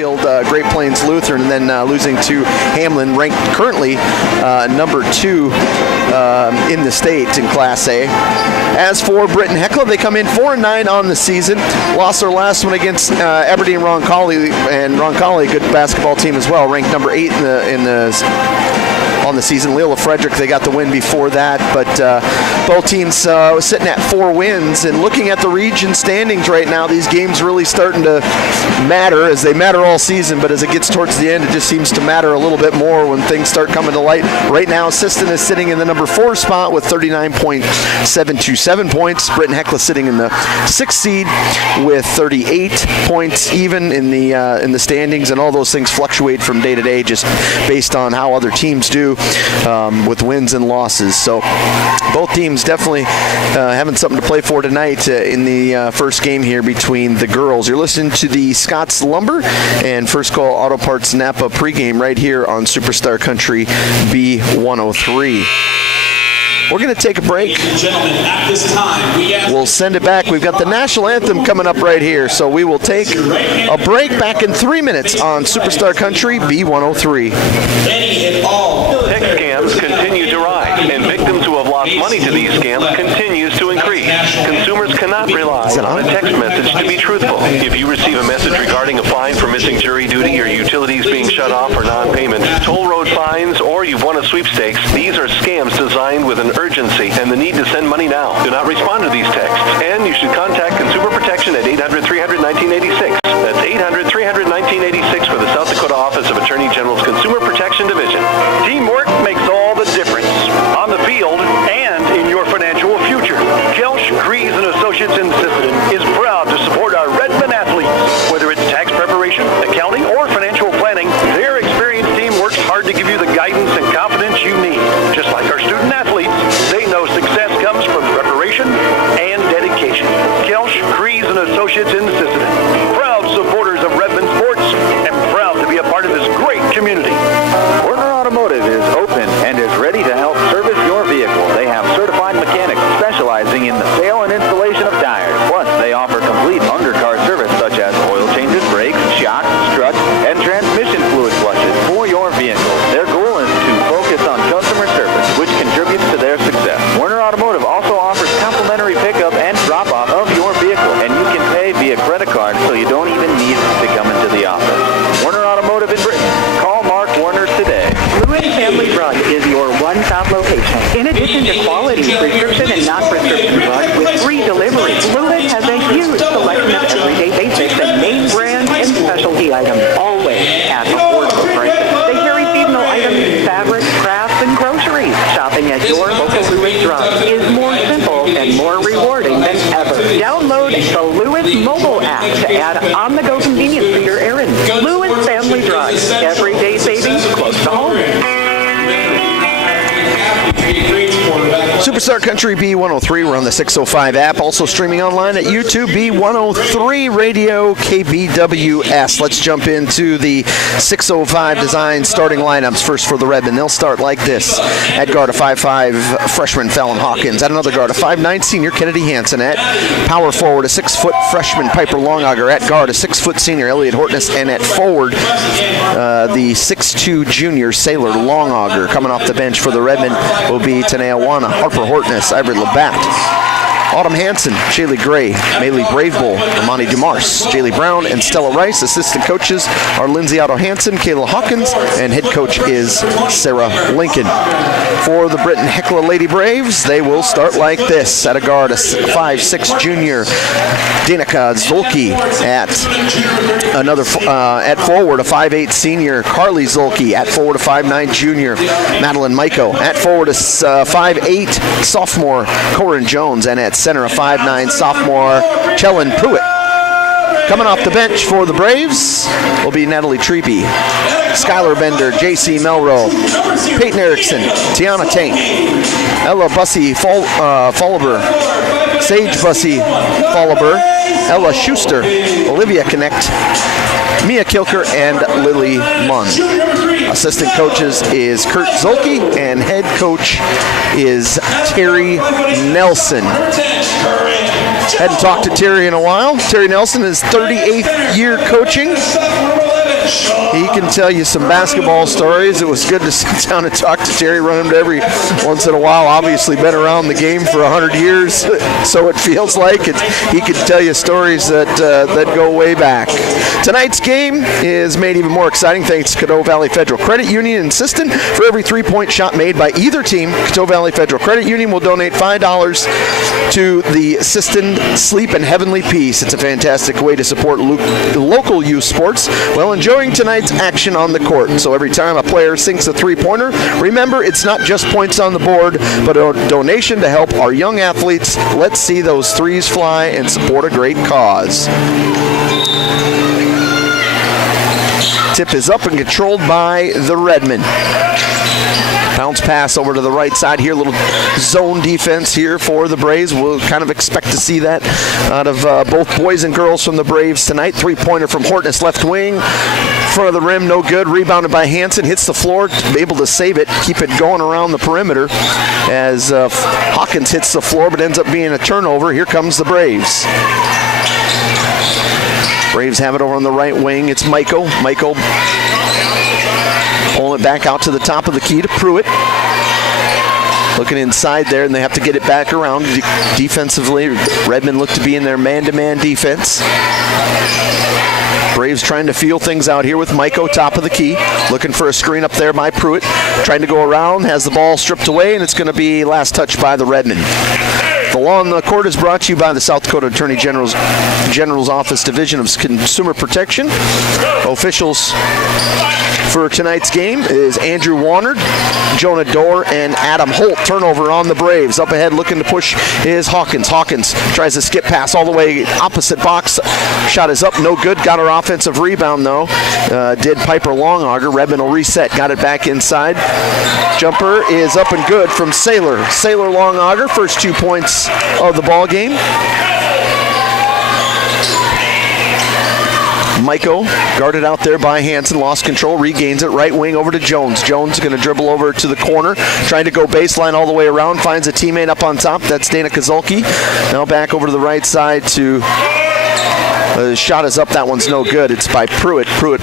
Mansfield, Great Plains Lutheran, and then losing to Hamlin, ranked currently number 2 in the state in Class A. As for Britton-Hecla, they come in 4-9 on the season. Lost their last one against Aberdeen Roncalli, and Roncalli, a good basketball team as well, ranked number 8 on the season. Leola Frederick, they got the win before that, but both teams sitting at 4 wins. And looking at the region standings right now, these games really starting to matter, as they matter all season, but as it gets towards the end, it just seems to matter a little bit more when things start coming to light. Right now, Sisseton is sitting in the number 4 spot with 39.727 points. Britton-Hecla sitting in the 6th seed with 38 points even in the standings, and all those things fluctuate from day to day just based on how other teams do with wins and losses. So both teams definitely having something to play for tonight in the first game here between the girls. You're listening to the Scott's Lumber and First Call Auto Parts Napa pregame right here on Superstar Country B103. We're going to take a break. We'll send it back. We've got the national anthem coming up right here, so we will take a break back in 3 minutes on Superstar Country B103. Tech scams continue to rise, and victims who have lost money to these scams continues to increase. Consumers cannot rely on a text message to be truthful. If you receive a message regarding a fine for missing jury duty, or utilities being shut off for non-payment, toll road fines, or you've won a sweepstakes, these are scams designed with an urgency and the need to send money now. Do not respond to these texts, and you should contact Consumer Protection at 800-300-1986. That's 800-300-1986 for the South Dakota Office of Attorney General's Consumer Protection Division. Teamwork makes all the difference on the field and in your financial future. Kelsch, Crees & Associates in Sisseton is proud to support our Redmond athletes. Whether it's tax preparation, accounting, or financial planning, their experienced team works hard to give you the guidance and confidence you need. Just like our student athletes, they know success comes from preparation and dedication. Kelsch, Crees & Associates in Sisseton, proud supporters of Redmond sports and proud to be a part of this great community. Werner Automotive is open and is ready to help service your vehicle. They have certified mechanics specializing in the sale and installation of tires. Plus, they offer complete undercar service such as oil changes, brakes, shocks, struts, and transmission fluid flushes for your vehicle. Their goal is to focus on customer service, which contributes to their success. Werner Automotive also offers complimentary pickup and drop-off of your vehicle, and you can pay via credit card, so you don't even need to come into the office. Werner Automotive in Britain. Call Mark Werner today. Lewis Family Drug is your one-stop location. In addition to quality prescription and non-prescription drugs with free delivery, Lewis has a huge selection of everyday basics and name brand and specialty items, always at affordable prices. They carry seasonal items in fabric, crafts, and groceries. Shopping at your local Lewis Drug is more simple and more rewarding than ever. Download the Lewis mobile app to add on-the-go convenience for your errands. Lewis Family Drug. Everyday savings close to home. Superstar Country B103, we're on the 605 app, also streaming online at YouTube, B103 Radio KBWS. Let's jump into the 605 design starting lineups. First for the Redmen, they'll start like this. At guard, a 5'5 freshman Fallon Hawkins. At another guard, a 5'9 senior Kennedy Hansen. At power forward, a 6-foot freshman Piper Longauger. At guard, a 6-foot senior Elliot Hortness. And at forward, the 6'2 junior Sailor Longauger. Coming off the bench for the Redmen will be Tanea Wana, Harper Hortness, Ivory Labatt, Autumn Hansen, Shaylee Gray, Maylee Bravebowl, Amani Dumars, Jaylee Brown, and Stella Rice. Assistant coaches are Lindsay Otto Hansen, Kayla Hawkins, and head coach is Sarah Lincoln. For the Britton-Hecla Lady Braves, they will start like this. At a guard, a 5'6 junior Danica Zolke. At forward, a 5'8 senior Carly Zolke. At forward, a 5'9 junior Madeline Maiko. At forward, a 5'8 sophomore Corin Jones. And at center, a 5'9 sophomore Chellen Pruitt. Coming off the bench for the Braves will be Natalie Treepy, Skylar Bender, J.C. Melro, Peyton Erickson, Tiana Tank, Ella Bussey Fallaber, Sage Bussey Fallaber, Ella Schuster, Olivia Connect, Mia Kilker, and Lily Munn. Assistant coaches is Kurt Zolke, and head coach is Terry Nelson. Hadn't talked to Terry in a while. Terry Nelson is 38th year coaching. He can tell you some basketball stories. It was good to sit down and talk to Terry, run him to every once in a while. Obviously been around the game for 100 years, so it feels like it. He can tell you stories that go way back. Tonight's game is made even more exciting thanks to Caddo Valley Federal Credit Union in Sisseton. For every 3-point shot made by either team, Caddo Valley Federal Credit Union will donate $5 to the Sisseton Sleep and Heavenly Peace. It's a fantastic way to support local youth sports while enjoying tonight's action on the court. So every time a player sinks a three-pointer, remember it's not just points on the board, but a donation to help our young athletes. Let's see those threes fly and support a great cause. Tip is up and controlled by the Redmen. Bounce pass over to the right side here. Little zone defense here for the Braves. We'll kind of expect to see that out of both boys and girls from the Braves tonight. Three-pointer from Hortness, left wing. Front of the rim, no good. Rebounded by Hansen. Hits the floor, able to save it. Keep it going around the perimeter as Hawkins hits the floor, but ends up being a turnover. Here comes the Braves. Braves have it over on the right wing. It's Michael. Michael pulling it back out to the top of the key to Pruitt. Looking inside there, and they have to get it back around. Defensively, Redmond look to be in their man-to-man defense. Braves trying to feel things out here with Maiko, top of the key. Looking for a screen up there by Pruitt. Trying to go around, has the ball stripped away, and it's going to be last touch by the Redmen. The Law on the Court is brought to you by the South Dakota Attorney General's Office Division of Consumer Protection. Officials for tonight's game is Andrew Warner, Jonah Dorr, and Adam Holt. Turnover on the Braves. Up ahead looking to push is Hawkins. Hawkins tries to skip pass all the way opposite box. Shot is up, no good. Got her offensive rebound though. Did Piper Longauger. Redmond will reset. Got it back inside. Jumper is up and good from Saylor. Saylor Longauger, first 2 points of the ball game. Maiko guarded out there by Hansen, lost control, regains it, right wing over to Jones. Jones going to dribble over to the corner, trying to go baseline all the way around, finds a teammate up on top. That's Dana Kozulki. Now back over to the right side to shot is up. That one's no good. It's by Pruitt. Pruitt.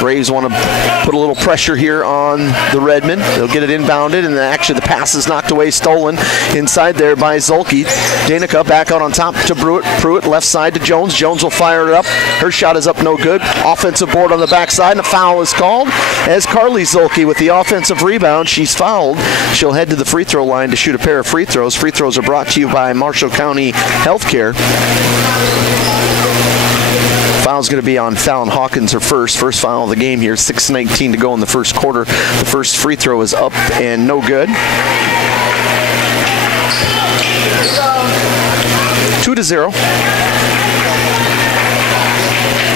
Braves want to put a little pressure here on the Redmen. They'll get it inbounded, and actually the pass is knocked away, stolen inside there by Zulke. Danica back out on top to Pruitt. Pruitt left side to Jones. Jones will fire it up. Her shot is up, no good. Offensive board on the backside, and a foul is called as Carly Zulke with the offensive rebound. She's fouled. She'll head to the free throw line to shoot a pair of free throws. Free throws are brought to you by Marshall County Healthcare. Foul's going to be on Fallon Hawkins, her first foul of the game here. 6:19 to go in the first quarter. The first free throw is up and no good. 2-0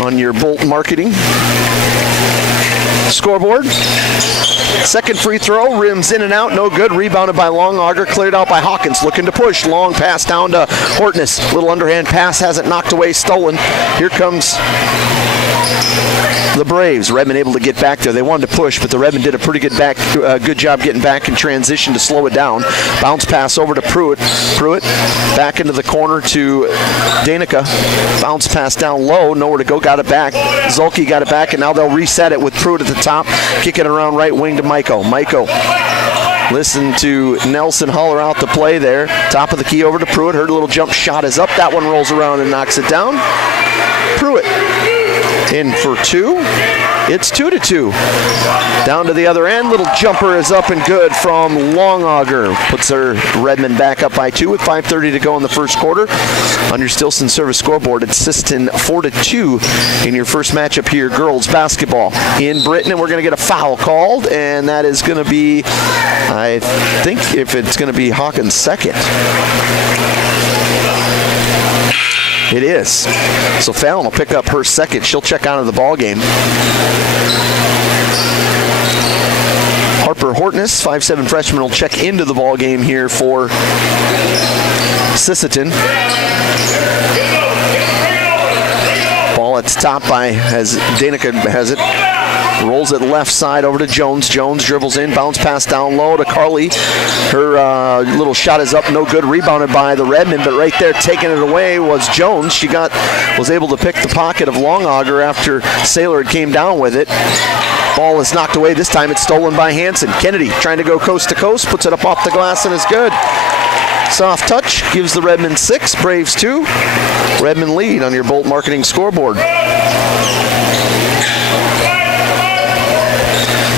on your Bolt Marketing scoreboard. Second free throw, rims in and out, no good. Rebounded by Longauger, cleared out by Hawkins. Looking to push, long pass down to Hortness. Little underhand pass, has it knocked away, stolen. Here comes the Braves. Redmond able to get back there. They wanted to push, but the Redmond did a pretty good job getting back in transition to slow it down. Bounce pass over to Pruitt. Pruitt back into the corner to Danica. Bounce pass down low, nowhere to go, got it back. Zulke got it back, and now they'll reset it with Pruitt at the top, kicking it around right wing to Maiko. Maiko. Listen to Nelson holler out the play there. Top of the key over to Pruitt. Her little jump shot is up. That one rolls around and knocks it down. Pruitt in for two. It's 2-2. Down to the other end. Little jumper is up and good from Longauger. Puts her Redmond back up by 2 with 5:30 to go in the first quarter. On your Stilson Service scoreboard, it's Sisseton 4-2 in your first matchup here, girls basketball in Britton. And we're going to get a foul called, and that is going to be, I think, if it's going to be Hawkins' second. It is. So Fallon will pick up her second. She'll check out of the ball game. Harper Hortness, 5'7" freshman, will check into the ball game here for Sisseton. Ball ball at the top as Danica has it. Rolls it left side over to Jones. Jones dribbles in, bounce pass down low to Carly. Her little shot is up, no good. Rebounded by the Redmen, but right there taking it away was Jones. She was able to pick the pocket of Longauger after Saylor came down with it. Ball is knocked away. This time it's stolen by Hansen. Kennedy trying to go coast to coast, puts it up off the glass and is good. Soft touch gives the Redmen 6, Braves 2. Redmen lead on your Bolt Marketing scoreboard.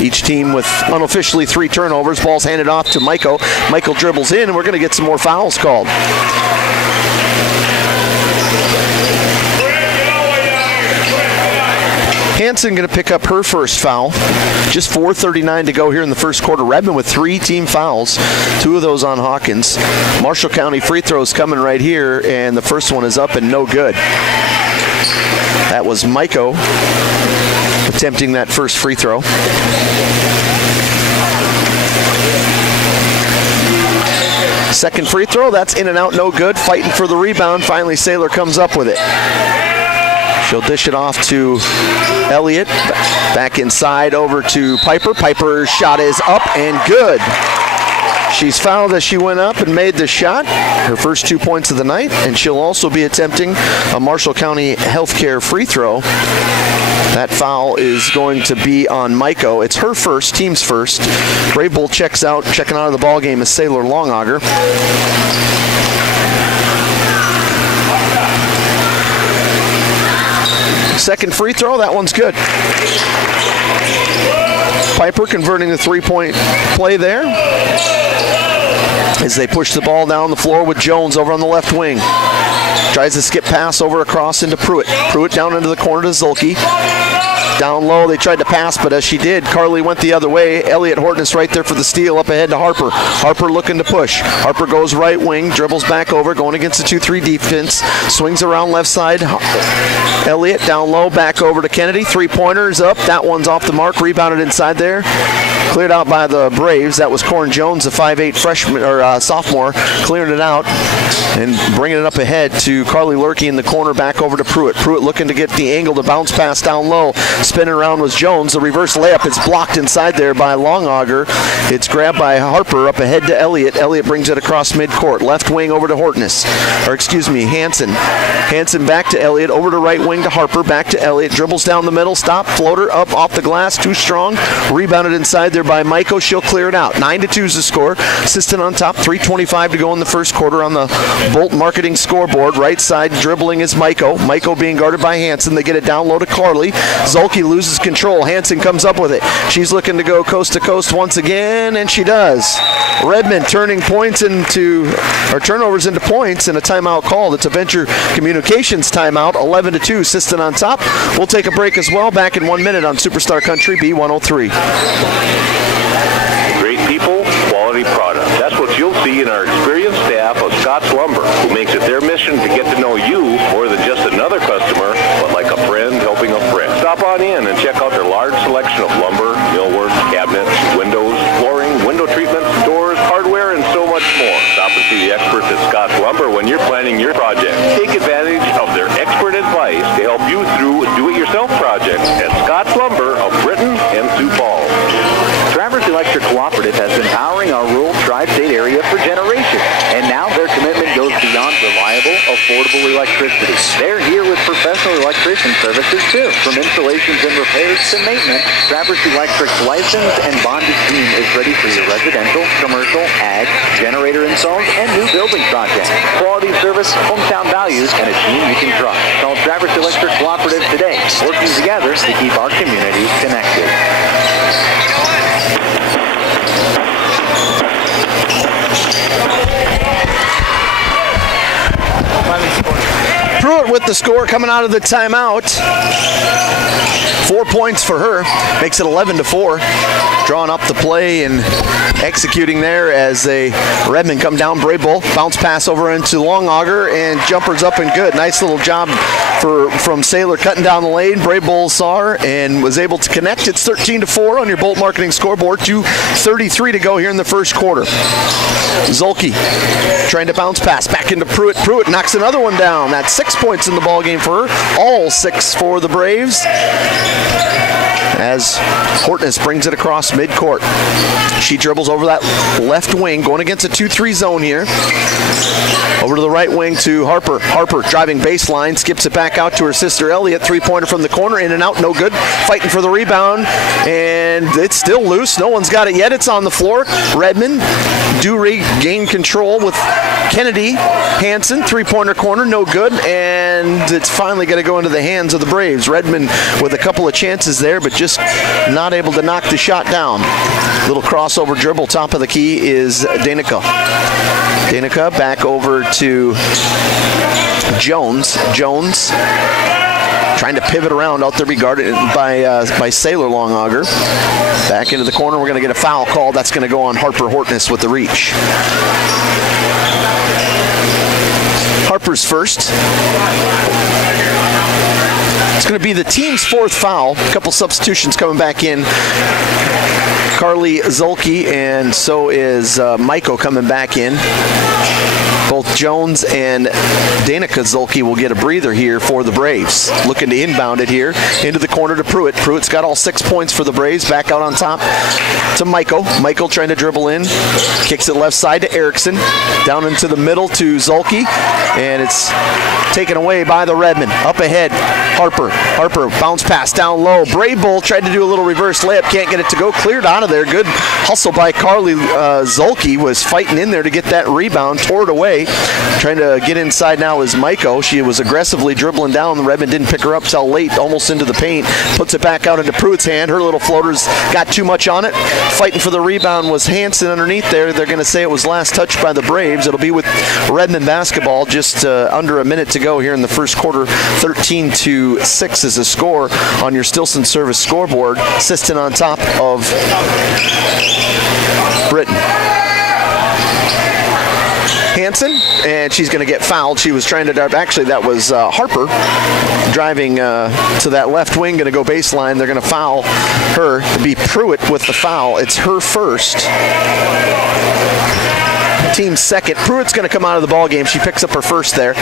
Each team with unofficially 3 turnovers. Ball's handed off to Michael. Michael dribbles in, and we're going to get some more fouls called. Hansen going to pick up her first foul. Just 4:39 to go here in the first quarter. Redmond with 3 team fouls, 2 of those on Hawkins. Marshall County free throws coming right here, and the first one is up and no good. That was Maiko attempting that first free throw. Second free throw, that's in and out, no good. Fighting for the rebound. Finally, Saylor comes up with it. She'll dish it off to Elliott. Back inside over to Piper. Piper's shot is up and good. She's fouled as she went up and made the shot. Her first 2 points of the night, and she'll also be attempting a Marshall County Healthcare free throw. That foul is going to be on Maiko. It's her first, team's first. Brave Bull checking out of the ball game is Saylor Longauger. Second free throw, that one's good. Piper converting the 3-point play there as they push the ball down the floor with Jones over on the left wing. Tries to skip pass over across into Pruitt. Pruitt down into the corner to Zulke. Down low, they tried to pass, but as she did, Carly went the other way. Elliott Hortness right there for the steal, up ahead to Harper. Harper looking to push. Harper goes right wing, dribbles back over, going against the 2-3 defense. Swings around left side. Elliott down low, back over to Kennedy. 3-pointers up. That one's off the mark. Rebounded inside there. Cleared out by the Braves. That was Corn Jones, a 5'8 freshman or sophomore, clearing it out and bringing it up ahead to Carly Lurkey in the corner, back over to Pruitt. Pruitt looking to get the angle to bounce pass down low. Spinning around was Jones. The reverse layup is blocked inside there by Longauger. It's grabbed by Harper up ahead to Elliott. Elliott brings it across midcourt. Left wing over to Hansen. Hansen back to Elliott. Over to right wing to Harper. Back to Elliott. Dribbles down the middle. Stop. Floater up off the glass. Too strong. Rebounded inside there by Maiko. She'll clear it out. 9-2 is the score. Sisseton on top. 3:25 to go in the first quarter on the Bolt Marketing scoreboard. Right side dribbling is Maiko. Maiko being guarded by Hansen. They get it down low to Carly. Zulke loses control. Hansen comes up with it. She's looking to go coast to coast once again, and she does. Redmond turning turnovers into points, and a timeout called. It's a Venture Communications timeout. 11-2. Sisseton on top. We'll take a break as well. Back in 1 minute on Superstar Country B103. Great people, quality product. That's what you'll see in our experienced staff of Scott's Lumber, who makes it their mission to get to know you more than just another customer, but like a friend helping a friend. Stop on in and check out their large selection of lumber, millwork, cabinets, windows, flooring, window treatments, doors, hardware, and so much more. Stop and see the experts at Scott's Lumber when you're planning your project. Take advantage of their expert advice to help you through do-it-yourself projects at Scott's Lumber of Britton and Sioux Falls. Traverse Electric Cooperative has been powering our rural tri-state area for generations, and now their commitment goes beyond reliable, affordable electricity. They're here with professional electrician services too. From installations and repairs to maintenance, Traverse Electric's licensed and bonded team is ready for your residential, commercial, ag, generator installs, and new building projects. Quality service, hometown values, and a team you can trust. Call Traverse Electric Cooperative today, working together to keep our communities connected. Pruitt with the score coming out of the timeout. 4 points for her. Makes it 11-4. Drawing up the play and executing there as Redmond come down. Brave Bull bounce pass over into Longauger, and jumpers up and good. Nice little job from Saylor cutting down the lane. Brave Bull saw her and was able to connect. It's 13-4 on your Bolt Marketing scoreboard. 2:33 to go here in the first quarter. Zulke trying to bounce pass back into Pruitt. Pruitt knocks another one down. That's 6 points in the ballgame for her. All 6 for the Braves. As Hortness brings it across midcourt. She dribbles over that left wing, going against a 2-3 zone here. Over to the right wing to Harper. Harper driving baseline, skips it back out to her sister Elliott. Three-pointer from the corner, in and out, no good. Fighting for the rebound, and it's still loose. No one's got it yet. It's on the floor. Redmond do regain control with Kennedy. Hansen, three-pointer corner, no good, and it's finally going to go into the hands of the Braves. Redmond with a couple of chances there, but just not able to knock the shot down. Little crossover dribble, top of the key is Danica. Danica back over to Jones. Jones trying to pivot around, out there be guarded by Saylor Longauger. Back into the corner, we're going to get a foul call. That's going to go on Harper Hortness with the reach. Harper's first. It's going to be the team's 4th foul. A couple substitutions coming back in. Carly Zulke, and so is Maiko coming back in. Both Jones and Danica Zulke will get a breather here for the Braves. Looking to inbound it here into the corner to Pruitt. Pruitt's got all 6 points for the Braves. Back out on top to Maiko. Maiko trying to dribble in. Kicks it left side to Erickson. Down into the middle to Zulke. And it's taken away by the Redmond. Up ahead, Harper. Harper, bounce pass down low. Brave Bull tried to do a little reverse layup. Can't get it to go. Cleared out of there. Good hustle by Carly Zulke. Was fighting in there to get that rebound. Tore it away. Trying to get inside now is Maiko. She was aggressively dribbling down. The Redmond didn't pick her up till late, almost into the paint. Puts it back out into Pruitt's hand. Her little floater's got too much on it. Fighting for the rebound was Hansen underneath there. They're going to say it was last touched by the Braves. It'll be with Redmond basketball. Just under a minute to go here in the first quarter. 13-6 is the score on your Stilson Service scoreboard. Sisseton on top of Britton. Hansen, and she's going to get fouled. She was trying to dive. Actually, that was Harper driving to that left wing, going to go baseline. They're going to foul her. To be Pruitt with the foul. It's her first. Team's second. Pruitt's going to come out of the ball game. She picks up her first there.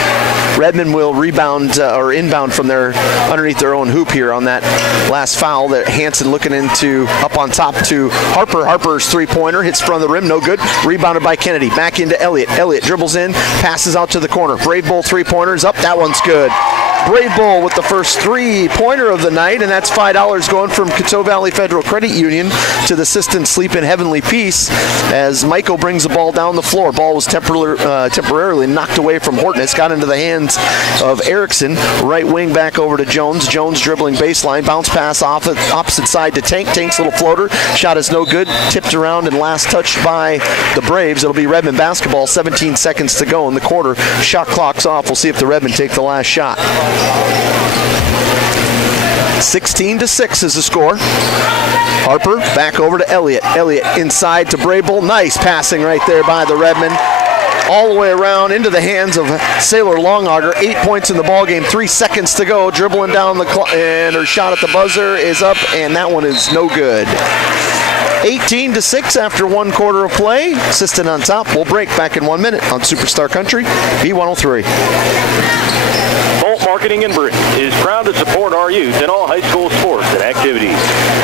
Redmond will rebound or inbound from their underneath their own hoop here on that last foul. That Hansen looking into up on top to Harper. Harper's three-pointer hits front of the rim, no good. Rebounded by Kennedy. Back into Elliott. Elliott dribbles in, passes out to the corner. Brave Bull three-pointers up. That one's good. Brave Bull with the first three-pointer of the night, and that's $5 going from Coteau Valley Federal Credit Union to the Sisseton Sleep in Heavenly Peace as Maiko brings the ball down the floor. Ball was temporarily knocked away from Hortness, got into the hands of Erickson. Right wing back over to Jones. Jones dribbling baseline, bounce pass off opposite side to Tank. Tank's little floater, shot is no good, tipped around and last touched by the Braves. It'll be Redmond basketball, 17 seconds to go in the quarter. Shot clock's off. We'll see if the Redmond take the last shot. 16-6 is the score. Harper back over to Elliott. Elliott inside to Brable. Nice passing right there by the Redmond. All the way around into the hands of Saylor Longauger. 8 points in the ballgame. 3 seconds to go. Dribbling down the clock, and her shot at the buzzer is up, and that one is no good. 18-6 after one quarter of play. Sisseton on top. We'll break back in 1 minute on Superstar Country, B103. Bolt Marketing in Britton is proud to support our youth in all high school sports and activities.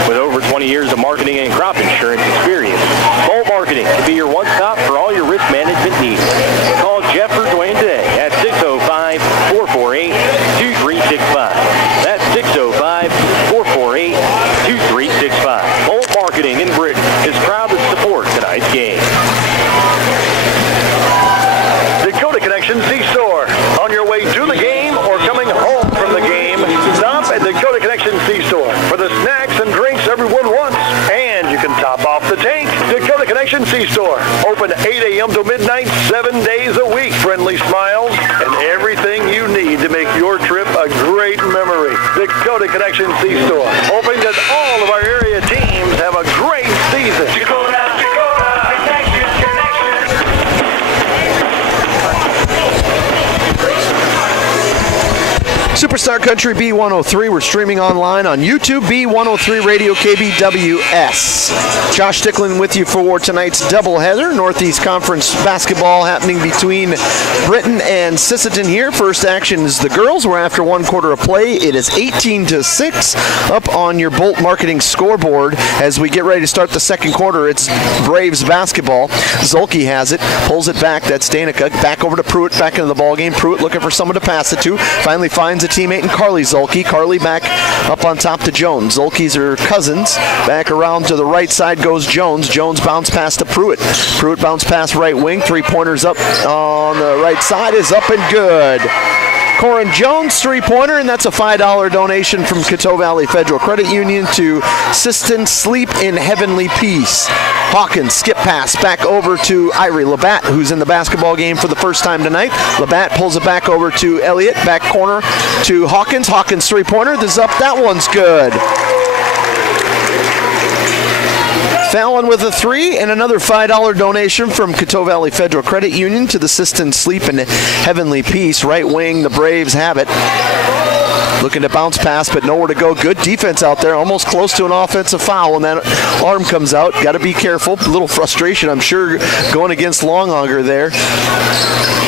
With over 20 years of marketing and crop insurance experience, Bolt Marketing can be your one-stop for all your risk management needs. Call Jeff or Dwayne today at 605-448-2365. That's 605-448-2365. Bolt Marketing in Britton is proud to support tonight's game. Dakota Connection C-Store. On your way to the game or coming home from the game, stop at Dakota Connection C-Store for the snacks and drinks everyone wants. And you can top off the tank. Dakota Connection C-Store. Open 8 a.m. to midnight, 7 days a week. Friendly smiles and everything you need to make your trip a great memory. Dakota Connection C-Store. Hoping that all of our area teams have a great season. Dakota Connection. Superstar Country B103. We're streaming online on YouTube, B103 Radio KBWS. Josh Dicklin with you for tonight's doubleheader. Northeast Conference basketball happening between Britton and Sisseton here. First action is the girls. We're after 1 quarter of play. It is 18-6 up on your Bolt Marketing scoreboard. As we get ready to start the second quarter, it's Braves basketball. Zolke has it, pulls it back. That's Danica. Back over to Pruitt, back into the ball game. Pruitt looking for someone to pass it to. Finally finds a teammate in Carly Zolke. Carly back up on top to Jones. Zolke's her cousins. Back around to the right side goes Jones. Jones bounce pass to Pruitt. Pruitt bounce pass right wing. 3-pointers up on the right side is up and good. Corin Jones, 3-pointer, and that's a $5 donation from Coteau Valley Federal Credit Union to Sisseton Sleep in Heavenly Peace. Hawkins, skip pass back over to Irie Labatt, who's in the basketball game for the first time tonight. Labatt pulls it back over to Elliott, back corner to Hawkins. Hawkins, 3-pointer, this is up, that one's good. Fallon with a 3 and another $5 donation from Coteau Valley Federal Credit Union to the Sisseton Sleep in Heavenly Peace. Right wing, the Braves have it. Looking to bounce pass, but nowhere to go. Good defense out there, almost close to an offensive foul when that arm comes out. Got to be careful. A little frustration, I'm sure, going against Longauger there.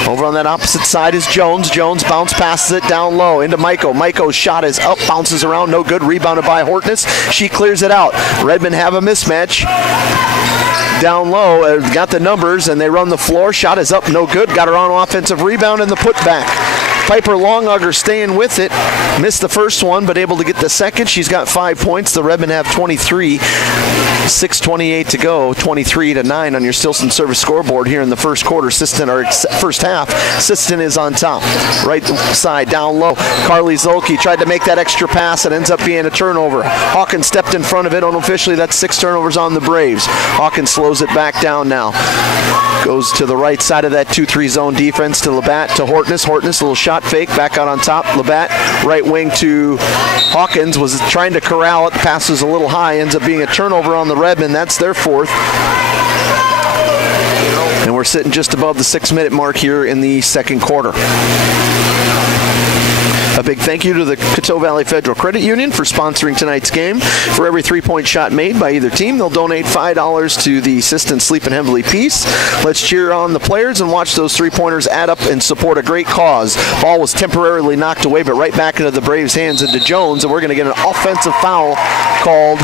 Over on that opposite side is Jones. Jones bounce passes it down low into Maiko. Maiko's shot is up, bounces around, no good. Rebounded by Hortness. She clears it out. Redmond have a mismatch. Down low, got the numbers, and they run the floor. Shot is up, no good. Got her on offensive rebound and the putback. Piper Longauger staying with it. Missed the first one, but able to get the second. She's got 5 points. The Redmen have 23. 6:28 to go. 23-9 on your Stilson service scoreboard here in the first quarter. Sisseton, or first half. Sisseton is on top. Right side, down low. Carly Zolke tried to make that extra pass. It ends up being a turnover. Hawkins stepped in front of it. Unofficially, that's 6 turnovers on the Braves. Hawkins slows it back down now. Goes to the right side of that 2-3 zone defense to Labatt, to Hortness. Hortness, a little shot fake, back out on top. Labatt, right wing to Hawkins, was trying to corral it. The pass was a little high, ends up being a turnover on the Redmen. That's their 4th. And we're sitting just above the 6-minute mark here in the second quarter. A big thank you to the Coteau Valley Federal Credit Union for sponsoring tonight's game. For every 3-point shot made by either team, they'll donate $5 to the Sisseton Sleep in Heavenly Peace. Let's cheer on the players and watch those 3-pointers add up and support a great cause. Ball was temporarily knocked away, but right back into the Braves' hands into Jones, and we're going to get an offensive foul called.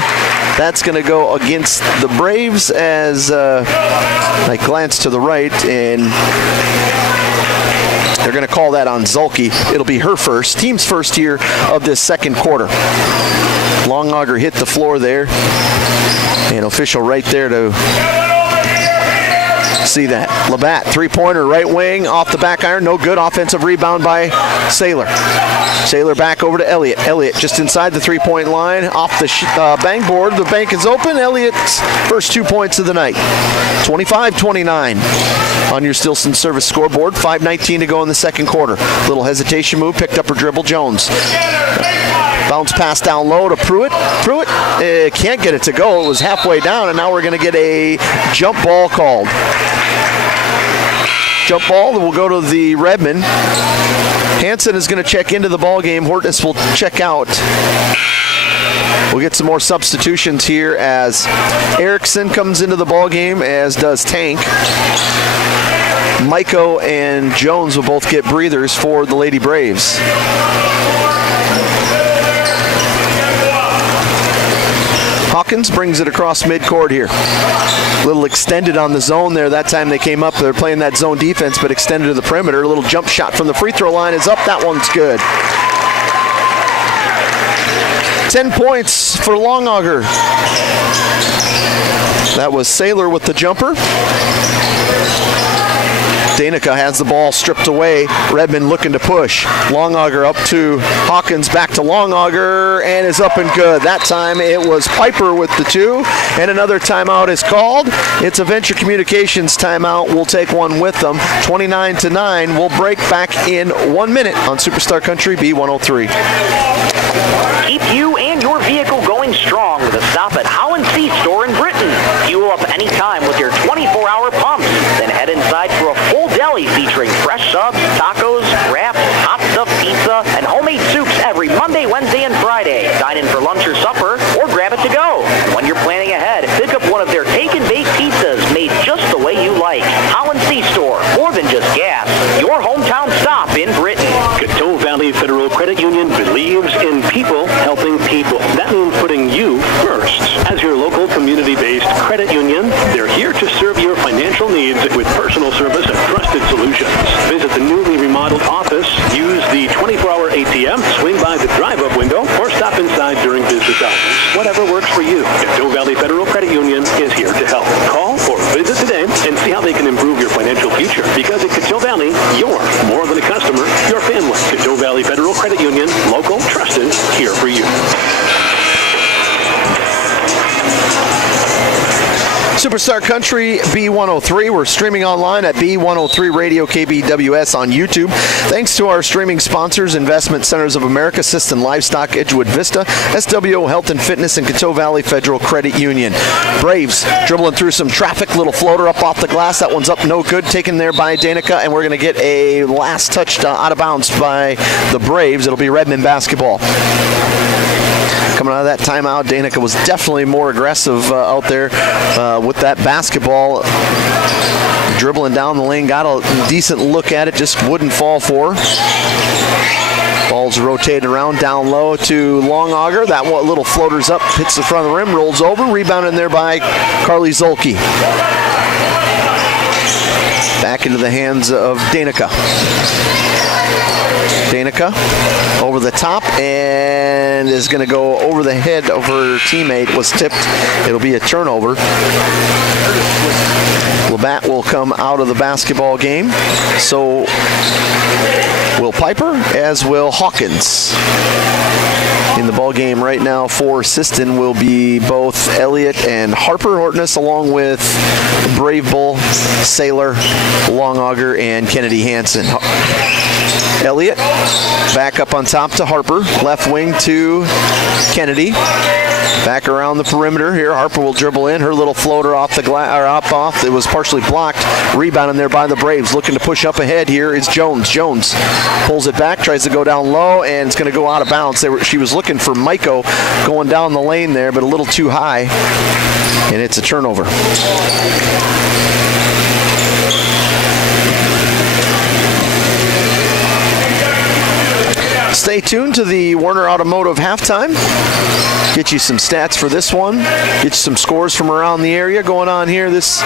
That's going to go against the Braves as I glance to the right, and they're going to call that on Zolke. It'll be her first, team's first here of this second quarter. Longauger hit the floor there. And official right there to see that. Labatt, 3-pointer, right wing, off the back iron, no good. Offensive rebound by Saylor. Saylor back over to Elliott. Elliott just inside the 3-point line, off the bang board. The bank is open. Elliott's first 2 points of the night. 25-29 on your Stilson service scoreboard. 5:19 to go in the second quarter. Little hesitation move, picked up her dribble. Jones. Bounce pass down low to Pruitt. Pruitt can't get it to go. It was halfway down, and now we're going to get a jump ball called. Jump ball that will go to the Redmen. Hansen is going to check into the ball game. Hortness will check out. We'll get some more substitutions here as Erickson comes into the ball game, as does Tank. Maiko and Jones will both get breathers for the Lady Braves. Hawkins brings it across midcourt here. A little extended on the zone there. That time they came up, they're playing that zone defense, but extended to the perimeter. A little jump shot from the free throw line is up. That one's good. 10 points for Longauger. That was Saylor with the jumper. Danica has the ball stripped away. Redmond looking to push. Longauger up to Hawkins, back to Longauger, and is up and good. That time it was Piper with the 2, and another timeout is called. It's a Venture Communications timeout. We'll take one with them. 29-9. We'll break back in 1 minute on Superstar Country B103. Keep you and your vehicle going strong with a stop at Holland Sea Store in Britton. Fuel up anytime with your 24-hour pumps. Then head inside for a full deli featuring fresh subs, tacos, wraps, hot stuffed pizza, and homemade soups Dine in for lunch or supper, or grab it to go. And when you're planning ahead, pick up one of their take-and-bake pizzas made just the way you like. Holland C-Store, more than just gas. Your hometown stop in Britton. Coteau Valley Federal Credit Union believes in people helping people. That means putting you first. As your local community-based credit union, they're here to serve your financial needs with personal service and trusted solutions. Visit the newly remodeled office, use the 24-hour ATM, swing by the drive-up window, or stop inside during business hours. Whatever works for you, Coteau Valley Federal Credit Union is here to help. Call or visit today and see how they can improve your financial future. Because at Coteau Valley, you're more than a customer, you're family. Coteau Valley Federal Credit Union, local, trusted, here for you. Superstar Country B103. We're streaming online at B103 Radio KBWS on YouTube. Thanks to our streaming sponsors, Investment Centers of America, Sisseton Livestock, Edgewood Vista, SWO Health and Fitness, and Coteau Valley Federal Credit Union. Braves dribbling through some traffic. Little floater up off the glass. That one's up no good. Taken there by Danica, and we're going to get a last touch out of bounds by the Braves. It'll be Redmond basketball. Coming out of that timeout, Danica was definitely more aggressive out there with that basketball. Dribbling down the lane, got a decent look at it, just wouldn't fall for her. Ball's rotated around, down low to Longauger. That one, little floater's up, hits the front of the rim, rolls over, rebounded there by Carly Zolke. Back into the hands of Danica. Danica over the top and is going to go over the head of her teammate. Was tipped. It'll be a turnover. Labatt will come out of the basketball game. So will Piper, as will Hawkins. In the ball game right now for Sisseton will be both Elliott and Harper Hortness, along with Brave Bull, Sailor, Longauger, and Kennedy Hansen. Elliott back up on top to Harper, left wing to Kennedy. Back around the perimeter here. Harper will dribble in. Her little floater off the glass, or off. It was partially blocked. Rebounding there by the Braves. Looking to push up ahead here is Jones. Jones pulls it back, tries to go down low, and it's going to go out of bounds. She was looking for Maiko going down the lane there, but a little too high, and it's a turnover. Stay tuned to the Werner Automotive halftime. Get you some stats for this one. Get you some scores from around the area going on here this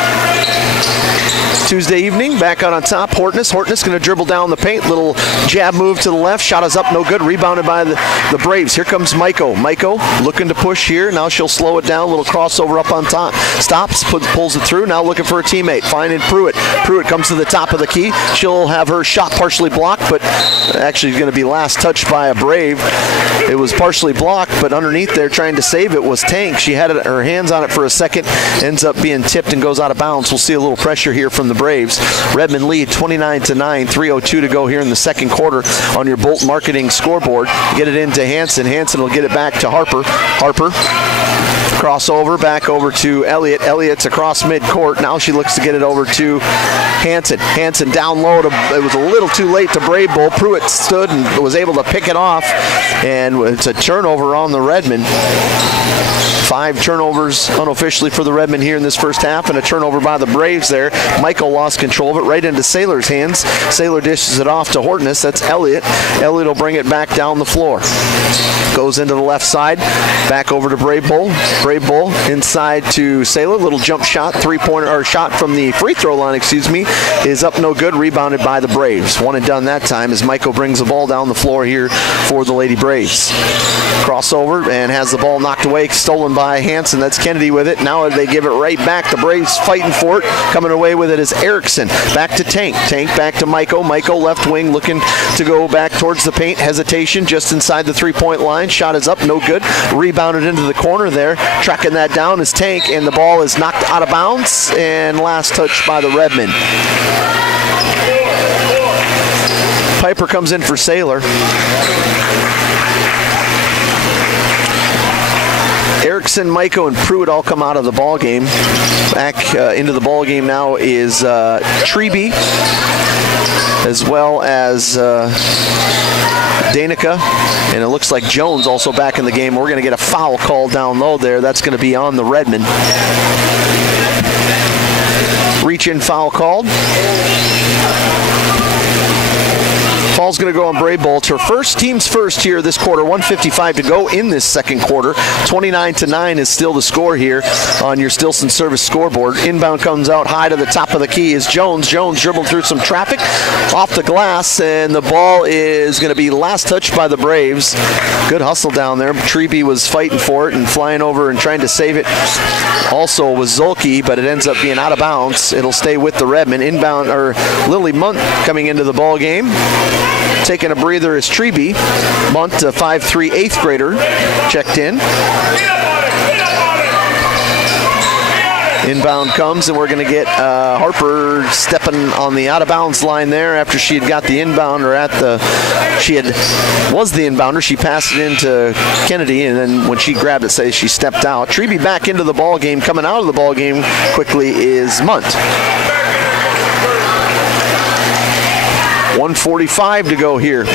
Tuesday evening. Back out on top, Hortness. Hortness going to dribble down the paint. Little jab move to the left. Shot is up, no good. Rebounded by the Braves. Here comes Maiko. Maiko looking to push here. Now she'll slow it down. Little crossover up on top. Stops, pulls it through. Now looking for a teammate. Finding Pruitt. Pruitt comes to the top of the key. She'll have her shot partially blocked, but actually going to be last touched by a Brave. It was partially blocked, but underneath there trying to save it was Tank. She had her hands on it for a second, ends up being tipped and goes out of bounds. We'll see a little pressure here from the Braves. Redmond lead 29-9, 3:02 to go here in the second quarter on your Bolt Marketing scoreboard. Get it into Hansen. Hansen will get it back to Harper. Harper crossover, back over to Elliott. Elliott's across midcourt. Now she looks to get it over to Hansen. Hansen down low. It was a little too late to Brave Bull. Pruitt stood and was able to pick it off, and it's a turnover on the Redmond. 5 turnovers unofficially for the Redmond here in this first half, and a turnover by the Braves there. Michael lost control of it right into Sailor's hands. Sailor dishes it off to Hortness. That's Elliott. Elliott will bring it back down the floor. Goes into the left side. Back over to Brave Bull. Brave Bull inside to Sailor. Little jump shot, three-pointer, or shot from the free throw line, is up no good. Rebounded by the Braves. One and done that time as Michael brings the ball down the floor here for the Lady Braves. Crossover and has the ball knocked away, stolen by Hansen. That's Kennedy with it. Now they give it right back. The Braves fighting for it. Coming away with it is Erickson. Back to Tank. Tank back to Maiko. Maiko left wing looking to go back towards the paint. Hesitation just inside the three-point line. Shot is up, no good. Rebounded into the corner there. Tracking that down is Tank, and the ball is knocked out of bounds, and last touch by the Redmond. Piper comes in for Sailor. Erickson, Maiko, and Pruitt all come out of the ball game. Back into the ball game now is Treby, as well as Danica, and it looks like Jones also back in the game. We're going to get a foul call down low there. That's going to be on the Redmen. Reach-in foul called. Foul's going to go on Brave Bolts. Her first, team's first here this quarter. 1:55 to go in this second quarter. 29-9 is still the score here on your Stilson Service scoreboard. Inbound comes out high to the top of the key is Jones. Jones dribbled through some traffic off the glass, and the ball is going to be last touched by the Braves. Good hustle down there. Treby was fighting for it and flying over and trying to save it. Also was Zolke, but it ends up being out of bounds. It'll stay with the Redmen. Inbound, or Lily Munt coming into the ball game. Taking a breather is Treby. Munt, a 5'3", 8th grader, checked in. Inbound comes, and we're going to get Harper stepping on the out-of-bounds line there after she had got the inbound, or was the inbounder. She passed it into Kennedy, and then when she grabbed it, she stepped out. Treby back into the ball game. Coming out of the ball game quickly is Munt. 1:45 to go here.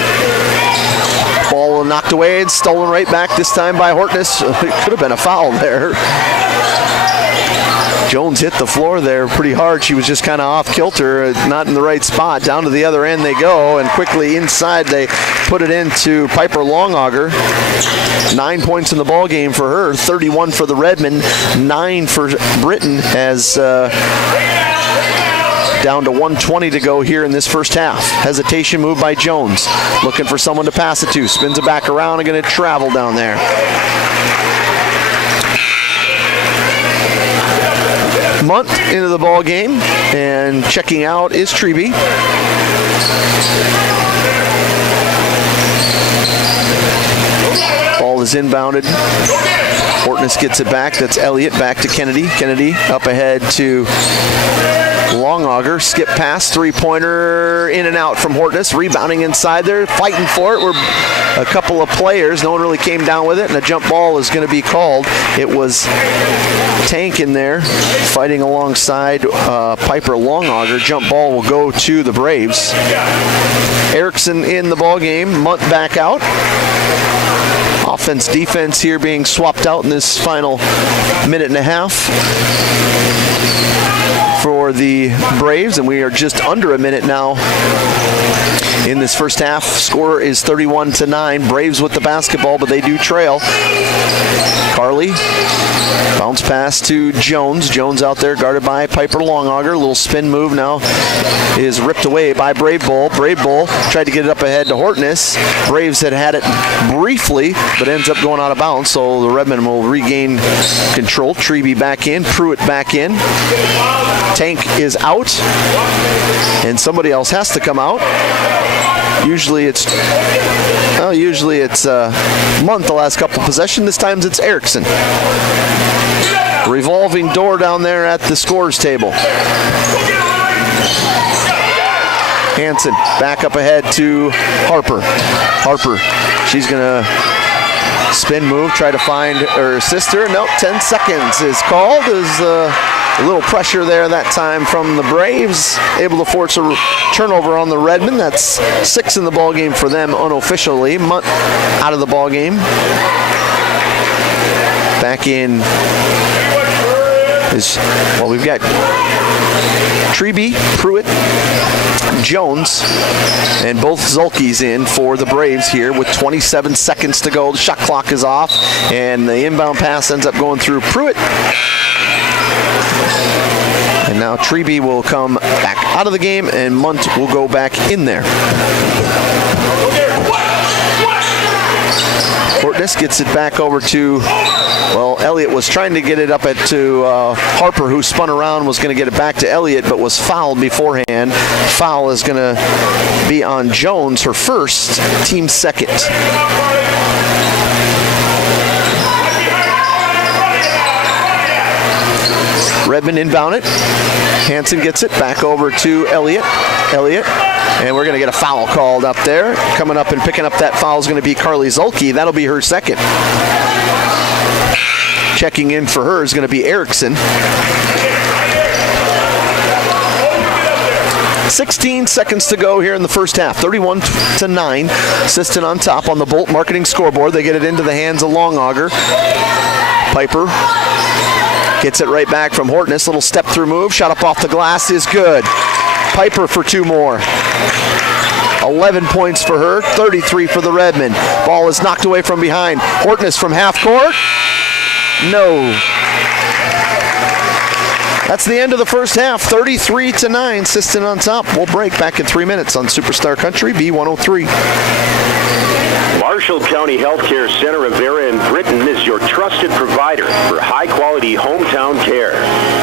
Ball knocked away and stolen right back, this time by Hortness. It could have been a foul there. Jones hit the floor there pretty hard. She was just kind of off kilter, not in the right spot. Down to the other end they go, and quickly inside they put it into Piper Longauger. 9 points in the ball game for her, 31 for the Redmen, 9 for Britton, as down to 1:20 to go here in this first half. Hesitation move by Jones. Looking for someone to pass it to. Spins it back around and going to travel down there. Munt into the ball game, and checking out is Treby. Ball is inbounded. Hortness gets it back. That's Elliott back to Kennedy. Kennedy up ahead to Longauger. Skip pass, three-pointer, in and out from Hortness. Rebounding inside there, fighting for it. We're a couple of players. No one really came down with it, and a jump ball is going to be called. It was Tank in there fighting alongside Piper Longauger. Jump ball will go to the Braves. Erickson in the ball game. Munt back out. Offense, defense here being swapped out in this final minute and a half for the Braves, and we are just under a minute now in this first half. Score is 31-9. Braves with the basketball, but they do trail. Carly, bounce pass to Jones. Jones out there guarded by Piper Longauger. A little spin move now is ripped away by Brave Bull. Brave Bull tried to get it up ahead to Hortness. Braves had it briefly, but ends up going out of bounds, so the Redmen will regain control. Treby back in, Pruitt back in. Tank is out, and somebody else has to come out. Usually it's Munt the last couple possessions. This time it's Erickson. Revolving door down there at the scorers table. Hansen back up ahead to Harper. Harper, she's going to spin move, try to find her sister. Nope, 10 seconds is called. There's a little pressure there that time from the Braves. Able to force a turnover on the Redmen. That's 6 in the ball game for them unofficially. Munt out of the ball game. Back in is, well, we've got Treby, Pruitt, Jones, and both Zolkes in for the Braves here with 27 seconds to go. The shot clock is off, and the inbound pass ends up going through Pruitt. And now Treby will come back out of the game, and Munt will go back in there. Hortness gets it back over to, well, Elliott was trying to get it up to Harper, who spun around, was going to get it back to Elliott, but was fouled beforehand. Foul is going to be on Jones, her first, team second. Redmen inbound it. Hansen gets it back over to Elliott. And we're going to get a foul called up there. Coming up and picking up that foul is going to be Carly Zolke. That'll be her second. Checking in for her is going to be Erickson. 16 seconds to go here in the first half. 31-9. Sisseton on top on the Bolt Marketing scoreboard. They get it into the hands of Longauger. Piper gets it right back from Hortness. Little step-through move. Shot up off the glass is good. Piper for 2 more. 11 points for her. 33 for the Redmen. Ball is knocked away from behind. Hortness from half court. No. That's the end of the first half. 33-9. Sisseton on top. We'll break back in 3 minutes on Superstar Country B103. Marshall County Healthcare Center of Vera in Britton is your trusted provider for high-quality hometown care.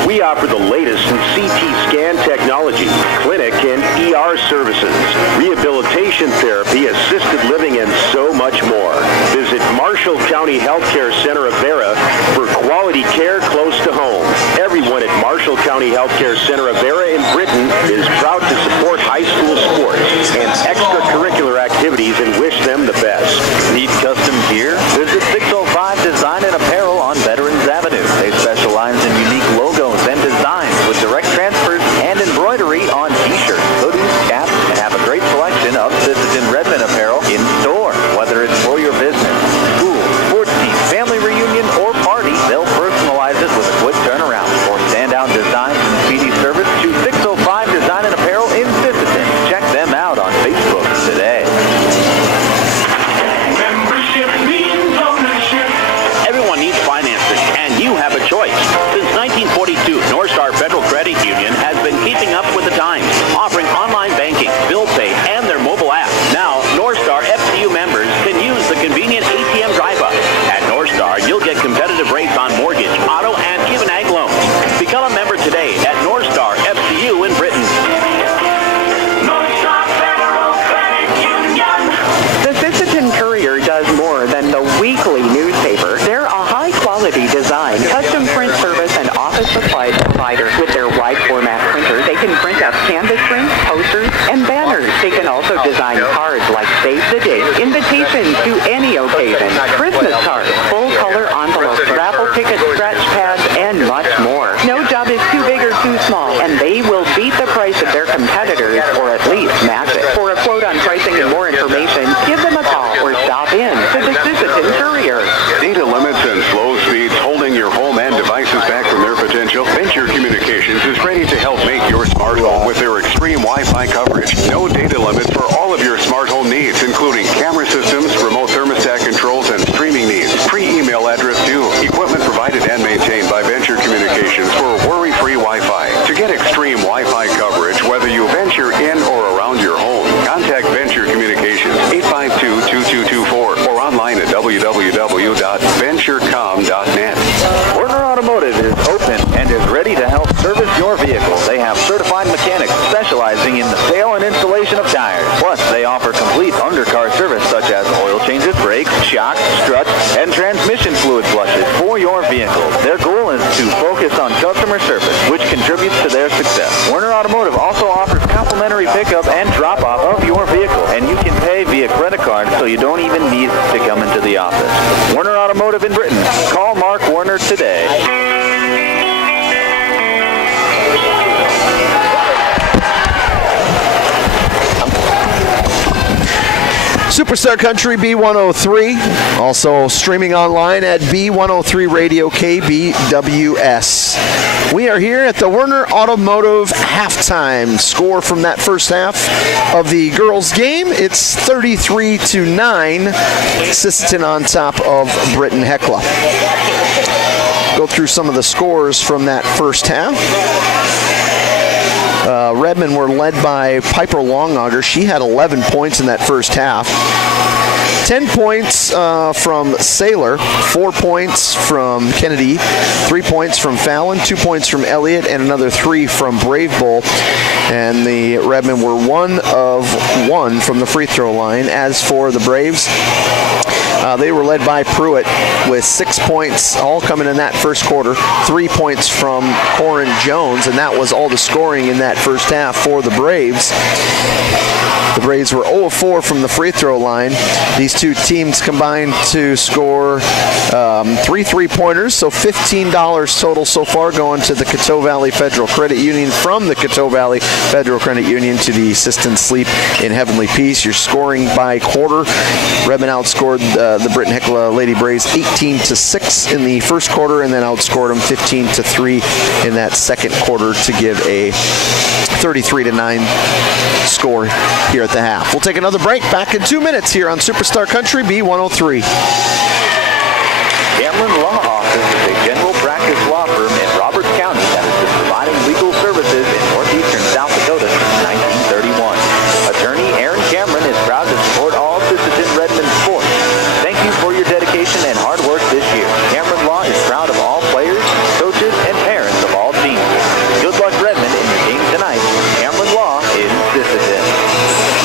We offer the latest in CT scan technology, clinic and ER services, rehabilitation therapy, assisted living, and so much more. Visit Marshall County Healthcare Center of Vera for quality care close to home. Everyone at Marshall County Healthcare Center of Vera in Britton is proud to support high school sports and extracurricular activities and wish them the best. Need custom gear? Visit 605 Design and Apparel on Veterans Avenue. They specialize in unique logos and designs with direct transfers and embroidery on t-shirts, hoodies, caps, and have a great selection of Sisseton Redmond apparel in store. Whether it's for your business, school, sports team, family reunion, or party, they'll personalize it with a quick turnaround. For standout designs and speedy service, choose 605 Design and Apparel in Sisseton. Check them out on Facebook today. Everyone needs financing, and you have a choice. Since 1942, North Star Federal Credit Union has been keeping up with the times, offering online banking, bill pay, and their mobile app. Now, North Star FCU members can use the convenient ATM drive-up. At North Star, you'll get competitive rates on mortgage, auto, and even ag loans. Become a member today at North Star FCU in Britton. North Star Federal Credit Union. The Sisseton Courier does more than the weekly newspaper. They're a high-quality design, custom print service, and office supplies provider. With their wide format printer, they can print up canvas prints, posters, and banners. They can also design cards like Save the Date, invitations to any occasion, Christmas cards, full-color envelopes, raffle tickets, scratch pads, and much more. No job is too big or too small, and they will beat the price of their competitors, or at least match it. For a quote on pricing and more information, give them a call or stop in to the Sisseton Courier. Data limits and slow speeds holding your home and devices back from their potential? Venture Communications is ready to help make your smart home with their extreme Wi-Fi coverage. No data limits for all of your smart home needs, including camera systems, remote thermostat controls, and streaming needs. Free email address too. Equipment provided and maintained by Venture Communications for worry-free Wi-Fi. To get extreme Wi-Fi coverage, whether you venture in or around your home, contact Venture Communications 852-2224 or online at www.venturecom.net. Werner Automotive is open and is ready to help service your vehicle. They have certified mechanics specializing in the sale and installation of tires. Plus, they offer complete undercar service such as oil changes, brakes, shocks, struts, and transmission fluid flushes for your vehicle. Their goal is to focus on customer service, which contributes to their success. Werner Automotive also offers complimentary pickup and drop-off of your vehicle, and you can pay via credit card, so you don't even need to come into the office. Werner Automotive in Britton. Call Mark Werner today. Superstar Country B103, also streaming online at B103 Radio KBWS. We are here at the Werner Automotive halftime. Score from that first half of the girls' game, it's 33-9. Sisseton on top of Britton-Hecla. Go through some of the scores from that first half. Redmond were led by Piper Longauger. She had 11 points in that first half. 10 points from Saylor, 4 points from Kennedy, 3 points from Fallon, 2 points from Elliott, and another 3 from Brave Bull. And the Redmond were 1 of 1 from the free throw line. As for the Braves, they were led by Pruitt with 6 points, all coming in that first quarter, 3 points from Corin Jones, and that was all the scoring in that first half for the Braves. The Braves were 0 of 4 from the free throw line. These two teams combined to score 3 3-pointers, so $15 total so far going to the Coteau Valley Federal Credit Union from the Coteau Valley Federal Credit Union to the Sisseton Sleep in Heavenly Peace. You're scoring by quarter. Redmond outscored the Britton-Hecla Lady Braves 18-6 in the first quarter, and then outscored them 15-3 in that second quarter to give a 33-9 score here at the half. We'll take another break. Back in 2 minutes here on Superstar Country B103. Cameron Law Office is a general practice law firm in Roberts County that has been providing legal services in northeastern South Dakota since 1931. Attorney Aaron Cameron is proud to support all Sisseton Redmond sports. Thank you for your dedication and hard work this year. Cameron Law is proud of all players, coaches, and parents of all teams. Good luck, Redmond, in your game tonight. Cameron Law in Sisseton.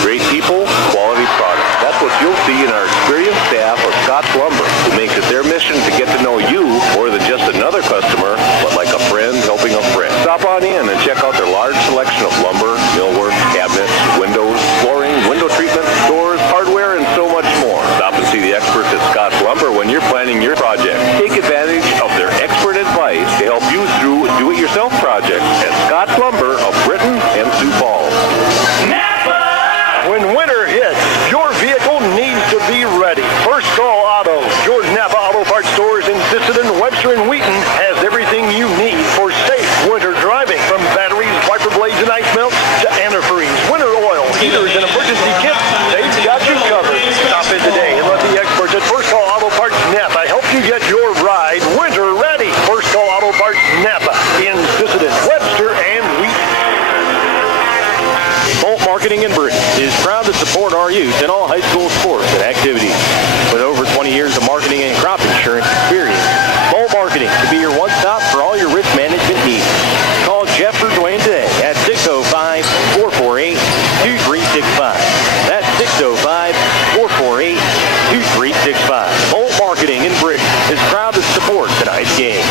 Great people, quality product. That's what you'll see in our experienced staff of Scott's Lumber, who makes it their mission to get to know you more than just another customer, but like a friend helping a friend. Stop on in and check out their large selection of lumber, millwork, cabinets, windows, flooring, window treatment, doors, hardware, and so much more. Stop and see the experts at Scott's Lumber when you're planning your project. Take advantage of their expert advice to help you through do-it-yourself projects at Scott's Lumber of Britton and Sioux Falls. When winter hits, your vehicle needs to be ready. First Call Auto, your Napa Auto Parts stores in Sisseton, Webster, and Wheaton has everything you need for safe winter driving. From batteries, wiper blades, and ice melts to antifreeze, winter oil, heaters, and emergency kits, they've got you covered. Stop in today and let the experts at First Call Auto Parts Napa help you get your ride winter ready. First Call Auto Parts Napa in Sisseton, Webster, and Wheaton. Bolt Marketing in Britton is proud to support our youth in all high school sports and activities. With over 20 years of marketing and crop insurance experience, Bolt Marketing can be your one-stop for all your risk management needs. Call Jeff or Dwayne today at 605-448-2365. That's 605-448-2365. Bolt Marketing in Britton is proud to support tonight's game.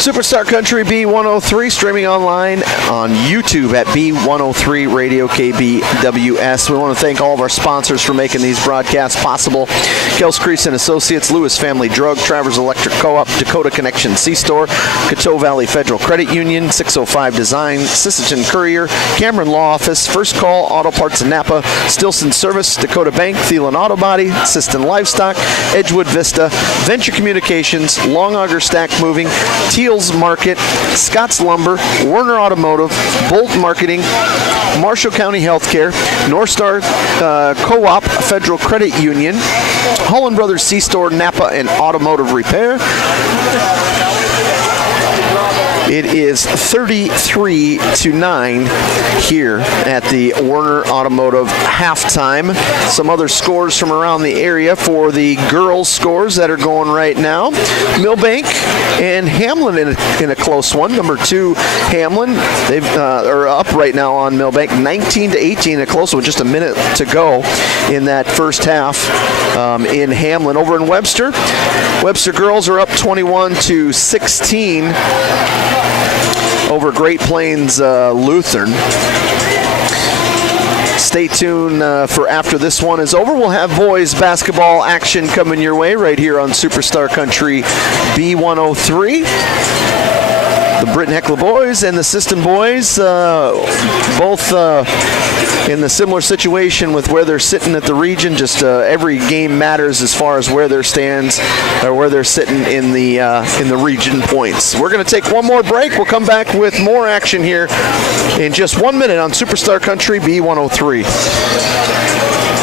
Superstar Country B103, streaming online on YouTube at B103 Radio KBWS. We want to thank all of our sponsors for making these broadcasts possible. Kels Crease and Associates, Lewis Family Drug, Travers Electric Co-op, Dakota Connection C-Store, Coteau Valley Federal Credit Union, 605 Design, Sisseton Courier, Cameron Law Office, First Call Auto Parts in Napa, Stilson Service, Dakota Bank, Thielen Auto Body, Sisseton Livestock, Edgewood Vista, Venture Communications, Long Auger Stack Moving, Teal's Market, Scott's Lumber, Werner Automotive, Bolt Marketing, Marshall County Healthcare, North Star Co-op Federal Credit Union, Holland Brothers C-Store, Napa and Automotive Repair. It is 33-9 here at the Werner Automotive halftime. Some other scores from around the area for the girls' scores that are going right now. Millbank and Hamlin in a close one. Number 2, Hamlin, they've are up right now on Millbank, 19-18, a close one, just a minute to go in that first half in Hamlin. Over in Webster, Webster girls are up 21-16. Over Great Plains Lutheran. Stay tuned for after this one is over. We'll have boys basketball action coming your way right here on Superstar Country B103. The Britton-Hecla boys and the Sisseton boys, both in the similar situation with where they're sitting at the region. Just every game matters as far as where they're stands or where they're sitting in the region points. We're going to take one more break. We'll come back with more action here in just 1 minute on Superstar Country B103.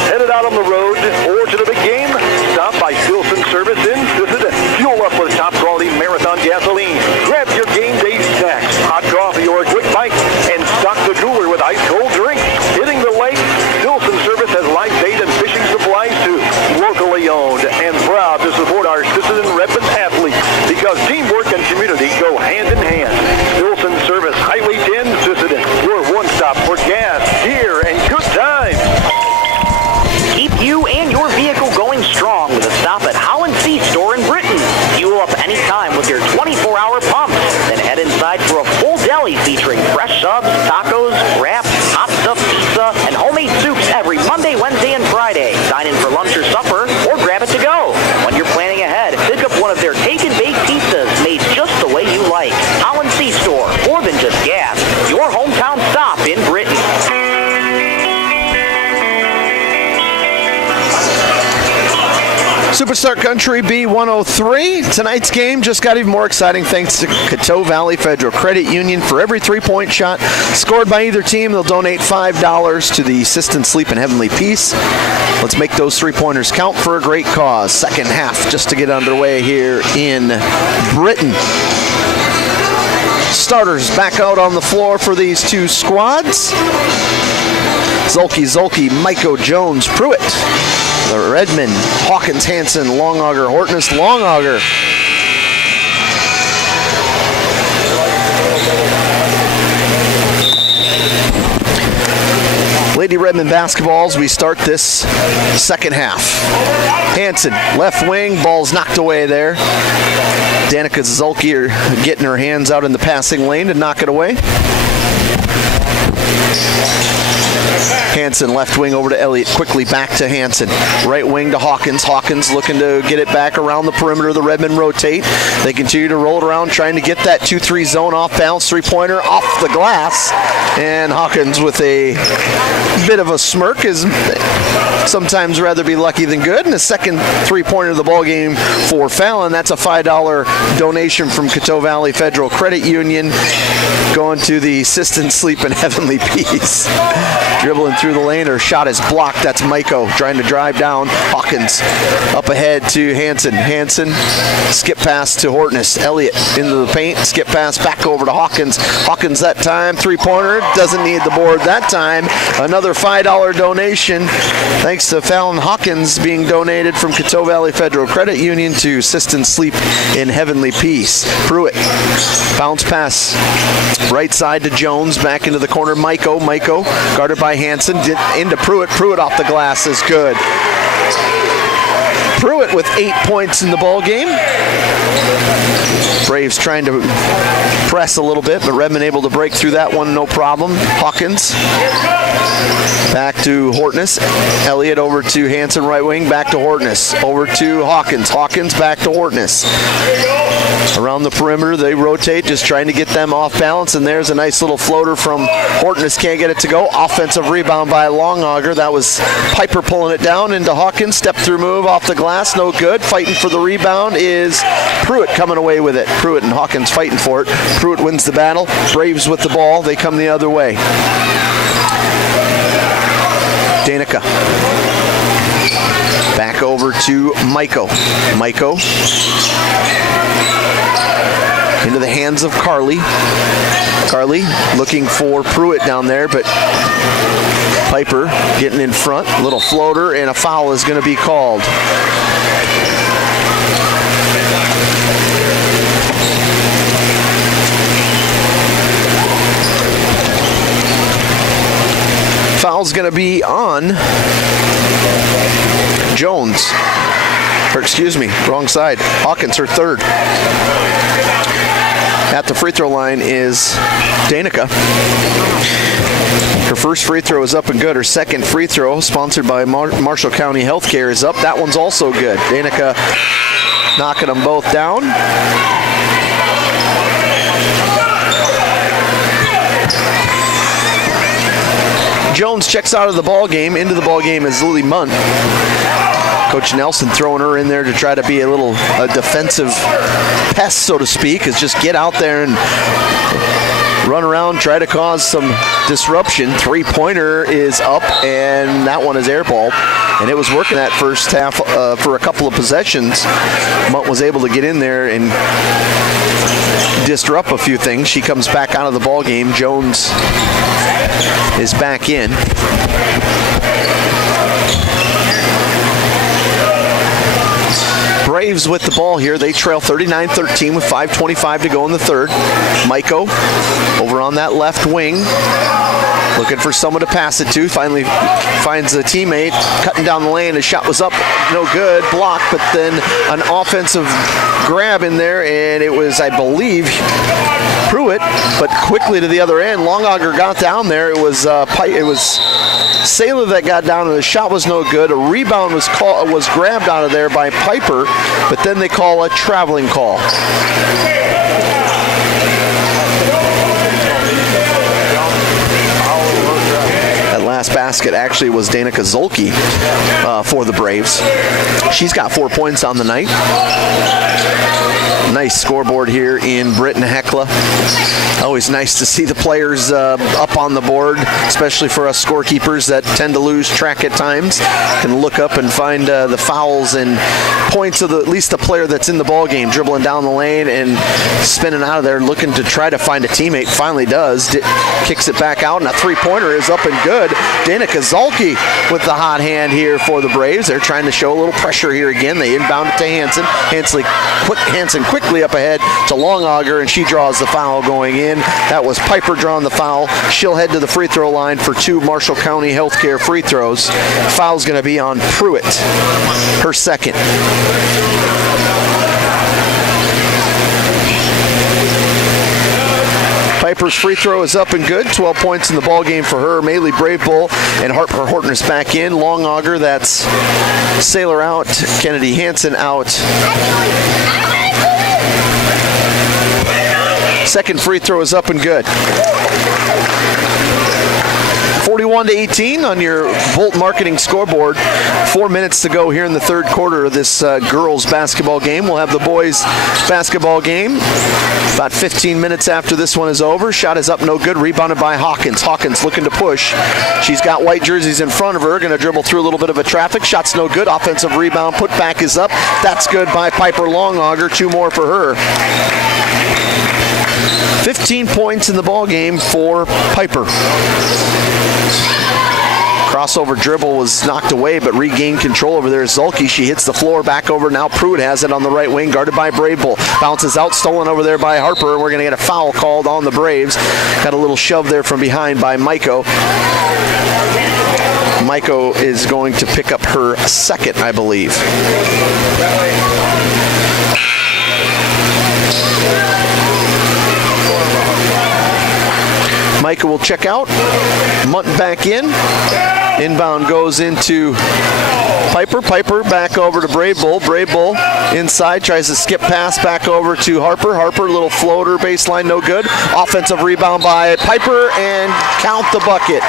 Headed out on the road or to the big game? Stop by Stilson Service in Sisseton. Fuel up with top quality Marathon gasoline. Grab your game day snacks, hot coffee or a quick bite, and stock the cooler with ice cold drinks. Hitting the lake, Stilson Service has life bait and fishing supplies too. Locally owned and proud to support our Sisseton Redmond athletes because teamwork and community go hand in hand. Stilson Service, Highway 10, Sisseton. Your one stop for gas, gear, and good times. Keep you and your vehicle going strong with a stop at Holland C-Store in Britton. Fuel up anytime with your 24-hour pumps. Then head inside for a full deli featuring fresh subs, tacos, wraps, hot Superstar Country B103. Tonight's game just got even more exciting thanks to Coteau Valley Federal Credit Union. For every 3-point shot scored by either team, they'll donate $5 to the Sisseton Sleep in Heavenly Peace. Let's make those 3-pointers count for a great cause. Second half just to get underway here in Britton. Starters back out on the floor for these two squads. Zulke, Myko, Jones, Pruitt. The Redmond, Hawkins, Hansen, Longauger, Hortness, Longauger. Lady Redmond basketballs, we start this second half. Hansen, left wing, ball's knocked away there. Danica Zulke are getting her hands out in the passing lane to knock it away. Hansen, left wing over to Elliott, quickly back to Hansen. Right wing to Hawkins. Hawkins looking to get it back around the perimeter. The Redmond rotate. They continue to roll it around, trying to get that 2-3 zone off balance. 3-pointer off the glass. And Hawkins with a bit of a smirk, is sometimes rather be lucky than good. And the second 3-pointer of the ball game for Fallon. That's a $5 donation from Coteau Valley Federal Credit Union going to the Sisseton Sleep in Heavenly Peace. Dribbling through the lane, her shot is blocked. That's Myko trying to drive down. Hawkins up ahead to Hansen. Hansen, skip pass to Hortness. Elliott into the paint, skip pass back over to Hawkins. Hawkins that time, 3-pointer, doesn't need the board that time. Another $5 donation thanks to Fallon Hawkins being donated from Coteau Valley Federal Credit Union to Sisseton Sleep in Heavenly Peace. Pruitt, bounce pass right side to Jones, back into the corner. Myko guarded by Hansen, into Pruitt. Pruitt off the glass is good. Pruitt with 8 points in the ball game. Braves trying to press a little bit, but Redmond able to break through that one, no problem. Hawkins back to Hortness. Elliott over to Hansen, right wing, back to Hortness. Over to Hawkins. Hawkins back to Hortness. Around the perimeter, they rotate, just trying to get them off balance, and there's a nice little floater from Hortness. Can't get it to go. Offensive rebound by Longauger. That was Piper pulling it down into Hawkins. Step through move off the glass, no good. Fighting for the rebound is Pruitt coming away with it. Pruitt and Hawkins fighting for it. Pruitt wins the battle. Braves with the ball. They come the other way. Danica. Back over to Myko. Myko. Into the hands of Carly. Carly looking for Pruitt down there, but Piper getting in front. Little floater, and a foul is going to be called. Foul's going to be on Jones. Or excuse me, wrong side. Hawkins, her third. At the free throw line is Danica. Her first free throw is up and good. Her second free throw, sponsored by Marshall County Healthcare, is up. That one's also good. Danica knocking them both down. Jones checks out of the ball game. Into the ball game is Lily Munn. Coach Nelson throwing her in there to try to be a little defensive pest, so to speak, is just get out there and run around, try to cause some disruption. 3-pointer is up, and that one is airballed. And it was working that first half for a couple of possessions. Munt was able to get in there and disrupt a few things. She comes back out of the ball game. Jones is back in. Braves with the ball here. They trail 39-13 with 5:25 to go in the third. Myko over on that left wing, looking for someone to pass it to. Finally finds a teammate cutting down the lane. His shot was up, no good, blocked, but then an offensive grab in there, and it was, I believe, Pruitt, but quickly to the other end. Longauger got down there. It was Saylor that got down, and the shot was no good. A rebound was grabbed out of there by Piper, but then they call a traveling call. That last last basket actually was Danica Zolke for the Braves. She's got 4 points on the night. Nice scoreboard here in Britton-Hecla. Always nice to see the players up on the board, especially for us scorekeepers that tend to lose track at times. Can look up and find the fouls and points of at least the player that's in the ball game, dribbling down the lane and spinning out of there, looking to try to find a teammate. Finally does. Kicks it back out, and a three-pointer is up and good. Danica Zolke with the hot hand here for the Braves. They're trying to show a little pressure here again. They inbound it to Hansen. Hansen quickly up ahead to Longauger, and she draws the foul going in. That was Piper drawing the foul. She'll head to the free throw line for 2 Marshall County Healthcare free throws. Foul's going to be on Pruitt, her second. Piper's free throw is up and good. 12 points in the ball game for her. Maylee Brave Bull and Harper Hortness back in. Longauger, that's Sailor out. Kennedy Hansen out. Second free throw is up and good. 41-18 on your Bolt Marketing scoreboard. 4 minutes to go here in the third quarter of this girls basketball game. We'll have the boys basketball game about 15 minutes after this one is over. Shot is up, no good. Rebounded by Hawkins. Hawkins looking to push. She's got white jerseys in front of her. Going to dribble through a little bit of a traffic. Shot's no good. Offensive rebound. Put back is up. That's good by Piper Longauger. 2 more for her. 15 points in the ball game for Piper. Crossover dribble was knocked away, but regained control over there. Zolke, she hits the floor, back over. Now Pruitt has it on the right wing, guarded by Brave Bull. Bounces out, stolen over there by Harper, and we're going to get a foul called on the Braves. Got a little shove there from behind by Maiko. Maiko is going to pick up her second, I believe. Maiko will check out. Munt back in. Inbound goes into Piper. Piper back over to Brave Bull. Brave Bull inside, tries to skip pass back over to Harper. Harper, little floater, baseline, no good. Offensive rebound by Piper, and count the bucket.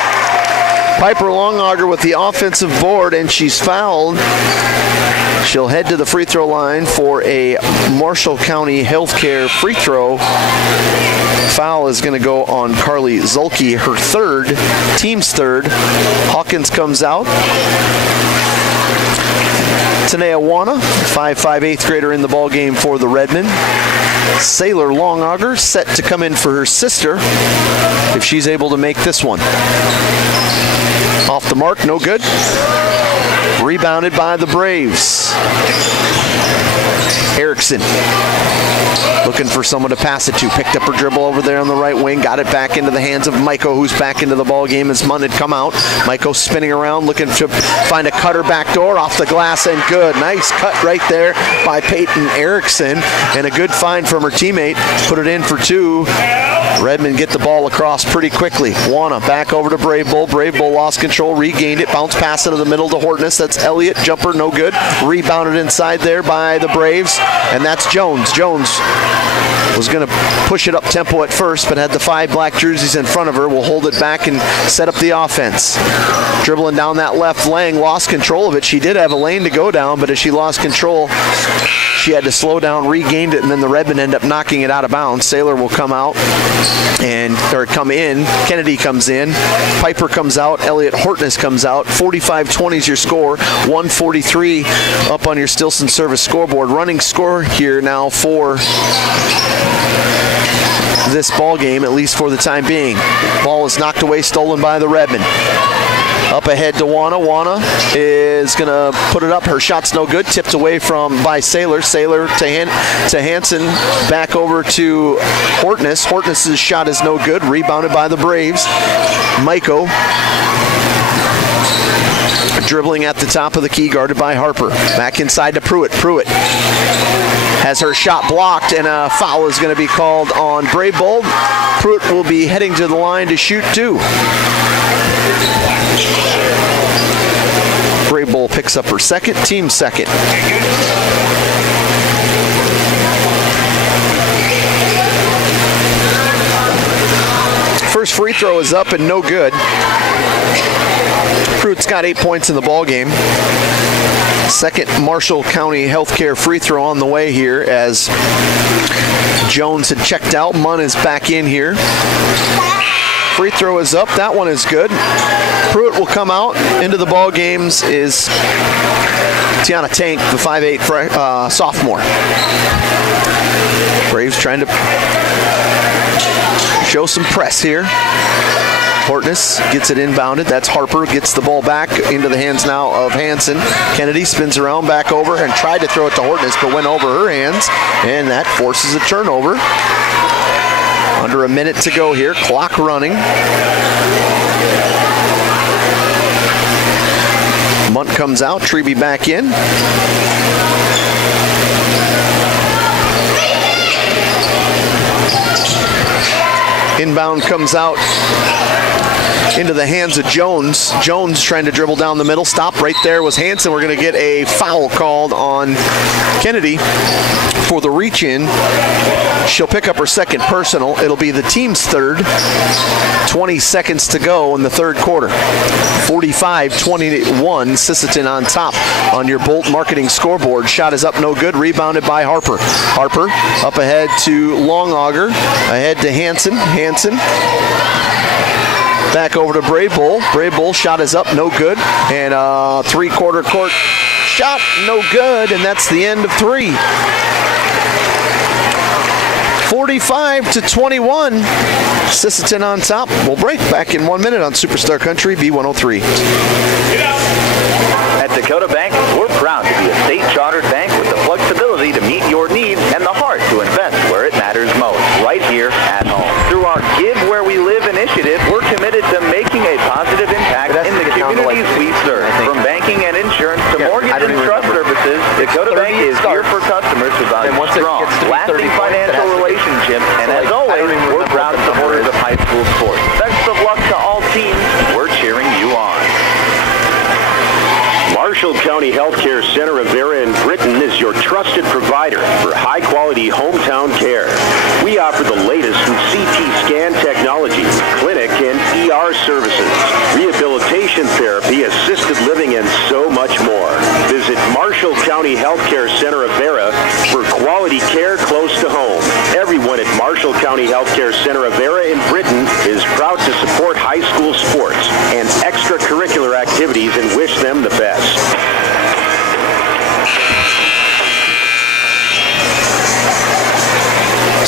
Piper Longauger with the offensive board, and she's fouled. She'll head to the free throw line for a Marshall County Healthcare free throw. Foul is going to go on Carly Zolke, her third, team's third. Hawkins comes out. Tanea Wana, 5'5", 8th grader in the ball game for the Redmen. Sailor Longauger set to come in for her sister if she's able to make this one. Off the mark, no good. Rebounded by the Braves. Erickson looking for someone to pass it to. Picked up her dribble over there on the right wing. Got it back into the hands of Maiko, who's back into the ball game as Munn had come out. Maiko spinning around, looking to find a cutter back door. Off the glass and good. Nice cut right there by Peyton Erickson. And a good find from her teammate. Put it in for 2. Redmen get the ball across pretty quickly. Wana back over to Brave Bull. Brave Bull lost control, regained it. Bounce pass into the middle to Hortness. That's Elliott. Jumper, no good. Rebounded inside there by the Braves. And that's Jones. Jones was going to push it up tempo at first, but had the 5 black jerseys in front of her. Will hold it back and set up the offense. Dribbling down that left lane, lost control of it. She did have a lane to go down, but as she lost control, she had to slow down, regained it, and then the Redmen end up knocking it out of bounds. Sailor will come out or come in. Kennedy comes in. Piper comes out. Elliott Hortness comes out. 45-20 is your score. 143 up on your Stilson Service scoreboard. Running score here now for this ball game, at least for the time being. Ball is knocked away, stolen by the Redmen. Up ahead to Wana. Wana is going to put it up. Her shot's no good. Tipped away by Sailor. Sailor to Hansen. Back over to Hortness. Hortness's shot is no good. Rebounded by the Braves. Maiko dribbling at the top of the key, guarded by Harper. Back inside to Pruitt. Pruitt has her shot blocked, and a foul is going to be called on Brave Bull. Pruitt will be heading to the line to shoot 2. Brave Bull picks up her second, team second. First free throw is up and no good. got 8 points in the ball game. Second Marshall County Healthcare free throw on the way here as Jones had checked out. Munn is back in here. Free throw is up. That one is good. Pruitt will come out. Into the ball games is Tiana Tank, the 5'8" sophomore. Braves trying to show some press here. Hortness gets it inbounded. That's Harper. Gets the ball back into the hands now of Hansen. Kennedy spins around back over and tried to throw it to Hortness, but went over her hands, and that forces a turnover. Under a minute to go here. Clock running. Munt comes out. Treby back in. Inbound comes out into the hands of Jones. Jones trying to dribble down the middle. Stop right there was Hansen. We're going to get a foul called on Kennedy for the reach in. She'll pick up her second personal. It'll be the team's third. 20 seconds to go in the third quarter. 45-21. Sisseton on top on your Bolt Marketing scoreboard. Shot is up, no good. Rebounded by Harper. Harper up ahead to Longauger. Ahead to Hansen. Hansen back over to Brave Bull. Brave Bull shot is up, no good. And three-quarter court shot, no good. And that's the end of three. 45-21. Sisseton on top. We'll break back in 1 minute on Superstar Country B103. At Dakota Bank, we're proud to be a state-chartered bank with the flexibility to meet your needs and the heart to invest where it matters most, right here at home. Through our Give Where We Live initiative, we're committed to making a positive impact in the communities we serve. From banking and insurance to mortgage and trust services, Dakota Bank is here for customers who value strong, lasting financial relationships, and as always, we're proud supporters of high school sports. Best of luck to all teams. We're cheering you on. Marshall County Healthcare Center Rivera in Britton is your trusted provider for high-quality hometown care. We offer the latest in CT scan technology, clinic and ER services, rehabilitation therapy, assisted living, and so much more. Visit Marshall County Healthcare Center Rivera for quality care close to home. Everyone at Marshall County Healthcare Center Rivera in Britton is proud to support high school sports and extracurricular activities and wish them the best.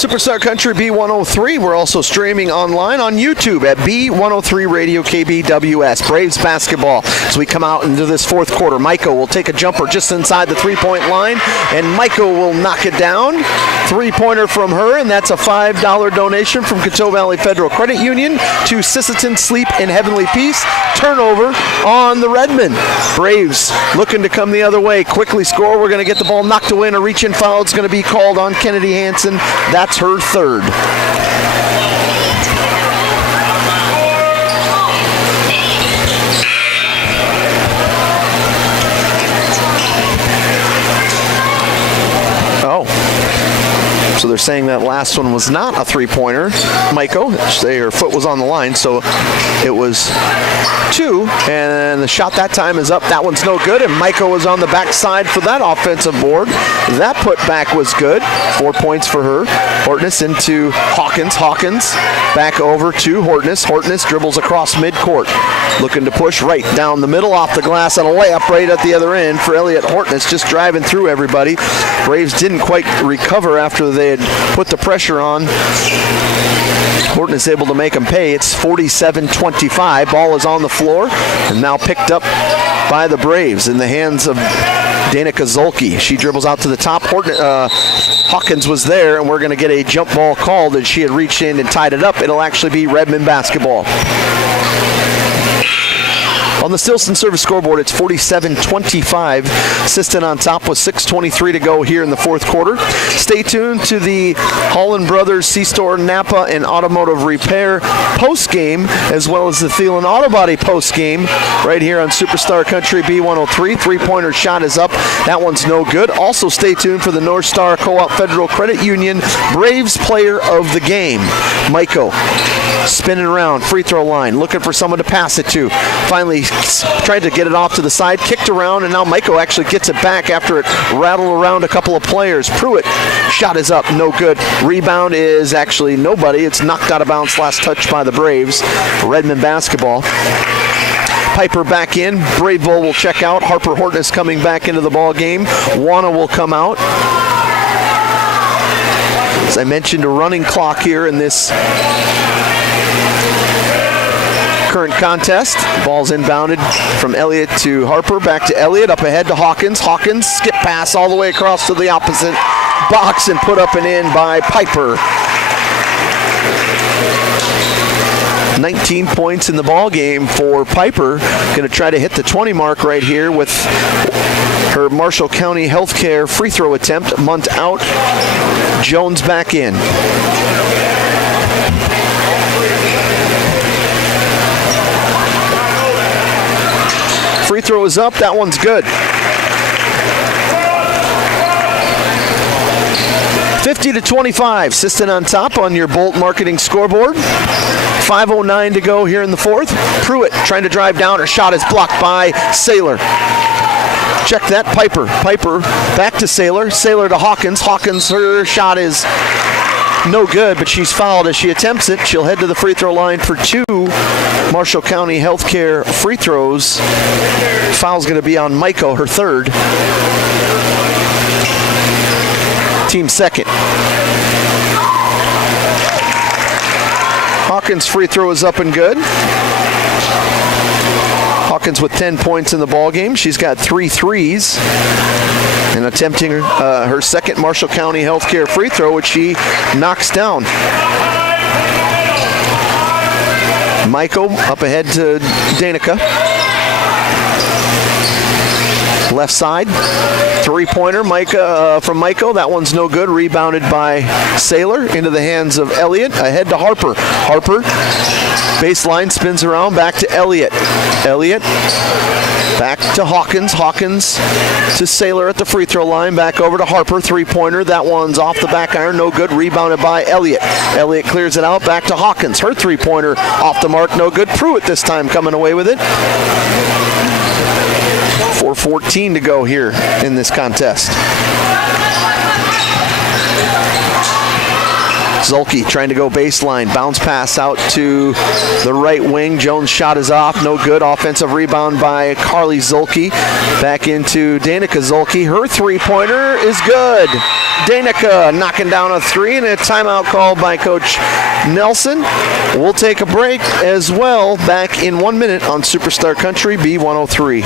Superstar Country B103. We're also streaming online on YouTube at B103 Radio KBWS. Braves basketball as we come out into this fourth quarter. Maiko will take a jumper just inside the three-point line, and Maiko will knock it down. Three-pointer from her, and that's a $5 donation from Coteau Valley Federal Credit Union to Sisseton Sleep in Heavenly Peace. Turnover on the Redmen. Braves looking to come the other way. Quickly score. We're going to get the ball knocked away, and a reach-in foul is going to be called on Kennedy Hansen. That's her third. Oh. So they're saying that last one was not a three-pointer. Maiko, her foot was on the line, so it was two. And the shot that time is up. That one's no good, and Maiko was on the backside for that offensive board. That putback was good. 4 points for her. Hortness into Hawkins. Hawkins back over to Hortness. Hortness dribbles across midcourt. Looking to push right down the middle off the glass on a layup right at the other end for Elliott Hortness, just driving through everybody. Braves didn't quite recover after they had put the pressure on. Hortness able to make them pay. It's 47-25. Ball is on the floor and now picked up by the Braves in the hands of Dana Kozolki. She dribbles out to the top. Hawkins was there, and we're going to get a jump ball called, and she had reached in and tied it up. It'll actually be Redmond basketball. On the Stilson Service scoreboard, it's 47-25. Sisseton on top with 6:23 to go here in the fourth quarter. Stay tuned to the Holland Brothers C-Store Napa and Automotive Repair post-game, as well as the Thielen Auto Body post-game right here on Superstar Country B103. Three-pointer shot is up. That one's no good. Also stay tuned for the North Star Co-op Federal Credit Union Braves Player of the Game. Maiko spinning around, free throw line, looking for someone to pass it to. Finally tried to get it off to the side, kicked around, and now Maiko actually gets it back after it rattled around a couple of players. Pruitt, shot is up, no good. Rebound is actually nobody. It's knocked out of bounds, last touch by the Braves. Redmond basketball. Piper back in. Brave Bull will check out. Harper Horton is coming back into the ball game. Wana will come out. As I mentioned, a running clock here in this current contest. Ball's inbounded from Elliott to Harper. Back to Elliott. Up ahead to Hawkins. Hawkins, skip pass all the way across to the opposite box and put up and in by Piper. 19 points in the ball game for Piper. Going to try to hit the 20 mark right here with her Marshall County Healthcare free throw attempt. Munt out. Jones back in. Free throw is up. That one's good. 50-25. Sisseton on top on your Bolt Marketing scoreboard. 5:09 to go here in the fourth. Pruitt trying to drive down. Her shot is blocked by Saylor. Check that. Piper. Piper back to Saylor. Saylor to Hawkins. Hawkins, her shot is no good, but she's fouled as she attempts it. She'll head to the free throw line for 2 Marshall County Healthcare free throws. Foul's going to be on Maiko, her third. Team second. Hawkins' free throw is up and good. Hawkins with 10 points in the ball game. She's got 3 threes and attempting her second Marshall County Healthcare free throw, which she knocks down. Maiko up ahead to Danica. Left side, three-pointer from Maiko. That one's no good. Rebounded by Saylor into the hands of Elliott. Ahead to Harper. Harper, baseline, spins around, back to Elliott. Elliott, back to Hawkins. Hawkins to Saylor at the free throw line. Back over to Harper, three-pointer. That one's off the back iron, no good. Rebounded by Elliott. Elliott clears it out, back to Hawkins. Her three-pointer off the mark, no good. Pruitt this time coming away with it. 4:14 to go here in this contest. Zulke trying to go baseline. Bounce pass out to the right wing. Jones' shot is off. No good. Offensive rebound by Carly Zulke. Back into Danica Zulke. Her three-pointer is good. Danica knocking down a three, and a timeout called by Coach Nelson. We'll take a break as well. Back in 1 minute on Superstar Country B103.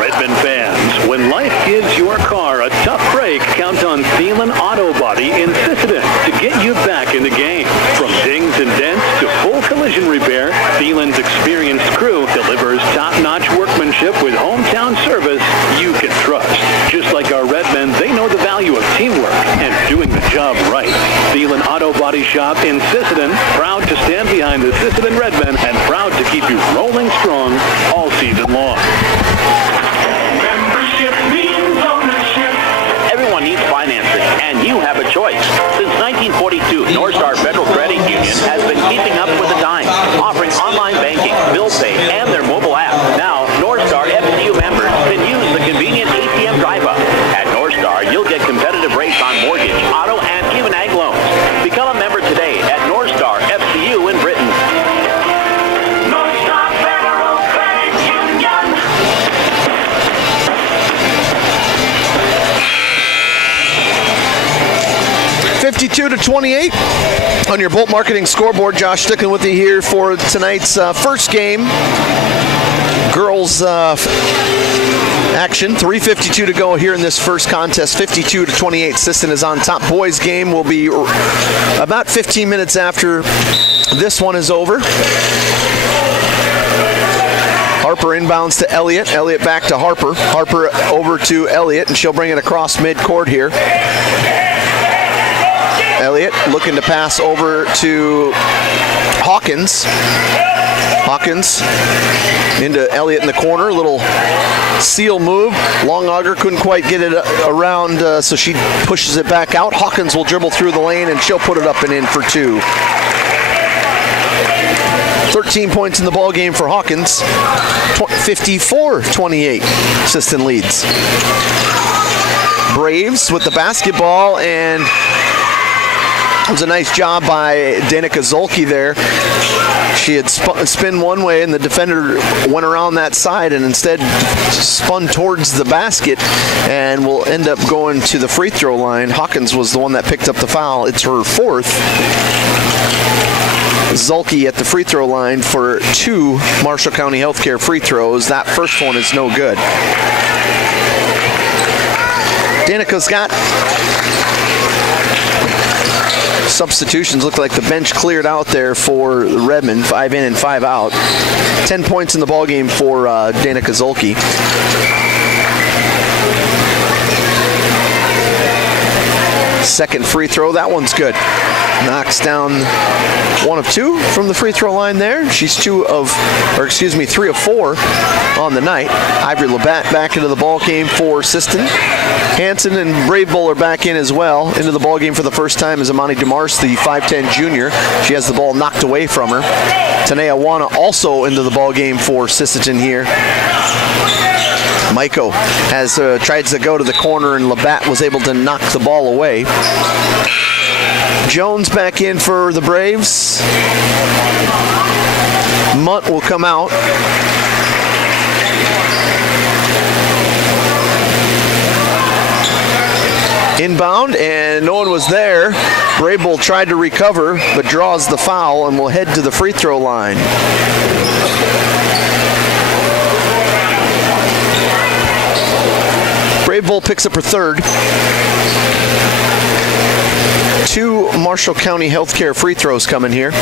Redmond fans, when life gives your car a tough break, count on Thielen Auto Body in Sisseton to get you back in the game. From dings and dents to full collision repair, Thielen's experienced crew delivers top-notch workmanship with hometown service you can trust. Just like our Redmen, they know the value of teamwork and doing the job right. Thielen Auto Body Shop in Sisseton, proud to stand behind the Sisseton Redmen and proud to keep you rolling strong all season long. Everyone needs financing, and you have a choice. Since 1942, Northstar Federal Credit Union has been keeping up with the times, offering online banking, bill pay, and their mobile app. Now, Northstar FCU members can use the convenient ATM drive-up. At Northstar, you'll get competitive rates on mortgage, auto, and even ag loans. Become a member today at Northstar FCU in Britton. Northstar Federal Credit Union. 52-28 on your Bolt Marketing scoreboard. Josh sticking with you here for tonight's first game. Girls action. 3:52 to go here in this first contest. 52-28. Sisseton is on top. Boys game will be about 15 minutes after this one is over. Harper inbounds to Elliott. Elliott back to Harper. Harper over to Elliott, and she'll bring it across midcourt here. Elliott looking to pass over to Hawkins. Hawkins into Elliott in the corner. Little seal move. Longauger couldn't quite get it around, so she pushes it back out. Hawkins will dribble through the lane, and she'll put it up and in for 2. 13 points in the ball game for Hawkins. 54-28. Sisseton leads. Braves with the basketball, and it was a nice job by Danica Zolke there. She had spin one way, and the defender went around that side and instead spun towards the basket and will end up going to the free throw line. Hawkins was the one that picked up the foul. It's her fourth. Zolke at the free throw line for 2 Marshall County Healthcare free throws. That first one is no good. Danica's got substitutions. Look like the bench cleared out there for Redmond. 5 in and 5 out. 10 points in the ballgame for Danica Zolke. Second free throw, that one's good. Knocks down 1 of 2 from the free throw line there. She's 3 of 4 on the night. Ivory Labatt back into the ball game for Sisseton. Hanson and Brave Bull are back in as well. Into the ball game for the first time is Amani DeMars, the 5'10 junior. She has the ball knocked away from her. Tanea Wana also into the ball game for Sisseton here. Maiko has tried to go to the corner, and Labatt was able to knock the ball away. Jones back in for the Braves. Munt will come out. Inbound, and no one was there. Brable tried to recover, but draws the foul and will head to the free throw line. Brave Bull picks up her third. 2 Marshall County Healthcare free throws coming here.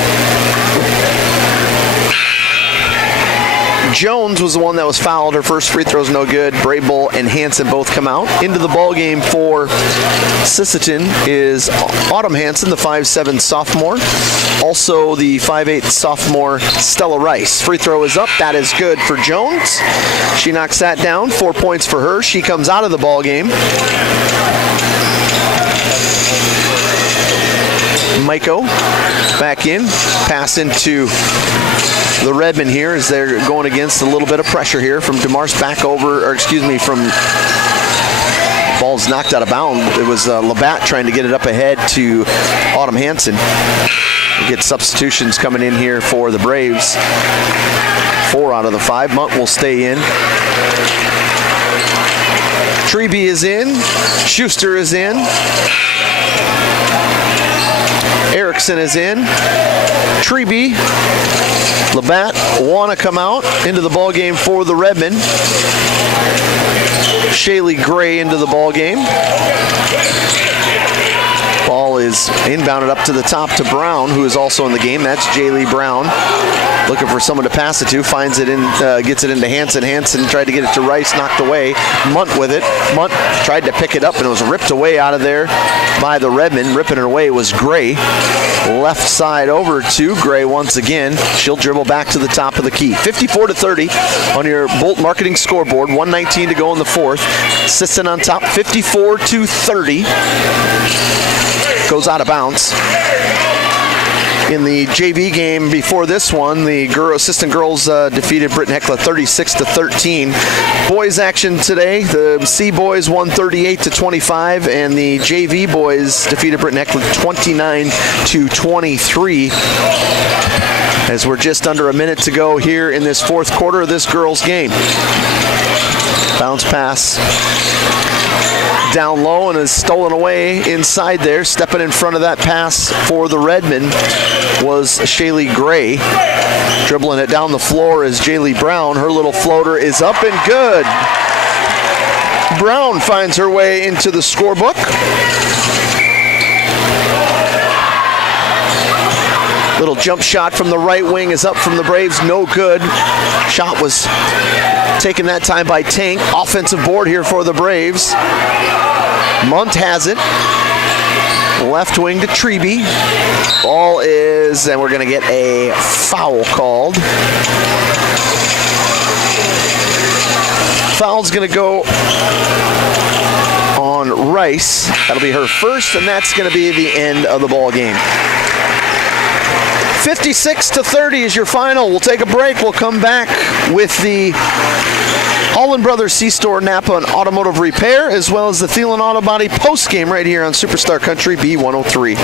Jones was the one that was fouled. Her first free throw's no good. Brave Bull and Hanson both come out. Into the ball game for Sisseton is Autumn Hanson, the 5'7 sophomore. Also the 5'8 sophomore Stella Rice. Free throw is up. That is good for Jones. She knocks that down. 4 points for her. She comes out of the ball game. Maiko back in. Pass into the Redmond here as they're going against a little bit of pressure here from DeMars back over, from ball's knocked out of bounds. It was Labatt trying to get it up ahead to Autumn Hanson. We get substitutions coming in here for the Braves. 4 out of the 5. Munt will stay in. Treby is in. Schuster is in. Erickson is in. Treby, Labatt want to come out into the ball game for the Redmond. Shaylee Gray into the ball game. Ball is inbounded up to the top to Brown, who is also in the game. That's Jaylee Brown. Looking for someone to pass it to. Finds it in, gets it into Hanson. Hanson tried to get it to Rice, knocked away. Munt with it. Munt tried to pick it up, and it was ripped away out of there by the Redmond. Ripping it away was Gray. Left side over to Gray once again. She'll dribble back to the top of the key. 54-30 on your Bolt Marketing scoreboard. 1:19 to go in the fourth. Sisseton on top, 54-30. Goes out of bounds. In the JV game before this one, the Sisseton girls defeated Britton-Hecla 36-13. Boys action today, the C boys won 38-25, and the JV boys defeated Britton-Hecla 29-23. As we're just under a minute to go here in this fourth quarter of this girls game. Bounce pass down low and is stolen away inside there. Stepping in front of that pass for the Redmond was Shaylee Gray. Dribbling it down the floor is Jaylee Brown. Her little floater is up and good. Brown finds her way into the scorebook. Little jump shot from the right wing is up from the Braves. No good. Shot was taken that time by Tank. Offensive board here for the Braves. Munt has it. Left wing to Treby. Ball is, and we're going to get a foul called. Foul's going to go on Rice. That'll be her first, and that's going to be the end of the ball game. 56-30 is your final. We'll take a break. We'll come back with the Holland Brothers C-Store Napa and Automotive Repair, as well as the Thielen Auto Body post game right here on Superstar Country B103.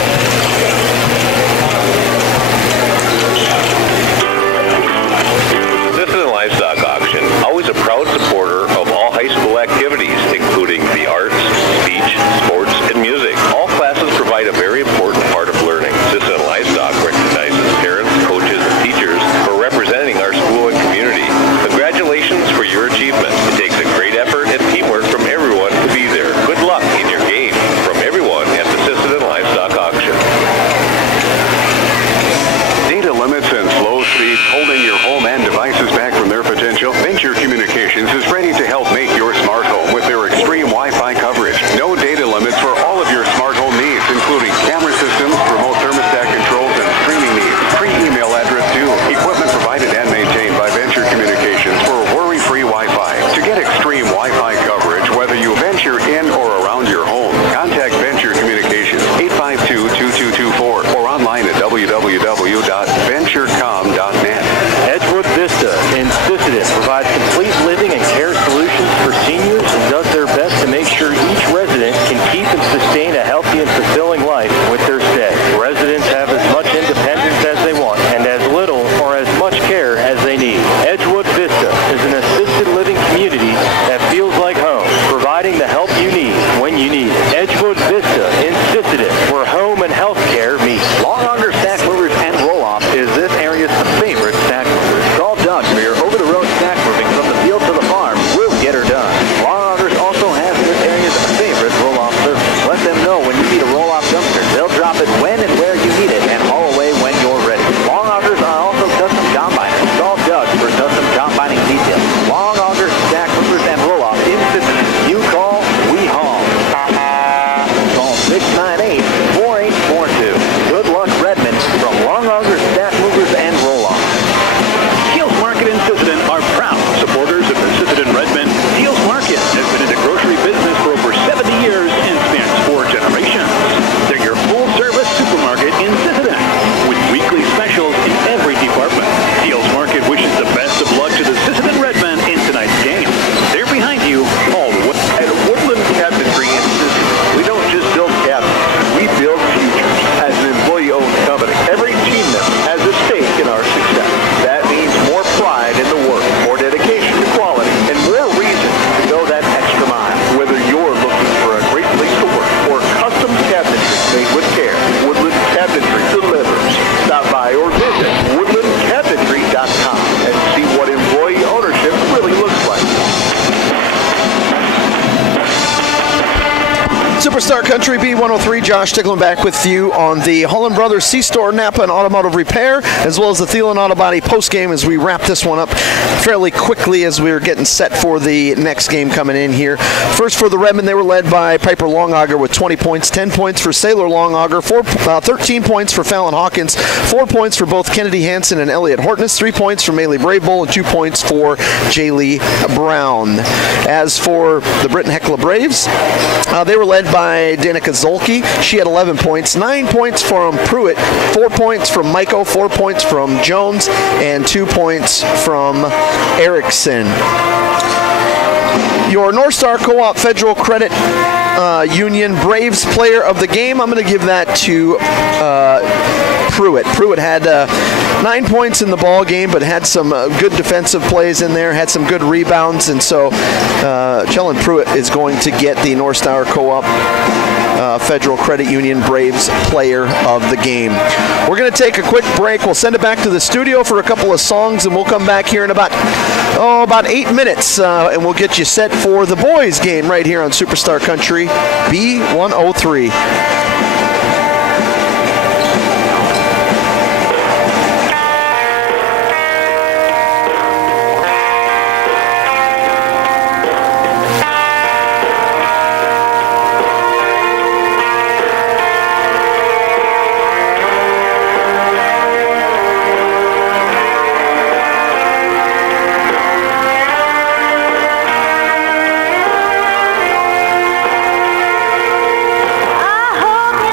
Sisseton Livestock Auction, always a proud supporter of all high school activities, including the arts, speech, sports, and music. All classes provide a very important part of learning. Sisseton Livestock recognizes parents, coaches, and teachers for representing our school and community. Congratulations for your achievement. It takes a great effort and teamwork from everyone to be there. Good luck in your game from everyone at the Sisseton Livestock Auction. Data limits and slow speeds holding your home and devices back from their potential? Venture Communications is ready to help make your smart home with their extreme Wi-Fi coverage. No data limits for all of your smart home needs, including camera systems, remote thermostat controls, and streaming needs. Free email address too. Equipment provided and maintained by Venture Communications for worry-free Wi-Fi. To get extreme Wi-Fi coverage, whether you venture in or around your home, contact Venture Communications 852-2224 or online at www.venturecom.net. Edgewood Vista in Sisseton provides complete living and care solutions for seniors and does their best to make sure each resident can keep and sustain a healthy and fulfilling life with their stay. Residents have as much independence as they want and as little or as much care as they need. Edgewood Vista is an assisted living community that feels like home, providing the help you need when you need it. Edgewood Vista in Sisseton, where home and health care meet. Long Auger Stack Movers and Roll-Off is this area's favorite stack movers. Call Doug for your over-the-road stack moving from the field to the farm. We'll get her done. Long Augers also has this area's favorite roll-off service. Let them know when you need a roll-off dumpster. They'll drop it when and where you need it and haul away when you're ready. Long Augers are also custom combining. Call Doug for custom combining details. Long Augers Stack Movers and Roll-Off in Sisseton. You call, we haul. Call 698-4842. Good luck, Redmond, from Long Auger Stack Movers and Roll-Off. Deals Market in Sisseton are proud supporters of the Sisseton Redmond. Deals Market has been in the grocery business for over 70 years and spans 4 generations. They're your full-service supermarket in Sisseton with weekly specials in every department. Deals Market wishes the best of luck to the Sisseton Redmen in tonight's game. They're behind you all the way. At Woodland Cabinetry in Sisseton, we don't just build cabinets, we build futures. As an employee-owned company, every team member has a stake in our success. That means more pride in the work, more dedication to quality, and more reason to go that extra mile. Whether you're looking for a great place to work or custom cabinetry made with care, Woodland Cabinetry delivers. Stop by or visit woodlandcabinetry.com and see what employee ownership really looks like. Superstar Country B103, Josh Ticklen back with you on the Holland Brothers C-Store Napa and Automotive Repair, as well as the Thielen Auto Body post-game as we wrap this one up fairly quickly as we're getting set for the next game coming in here. First for the Redmen, they were led by Piper Longauger with 20 points, 10 points for Sailor Longauger, 13 points for Fallon Hawkins, 4 points for both Kennedy Hansen and Elliot Hortness, 3 points for Maylee Brave Bull, and 2 points for Jaylee Brown. As for the Britton-Hecla Braves, they were led by Danica Zolke. She had 11 points, 9 points from Pruitt, 4 points from Michael, 4 points from Jones, and 2 points from Erickson. Your North Star Co-op Federal Credit Union Braves player of the game, I'm going to give that to Pruitt. Pruitt had 9 points in the ball game, but had some good defensive plays in there, had some good rebounds, and so Chellen Pruitt is going to get the North Star Co-op Federal Credit Union Braves player of the game. We're going to take a quick break. We'll send it back to the studio for a couple of songs, and we'll come back here in about 8 minutes, and we'll get you set for the boys game right here on Superstar Country B103. I hope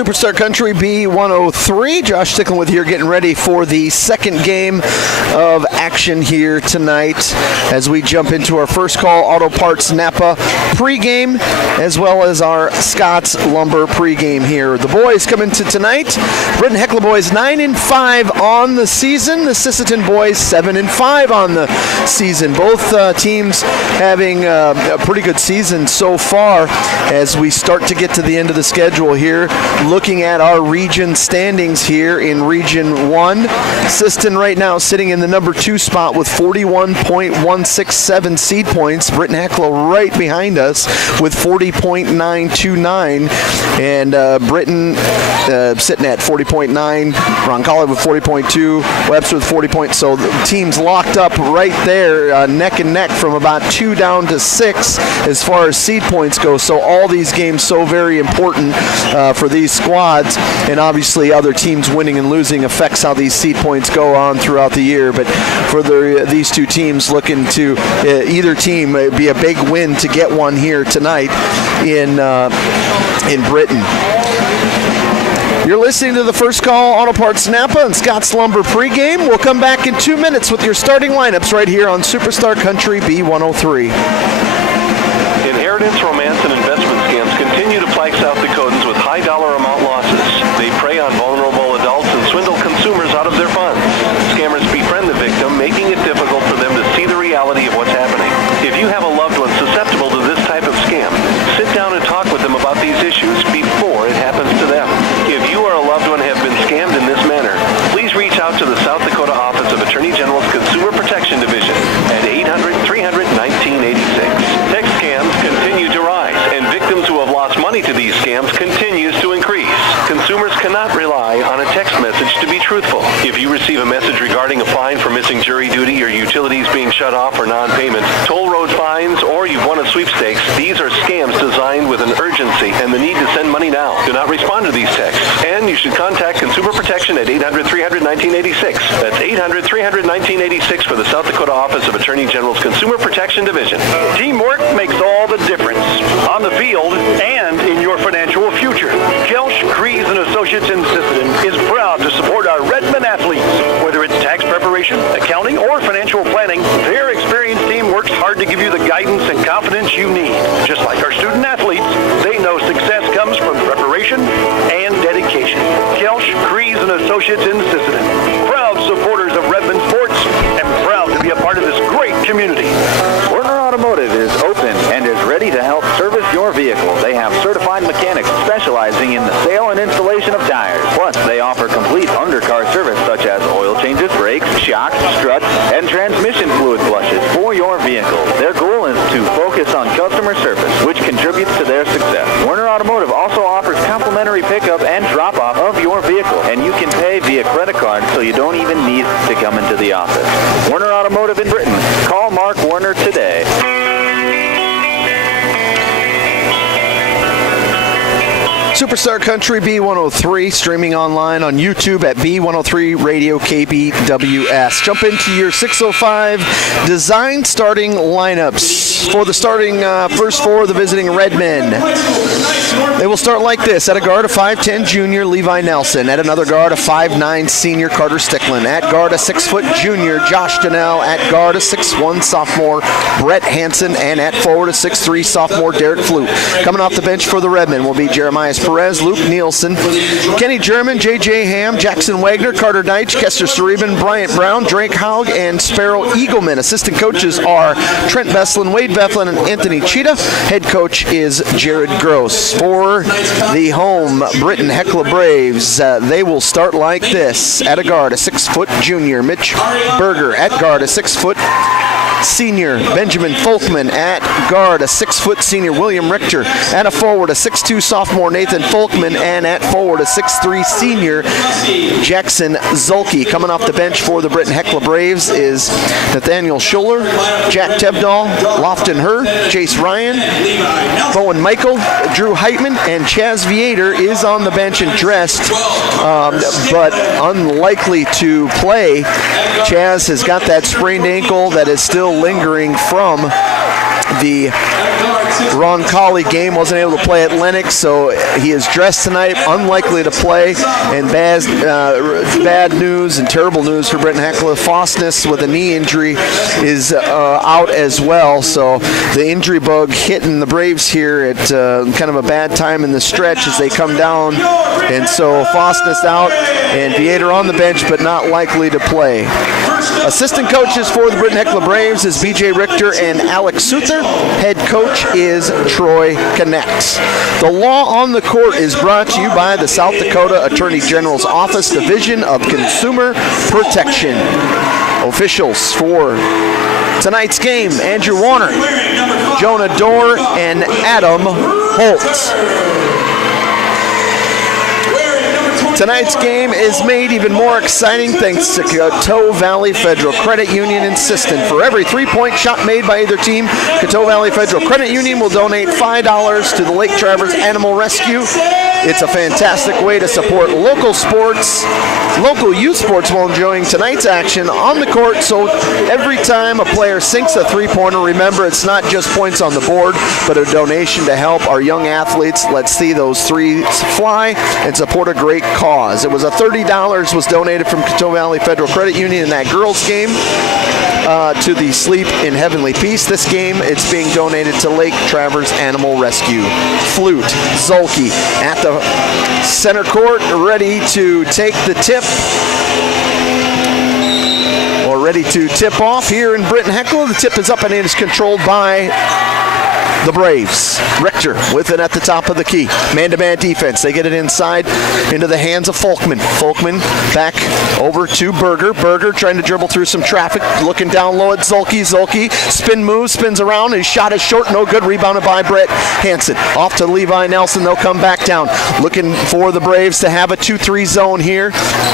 Superstar Country B103. Josh Stickland with you, getting ready for the second game of action here tonight as we jump into our First Call Auto Parts Napa pregame, as well as our Scott's Lumber pregame here. The boys come into tonight. Britton-Hecla boys 9-5 on the season. The Sisseton boys 7-5 on the season. Both teams having a pretty good season so far as we start to get to the end of the schedule here. Looking at our region standings here in Region 1, Sisseton right now sitting in the number 2 spot with 41.167 seed points. Britton-Hecla right behind us with 40.929, and Britton sitting at 40.9, Roncalli with 40.2, Webster with 40 points. So the teams locked up right there, neck and neck from about 2 down to 6 as far as seed points go. So all these games so very important for these squads, and obviously other teams winning and losing affects how these seed points go on throughout the year. But for these two teams looking to either team be a big win to get one here tonight in Britton. You're listening to the First Call Auto Parts Napa and Scott's Lumber pregame. We'll come back in 2 minutes with your starting lineups right here on Superstar Country B103. Inheritance, romance, and investment scams continue to plague South Dakotans with high dollar amount losses. They prey on vulnerable adults and swindle consumers out of their funds. Scammers befriend the victim, making it difficult for them to see the reality of what's happening. If you have a loved one susceptible to this type of scam, sit down and talk with them about these issues before it happens to them. If you or a loved one have been scammed in this manner, please reach out to the South Dakota Office of Attorney General's Consumer Protection Division at 800-300-1986. Text scams continue to rise, and victims who have lost money to these scams continues to increase. Consumers cannot rely on a text message to be truthful. If you receive a message regarding a fine for missing jury duty or utilities being shut off for non-payment, toll road fines, or you've won a sweepstakes, these are scams designed with an urgency and the need to send money now. Do not respond to these texts, and you should contact Consumer Protection at 800-300-1986. That's 800-300-1986 for the South Dakota Office of Attorney General's Consumer Protection Division. Teamwork makes all the difference on the field and in your financial future. Kelsch, Crees & Associates in Sisseton is proud to support our Redmond athletes. Whether it's tax preparation, accounting, or financial planning, their experienced team works hard to give you the guidance and confidence you need. Just like our student athletes, they know success comes from preparation and dedication. Kelsch, Crees & Associates in Sisseton, proud supporters of Redmond sports and proud to be a part of this great community. Werner Automotive is open and is ready to help service your vehicle. They have certified mechanics specializing in the sale and installation of tires. Plus, they offer complete undercar service such as oil changes, brakes, shocks, struts, and transmission fluid flushes for your vehicle. Their goal is to focus on customer service, which contributes to their success. Werner Automotive also offers complimentary pickup and drop-off of your vehicle, and you can pay via credit card so you don't even need to come into the office. Werner Automotive in Britton. Call Mark Werner today. Superstar Country B103, streaming online on YouTube at B103 Radio KBWS. Jump into your 6:05 design starting lineups for the starting first four of the visiting Redmen. They will start like this. At a guard, a 5'10 junior, Levi Nelson. At another guard, a 5'9 senior, Carter Stickland. At guard, a 6' junior, Josh Donnell. At guard, a 6'1 sophomore, Brett Hansen. And at forward, a 6'3 sophomore, Derek Flute. Coming off the bench for the Redmen will be Jeremiah Perez, Luke Nielsen, Kenny German, J.J. Ham, Jackson Wagner, Carter Deitch, Kester Cerebin, Bryant Brown, Drake Haug, and Sparrow Eagleman. Assistant coaches are Trent Veslin, Wade Veflin, and Anthony Cheetah. Head coach is Jared Gross. For the home Britton-Hecla Braves, they will start like this. At a guard, a 6' junior, Mitch Berger. At guard, a 6' senior, Benjamin Folkman. At guard, a 6' senior, William Richter. At a forward, a 6'2 sophomore, Nathan Folkman. And at forward, a 6'3 senior, Jackson Zulke. Coming off the bench for the Britton-Hecla Braves is Nathaniel Schuller, Jack Tebdall, Lofton Herr, Chase Ryan, Bowen Michael, Drew Heitman, and Chaz Viator is on the bench and dressed, but unlikely to play. Chaz has got that sprained ankle that is still lingering from the Roncalli game, wasn't able to play at Lennox, so he is dressed tonight, unlikely to play. And bad news and terrible news for Britton-Hecla. Fosness with a knee injury is out as well, so the injury bug hitting the Braves here at kind of a bad time in the stretch as they come down. And so Fosness out and Viator on the bench, but not likely to play. Assistant coaches for the Britton-Hecla Braves is B.J. Richter and Alex Souther. Head coach is Troy Connects. The Law on the Court is brought to you by the South Dakota Attorney General's Office, Division of Consumer Protection. Officials for tonight's game: Andrew Warner, Jonah Dorr, and Adam Holt. Tonight's game is made even more exciting thanks to Coteau Valley Federal Credit Union in Sisseton. For every 3-point shot made by either team, Coteau Valley Federal Credit Union will donate $5 to the Lake Traverse Animal Rescue. It's a fantastic way to support local sports, local youth sports, while enjoying tonight's action on the court. So every time a player sinks a three-pointer, remember it's not just points on the board, but a donation to help our young athletes. Let's see those threes fly and support a great cause. It was $30 was donated from Coteau Valley Federal Credit Union in that girls' game to the Sleep in Heavenly Peace. This game, it's being donated to Lake Traverse Animal Rescue. Flute, Zolke at the center court, ready to take the tip, or ready to tip off here in Britton-Hecla. The tip is up and it is controlled by the Braves. Richter with it at the top of the key. Man-to-man defense. They get it inside into the hands of Folkman. Folkman back over to Berger. Berger trying to dribble through some traffic. Looking down low at Zolke. Zolke spin move, spins around. His shot is short. No good. Rebounded by Brett Hansen. Off to Levi Nelson. They'll come back down. Looking for the Braves to have a 2-3 zone here.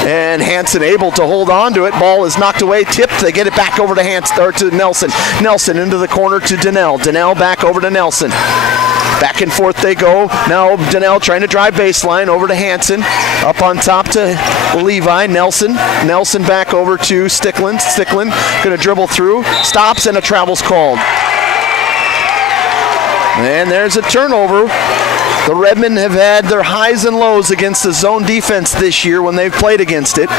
And Hansen able to hold on to it. Ball is knocked away. Tipped. They get it back over to Hansen, or to Nelson. Nelson into the corner to Donnell. Donnell back over to Nelson. Back and forth they go. Now Donnell trying to drive baseline over to Hansen. Up on top to Levi. Nelson back over to Sticklin. Sticklin going to dribble through. Stops and a travel's called. And there's a turnover. The Redmen have had their highs and lows against the zone defense this year when they've played against it.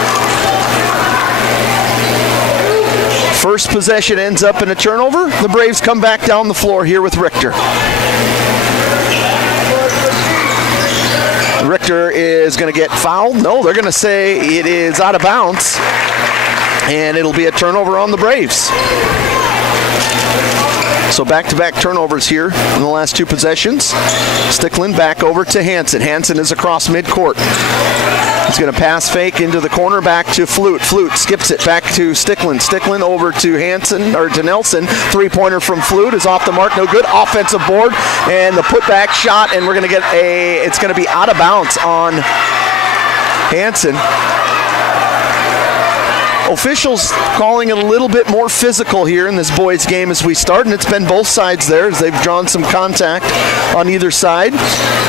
First possession ends up in a turnover. The Braves come back down the floor here with Richter. Richter is going to get fouled. No, they're going to say it is out of bounds. And it'll be a turnover on the Braves. So back-to-back turnovers here in the last two possessions. Sticklin back over to Hansen. Hansen is across midcourt. He's going to pass fake into the corner, back to Flute. Flute skips it back to Sticklin. Sticklin over to Hansen, or to Nelson. Three-pointer from Flute is off the mark, no good. Offensive board, and the putback shot, and we're going to get it's going to be out of bounds on Hansen. Officials calling it a little bit more physical here in this boys' game as we start, and it's been both sides there as they've drawn some contact on either side.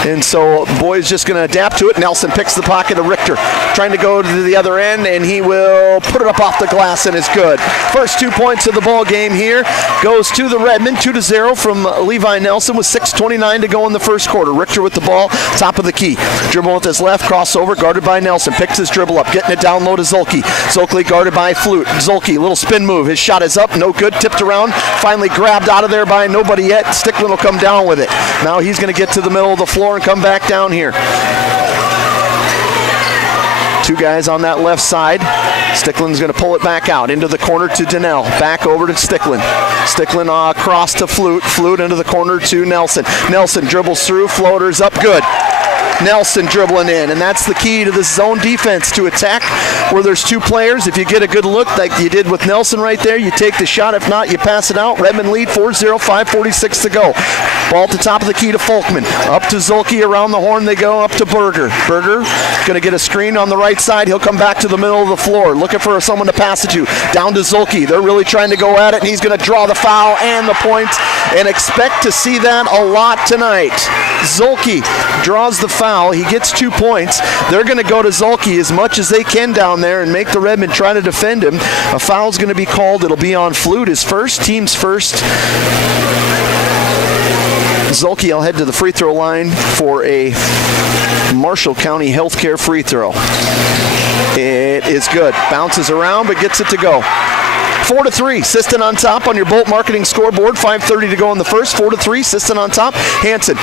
And so boys just going to adapt to it. Nelson picks the pocket of Richter, trying to go to the other end, and he will put it up off the glass and is good. First 2 points of the ball game here goes to the Redmen, 2-0 from Levi Nelson with 6:29 to go in the first quarter. Richter with the ball, top of the key. Dribble with his left, crossover, guarded by Nelson. Picks his dribble up, getting it down low to Zolke. Zolke guarded by Flute. Zolke, little spin move. His shot is up, no good. Tipped around, finally grabbed out of there by nobody yet. Sticklin will come down with it. Now he's going to get to the middle of the floor and come back down here. Two guys on that left side. Sticklin's going to pull it back out into the corner to Donnell. Back over to Sticklin. Sticklin across to Flute. Flute into the corner to Nelson. Nelson dribbles through, floaters up, good. Nelson dribbling in, and that's the key to this zone defense, to attack where there's two players. If you get a good look like you did with Nelson right there, you take the shot. If not, you pass it out. Redmond lead 4-0, 5:46 to go. Ball at the top of the key to Folkman. Up to Zolke, around the horn they go, up to Berger. Berger going to get a screen on the right side. He'll come back to the middle of the floor, looking for someone to pass it to. Down to Zolke. They're really trying to go at it, and he's going to draw the foul and the points, and expect to see that a lot tonight. Zolke draws the foul foul. He gets 2 points. They're going to go to Zulke as much as they can down there and make the Redmen try to defend him. A foul's going to be called. It'll be on Flute, his first, team's first. Zulke will head to the free throw line for a Marshall County Healthcare free throw. It is good. Bounces around but gets it to go. 4-3, Sisseton on top on your Bolt Marketing scoreboard. 5:30 to go in the first. 4-3, Sisseton on top. Hansen.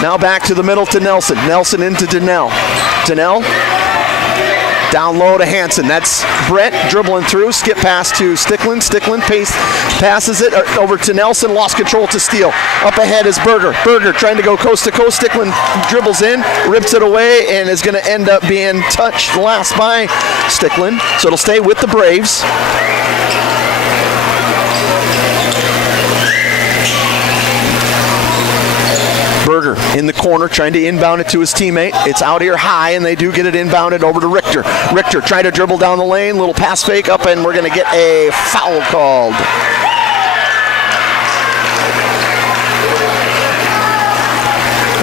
Now back to the middle to Nelson. Nelson into Donnell. Donnell down low to Hansen. That's Brett dribbling through. Skip pass to Sticklin. Sticklin passes it over to Nelson. Lost control to Steele. Up ahead is Berger. Berger trying to go coast to coast. Sticklin dribbles in, rips it away, and is going to end up being touched last by Sticklin. So it'll stay with the Braves. Berger in the corner trying to inbound it to his teammate. It's out here high, and they do get it inbounded over to Richter. Richter trying to dribble down the lane. Little pass fake up, and we're going to get a foul called.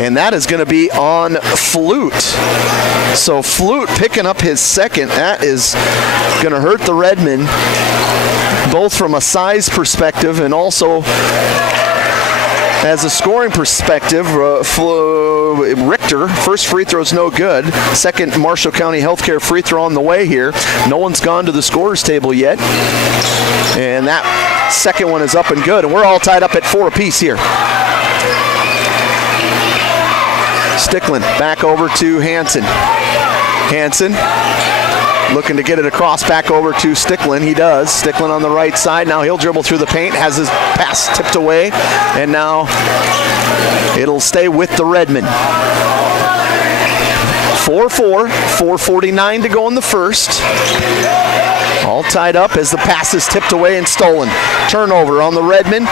And that is going to be on Flute. So Flute picking up his second. That is going to hurt the Redmen, both from a size perspective and also as a scoring perspective. Richter, first free throw is no good. Second Marshall County Healthcare free throw on the way here. No one's gone to the scorer's table yet. And that second one is up and good. And we're all tied up at 4 apiece here. Sticklin back over to Hansen. Hansen looking to get it across back over to Sticklin. He does. Sticklin on the right side. Now he'll dribble through the paint. Has his pass tipped away. And now it'll stay with the Redmen. 4-4. 4:49 to go in the first. All tied up as the pass is tipped away and stolen. Turnover on the Redmen.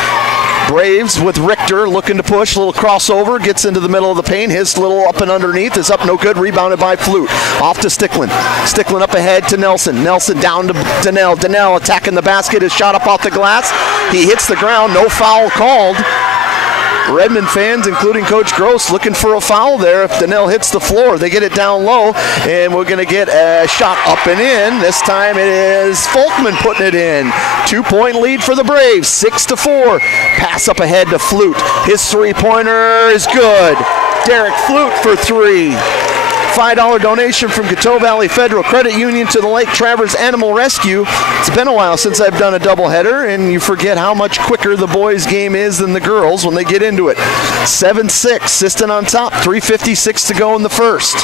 Braves with Richter looking to push. A little crossover. Gets into the middle of the paint. His little up and underneath is up no good. Rebounded by Flute. Off to Sticklin. Sticklin up ahead to Nelson. Nelson down to Donnell. Donnell attacking the basket. His shot up off the glass. He hits the ground. No foul called. Redmond fans, including Coach Gross, looking for a foul there. If Donnell hits the floor, they get it down low, and we're going to get a shot up and in. This time it is Folkman putting it in. 2-point lead for the Braves, 6-4. Pass up ahead to Flute. His three-pointer is good. Derek Flute for three. $5 donation from Coteau Valley Federal Credit Union to the Lake Travers Animal Rescue. It's been a while since I've done a doubleheader, and you forget how much quicker the boys' game is than the girls when they get into it. 7-6, Sisseton on top, 3:56 to go in the first.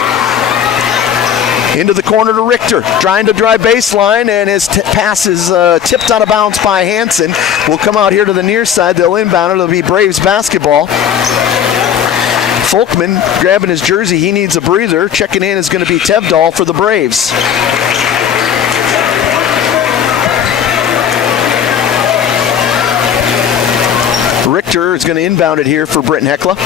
Into the corner to Richter, trying to drive baseline, and his pass is tipped out of bounds by Hansen. Will come out here to the near side. They'll inbound it. It'll be Braves basketball. Folkman grabbing his jersey. He needs a breather. Checking in is going to be Tevdahl for the Braves. Richter is going to inbound it here for Britton-Hecla.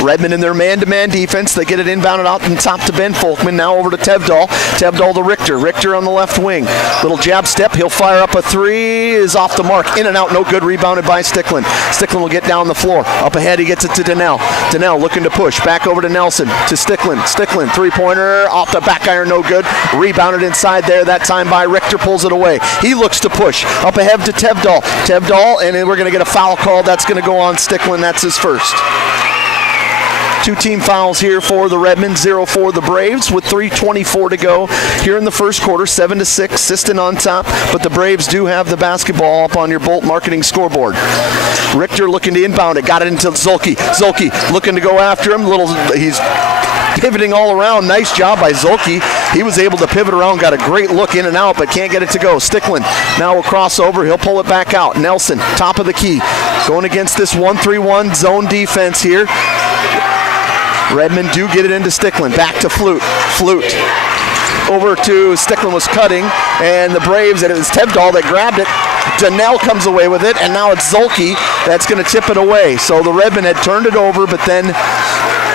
Redmond in their man-to-man defense. They get it inbounded out from top to Ben Folkman. Now over to Tevdahl. Tevdahl to Richter. Richter on the left wing. Little jab step. He'll fire up a three. Is off the mark. In and out. No good. Rebounded by Sticklin. Sticklin will get down the floor. Up ahead. He gets it to Donnell. Donnell looking to push. Back over to Nelson. To Sticklin. Sticklin. Three-pointer. Off the back iron. No good. Rebounded inside there. That time by Richter. Pulls it away. He looks to push. Up ahead to Tevdahl. Tevdahl. And then we're going to get a foul call. That's going to go on Sticklin. That's his first. 2 team fouls here for the Redmen, 0 for the Braves with 3:24 to go here in the first quarter, 7-6, Sisseton on top, but the Braves do have the basketball up on your Bolt Marketing scoreboard. Richter looking to inbound it, got it into Zulke. Zulke looking to go after him, he's pivoting all around. Nice job by Zulke. He was able to pivot around, got a great look in and out, but can't get it to go. Sticklin now will cross over. He'll pull it back out. Nelson, top of the key, going against this 1-3-1 zone defense here. Redmond do get it into Sticklin. Back to Flute. Flute over to Sticklin was cutting, and the Braves, and it was Tevdahl that grabbed it. Donnell comes away with it, and now it's Zulke that's going to tip it away. So the Redmen had turned it over, but then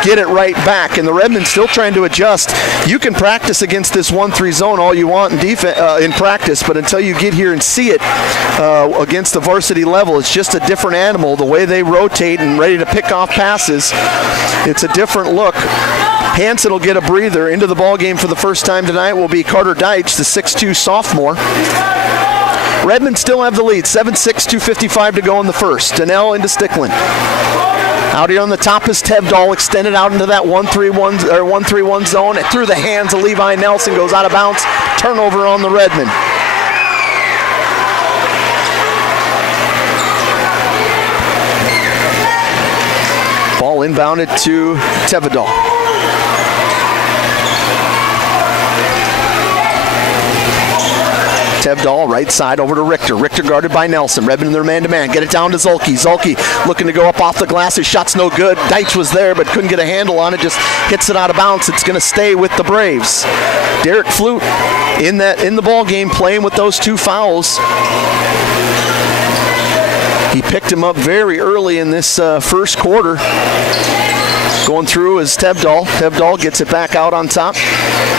get it right back. And the Redmen still trying to adjust. You can practice against this 1-3 zone all you want in practice, but until you get here and see it against the varsity level, it's just a different animal. The way they rotate and ready to pick off passes, it's a different look. Hansen will get a breather. Into the ball game for the first time tonight will be Carter Deitch, the 6'2 sophomore. Redmen still have the lead, 7-6, 2:55 to go in the first. Donnell into Stickland. Out here on the top is Tevdahl, extended out into that 1-3-1 zone. Through the hands of Levi Nelson, goes out of bounds. Turnover on the Redmen. Ball inbounded to Tevdahl. Tevdahl, right side over to Richter. Richter guarded by Nelson. Redmen in their man-to-man. Get it down to Zulke. Zulke looking to go up off the glass. His shot's no good. Deitch was there but couldn't get a handle on it. Just hits it out of bounds. It's going to stay with the Braves. Derek Flute in the ball game playing with those 2 fouls. He picked him up very early in this first quarter. Going through is Tevdahl. Tevdahl gets it back out on top.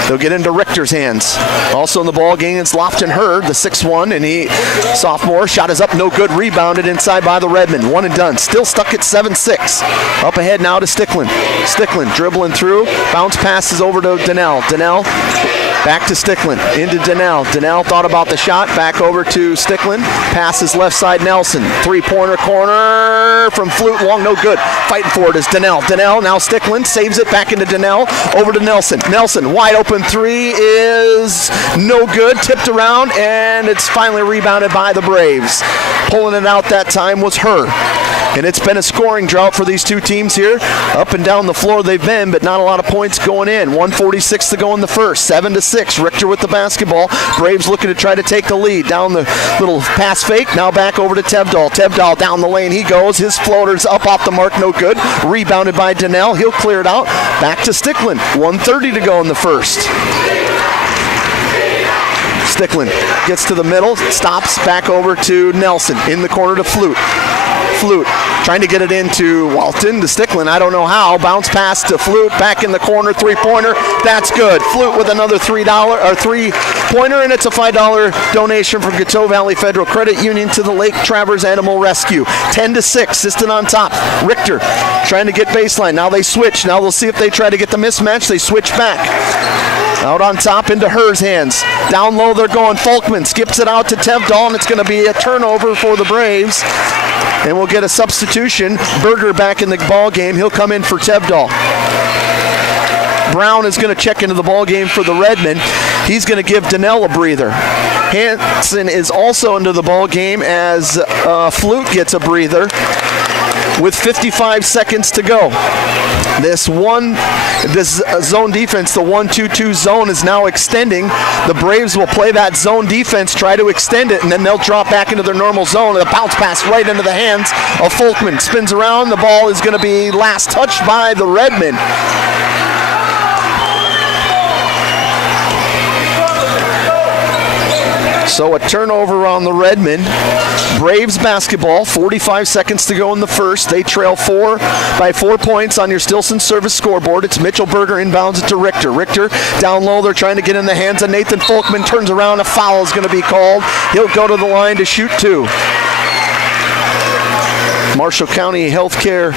They'll get into Richter's hands. Also in the ball game, it's Lofton Hurd, the 6'1", and he, sophomore, shot is up, no good, rebounded inside by the Redmen. One and done. Still stuck at 7-6. Up ahead now to Stickland. Stickland dribbling through. Bounce passes over to Donnell. Donnell back to Stickland. Into Donnell. Donnell thought about the shot. Back over to Stickland. Passes left side Nelson. 3-pointer corner from Flute. Long, no good. Fighting for it is Donnell. Donnell now Stickland saves it back into Donnell. Over to Nelson. Nelson, wide open 3 is no good. Tipped around, and it's finally rebounded by the Braves. Pulling it out that time was Hurd. And it's been a scoring drought for these two teams here. Up and down the floor they've been, but not a lot of points going in. 1:46 to go in the first. 7-6. Richter with the basketball. Braves looking to try to take the lead. Down the little pass fake. Now back over to Tevdahl. Tevdahl down the lane he goes. His floater's up off the mark. No good. Rebounded by Donnell. He'll clear it out. Back to Stickland. 1:30 to go in the first. Stickland gets to the middle. Stops. Back over to Nelson. In the corner to Flute. Flute trying to get it into Walton to Stickland. I don't know how. Bounce pass to Flute. Back in the corner. 3-pointer. That's good. Flute with another $3-pointer, and it's a $5 donation from Coteau Valley Federal Credit Union to the Lake Travers Animal Rescue. 10-6. Sisseton on top. Richter trying to get baseline. Now they switch. Now they'll see if they try to get the mismatch. They switch back. Out on top into Hur's hands. Down low they're going. Folkman skips it out to Tevdahl, and it's going to be a turnover for the Braves. And we'll get a substitution. Berger back in the ball game. He'll come in for Tevdahl. Brown is going to check into the ball game for the Redmen. He's going to give Donnell a breather. Hansen is also into the ball game as Flute gets a breather with 55 seconds to go. This zone defense, the 1-2-2 zone, is now extending. The Braves will play that zone defense, try to extend it, and then they'll drop back into their normal zone. The bounce pass right into the hands of Folkman. Spins around. The ball is going to be last touched by the Redmen. So a turnover on the Redmen. Braves basketball, 45 seconds to go in the first. They trail by 4 points on your Stilson service scoreboard. It's Mitchell Berger inbounds it to Richter. Richter down low. They're trying to get in the hands of Nathan Folkman. Turns around. A foul is going to be called. He'll go to the line to shoot 2. Marshall County Healthcare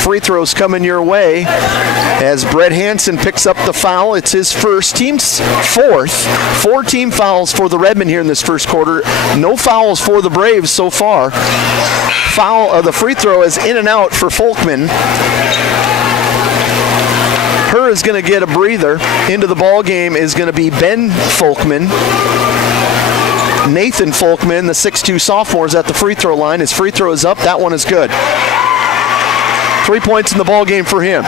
free throws coming your way as Brett Hansen picks up the foul. It's his first, team's fourth. 4 team fouls for the Redmen here in this first quarter. No fouls for the Braves so far. The free throw is in and out for Folkman. Her is going to get a breather. Into the ball game is going to be Ben Folkman. Nathan Folkman, the 6'2 sophomore, is at the free throw line. His free throw is up. That one is good. 3 points in the ball game for him.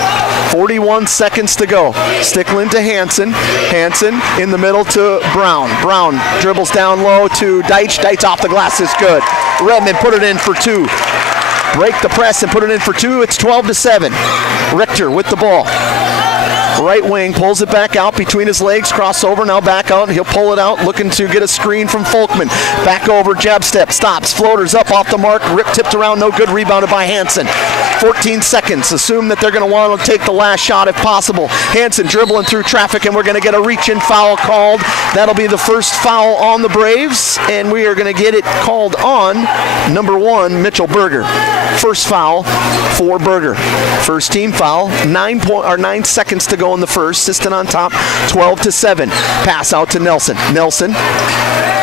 41 seconds to go. Stickland to Hansen. Hansen in the middle to Brown. Brown dribbles down low to Deitch. Deitch off the glass is good. Redmen put it in for 2. Break the press and put it in for 2. It's 12-7. Richter with the ball. Right wing, pulls it back out between his legs, crossover, now back out. He'll pull it out, looking to get a screen from Folkman. Back over, jab step, stops, floaters up off the mark, tipped around, no good, rebounded by Hansen. 14 seconds, assume that they're going to want to take the last shot if possible. Hansen dribbling through traffic, and we're going to get a reach-in foul called. That'll be the first foul on the Braves, and we are going to get it called on number 1, Mitchell Berger. First foul for Berger. First team foul, 9 seconds to go in the first. Sisseton on top, 12-7. Pass out to Nelson. Nelson,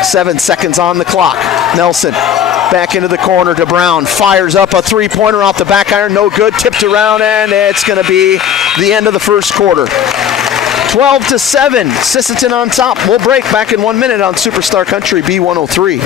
7 seconds on the clock. Nelson back into the corner to Brown. Fires up a three-pointer off the back iron. No good. Tipped around, and it's going to be the end of the first quarter. 12-7. Sisseton on top. We'll break back in 1 minute on Superstar Country B103.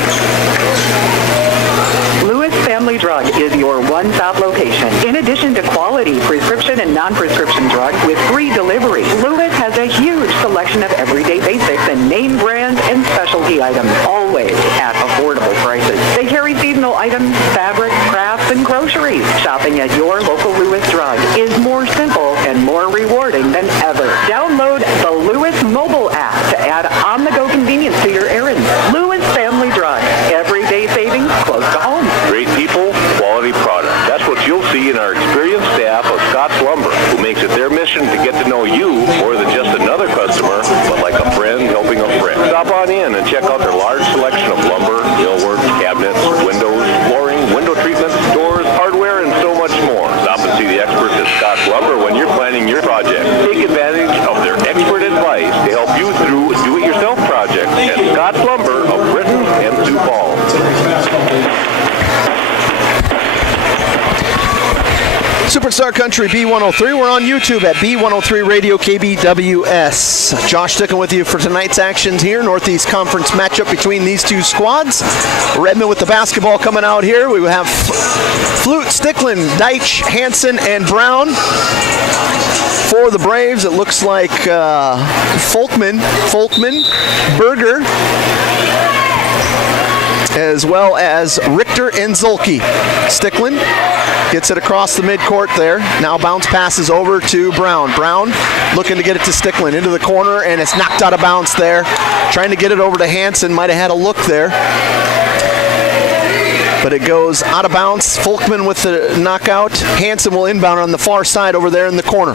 Lewis Family Drug is your one-stop location. In addition to quality prescription and non-prescription drugs with free delivery, Lewis has a huge selection of everyday basics and name brands and specialty items, always at affordable prices. They carry seasonal items, fabric, crafts, and groceries. Shopping at your local Lewis Drug is more simple and more rewarding than ever. Download the Lewis mobile app to add on-the-go convenience to your errands. Lewis Family Drug. Everyday savings close to home. Great people, quality product. That's what you'll see in our experienced staff of Scott's Lumber, who makes it their mission to get to know you more than just another customer, but like a friend helping a friend. Stop on in and check out their large selection of lumber, millwork, cabinets, windows, flooring, window treatments, doors, hardware, and so much more. Stop and see the experts at Scott's Lumber when you're planning your project. Take advantage of their expert advice to help you through do-it-yourself projects at Scott's Lumber of Britton and Sioux Falls. Superstar Country B103. We're on YouTube at B103 Radio KBWS. Josh sticking with you for tonight's actions here. Northeast Conference matchup between these two squads. Redmond with the basketball coming out here. We will have Flute, Stickland, Deitch, Hansen, and Brown. For the Braves, it looks like Folkman, Berger, as well as Richter and Zulke. Stickland gets it across the midcourt there. Now bounce passes over to Brown. Brown looking to get it to Stickland into the corner, and it's knocked out of bounds there. Trying to get it over to Hansen. Might have had a look there, but it goes out of bounds. Folkman with the knockout. Hansen will inbound on the far side over there in the corner.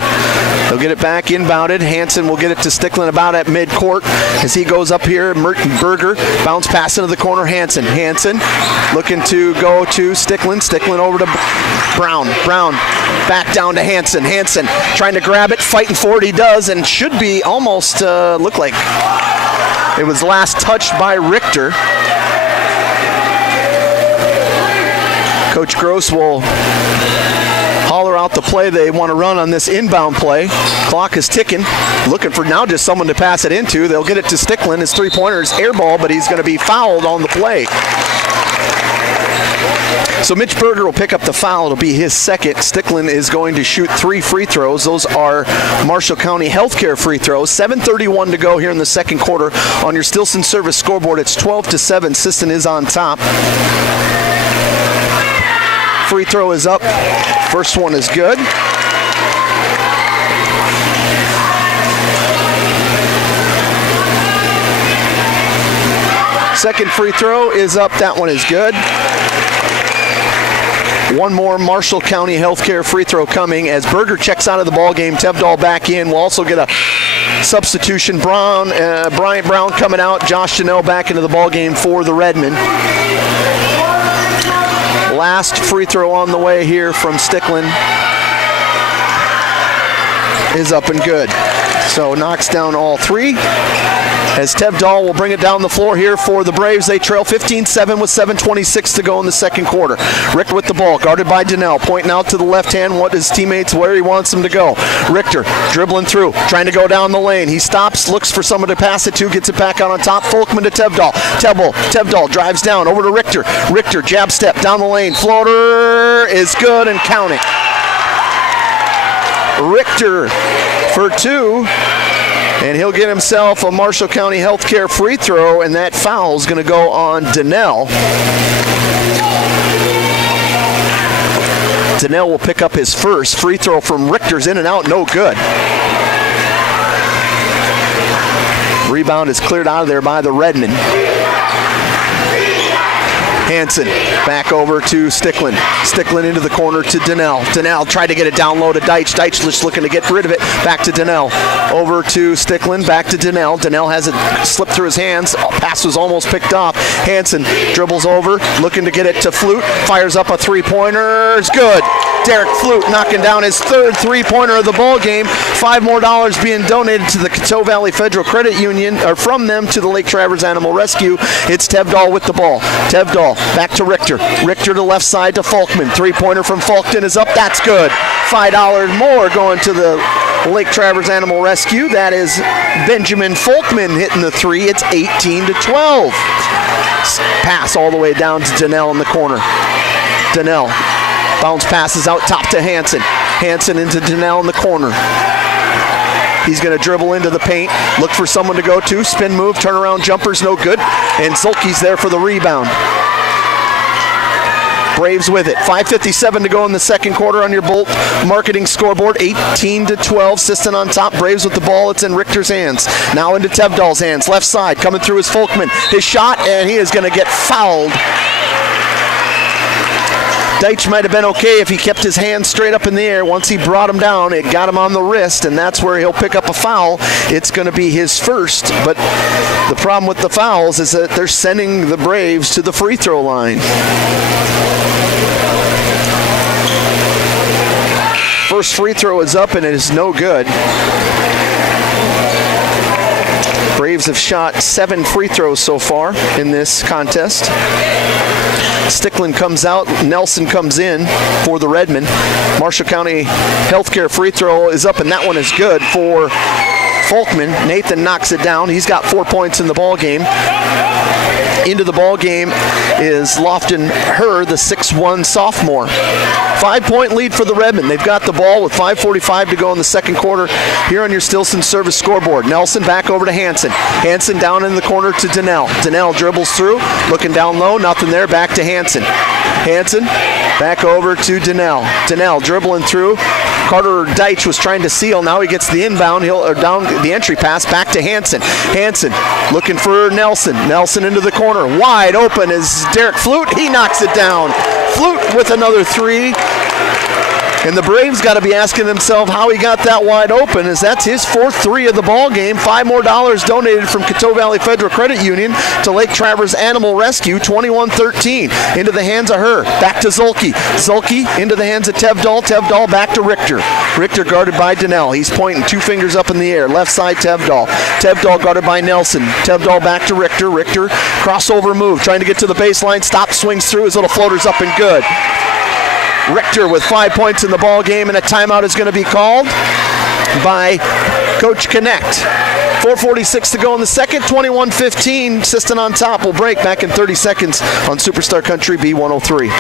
They'll get it back inbounded. Hansen will get it to Stickland about at midcourt as he goes up here. Berger bounce pass into the corner. Hansen looking to go to Stickland. Stickland over to Brown. Brown back down to Hansen. Hansen trying to grab it, fighting for it. He does, and should be almost look like it was last touched by Richter. Coach Gross will holler out the play they want to run on this inbound play. Clock is ticking. Looking for now just someone to pass it into. They'll get it to Stickland. His three-pointer is air ball, but he's going to be fouled on the play. So Mitch Berger will pick up the foul. It'll be his second. Stickland is going to shoot 3 free throws. Those are Marshall County Healthcare free throws. 7:31 to go here in the second quarter. On your Stilson Service scoreboard, it's 12-7. Sisseton is on top. Free throw is up. First one is good. Second free throw is up. That one is good. One more Marshall County Healthcare free throw coming as Berger checks out of the ball game. Tevdahl back in. We'll also get a substitution. Bryant Brown coming out. Josh Janelle back into the ball game for the Redmond. Last free throw on the way here from Stickland is up and good. So knocks down all 3. As Tevdahl will bring it down the floor here for the Braves. They trail 15-7 with 7:26 to go in the second quarter. Richter with the ball, guarded by Donnell, pointing out to the left hand what his teammates, where he wants them to go. Richter dribbling through, trying to go down the lane. He stops, looks for someone to pass it to, gets it back out on top. Folkman to Tevdahl. Tevdahl drives down, over to Richter. Richter, jab step, down the lane. Floater is good and counting. Richter for 2. And he'll get himself a Marshall County Healthcare free throw, and that foul is going to go on Donnell. Donnell will pick up his first free throw from Richter's in and out, no good. Rebound is cleared out of there by the Redmen. Hansen back over to Sticklin. Sticklin into the corner to Donnell. Donnell tried to get it down low to Deitch. Deitch just looking to get rid of it. Back to Donnell. Over to Sticklin. Back to Donnell. Donnell has it slipped through his hands. Pass was almost picked off. Hansen dribbles over, looking to get it to Flute. Fires up a three-pointer. It's good. Derek Flute knocking down his third three-pointer of the ball game. $5 more being donated to the Coteau Valley Federal Credit Union, or from them to the Lake Travers Animal Rescue. It's Tevdahl with the ball. Tevdahl back to Richter. Richter to left side to Falkman. Three-pointer from Falkton is up. That's good. $5 more going to the Lake Travers Animal Rescue. That is Benjamin Falkman hitting the three. It's 18-12. Pass all the way down to Donnell in the corner. Donnell. Bounce passes out top to Hansen. Hansen into Donnell in the corner. He's going to dribble into the paint, look for someone to go to, spin move, turnaround jumper's no good, and Zulke's there for the rebound. Braves with it. 5:57 to go in the second quarter on your Bolt marketing scoreboard. 18-12. Sisseton on top. Braves with the ball. It's in Richter's hands. Now into Tevdahl's hands. Left side. Coming through is Falkman. His shot, and he is going to get fouled. Deitch might have been okay if he kept his hands straight up in the air. Once he brought him down, it got him on the wrist, and that's where he'll pick up a foul. It's going to be his first, but the problem with the fouls is that they're sending the Braves to the free throw line. First free throw is up, and it is no good. Braves have shot 7 free throws so far in this contest. Sticklin comes out, Nelson comes in for the Redmen. Marshall County Healthcare free throw is up, and that one is good for Falkman. Nathan knocks it down. He's got 4 points in the ball game. Into the ball game is Lofton Herr, the 6'1 sophomore. 5-point lead for the Redmen. They've got the ball with 5:45 to go in the second quarter here on your Stilson Service scoreboard. Nelson back over to Hansen. Hansen down in the corner to Donnell. Donnell dribbles through, looking down low, nothing there, back to Hansen. Hansen back over to Donnell. Donnell dribbling through. Carter Deitch was trying to seal. Now he gets the inbound. He'll down the entry pass back to Hansen. Hansen looking for Nelson. Nelson into the corner. Wide open is Derek Flute. He knocks it down. Flute with another three. And the Braves got to be asking themselves how he got that wide open, as that's his 4th three of the ball game. $5 more donated from Coteau Valley Federal Credit Union to Lake Travers Animal Rescue. 21-13 into the hands of Herr. Back to Zulke. Zulke into the hands of Tevdahl. Tevdahl back to Richter. Richter guarded by Donnell. He's pointing 2 fingers up in the air. Left side Tevdahl. Tevdahl guarded by Nelson. Tevdahl back to Richter. Richter crossover move, trying to get to the baseline. Stops, swings through. His little floater's up and good. Richter with 5 points in the ball game, and a timeout is going to be called by Coach Connect. 4:46 to go in the second. 21-15. Sisseton on top. Will break back in 30 seconds on Superstar Country B103.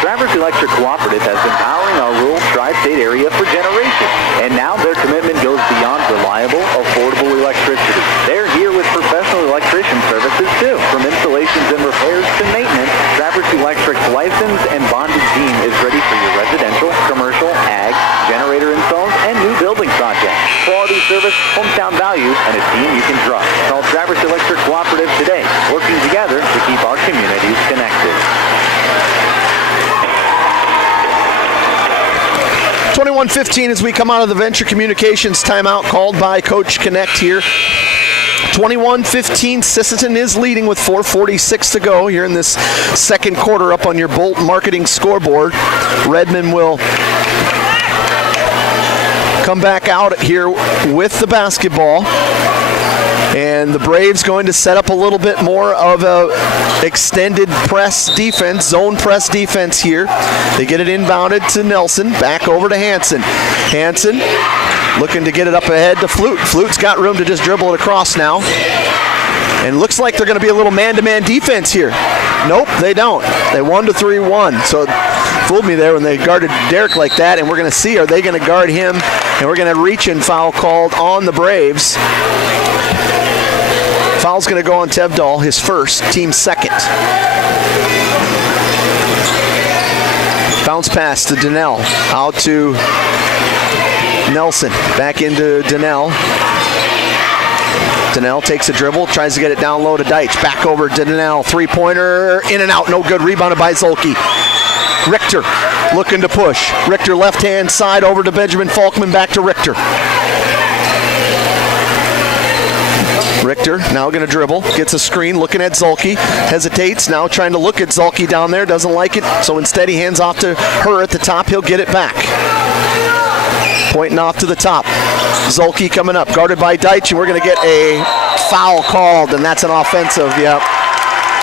Travers Electric Cooperative has been powering our rural tri-state area for generations, and now their commitment goes beyond reliable, affordable electricity. They're here with professional electrician services too. From installations and repairs to maintenance, Travers Electric's licensed and bonded team is ready for your residential, commercial, ag, generator installs, and new building projects. Quality service, hometown values, and a team you can trust. Call Travers Electric Cooperative today, working together to keep our communities connected. 21-15 as we come out of the Venture Communications timeout called by Coach Connect here. 21-15, Sisseton is leading with 4:46 to go here in this second quarter up on your Bolt marketing scoreboard. Redmen will come back out here with the basketball. And the Braves going to set up a little bit more of a extended press defense, zone press defense here. They get it inbounded to Nelson, back over to Hansen. Hansen looking to get it up ahead to Flute. Flute's got room to just dribble it across now. And looks like they're going to be a little man-to-man defense here. Nope, they don't. They 1-3-1. So it fooled me there when they guarded Derek like that. And we're going to see, are they going to guard him? And we're going to reach in foul called on the Braves. Foul's going to go on Tevdahl, his first, team second. Bounce pass to Donnell. Out to Nelson. Back into Donnell. Donnell takes a dribble, tries to get it down low to Deitch. Back over to Donnell, three-pointer, in and out, no good. Rebounded by Zolke. Richter looking to push. Richter left-hand side over to Benjamin Falkman, back to Richter. Richter now going to dribble, gets a screen, looking at Zolke, hesitates, now trying to look at Zolke down there, doesn't like it, so instead he hands off to her at the top, he'll get it back. Pointing off to the top. Zolke coming up, guarded by Deitch, and we're going to get a foul called, and that's an offensive,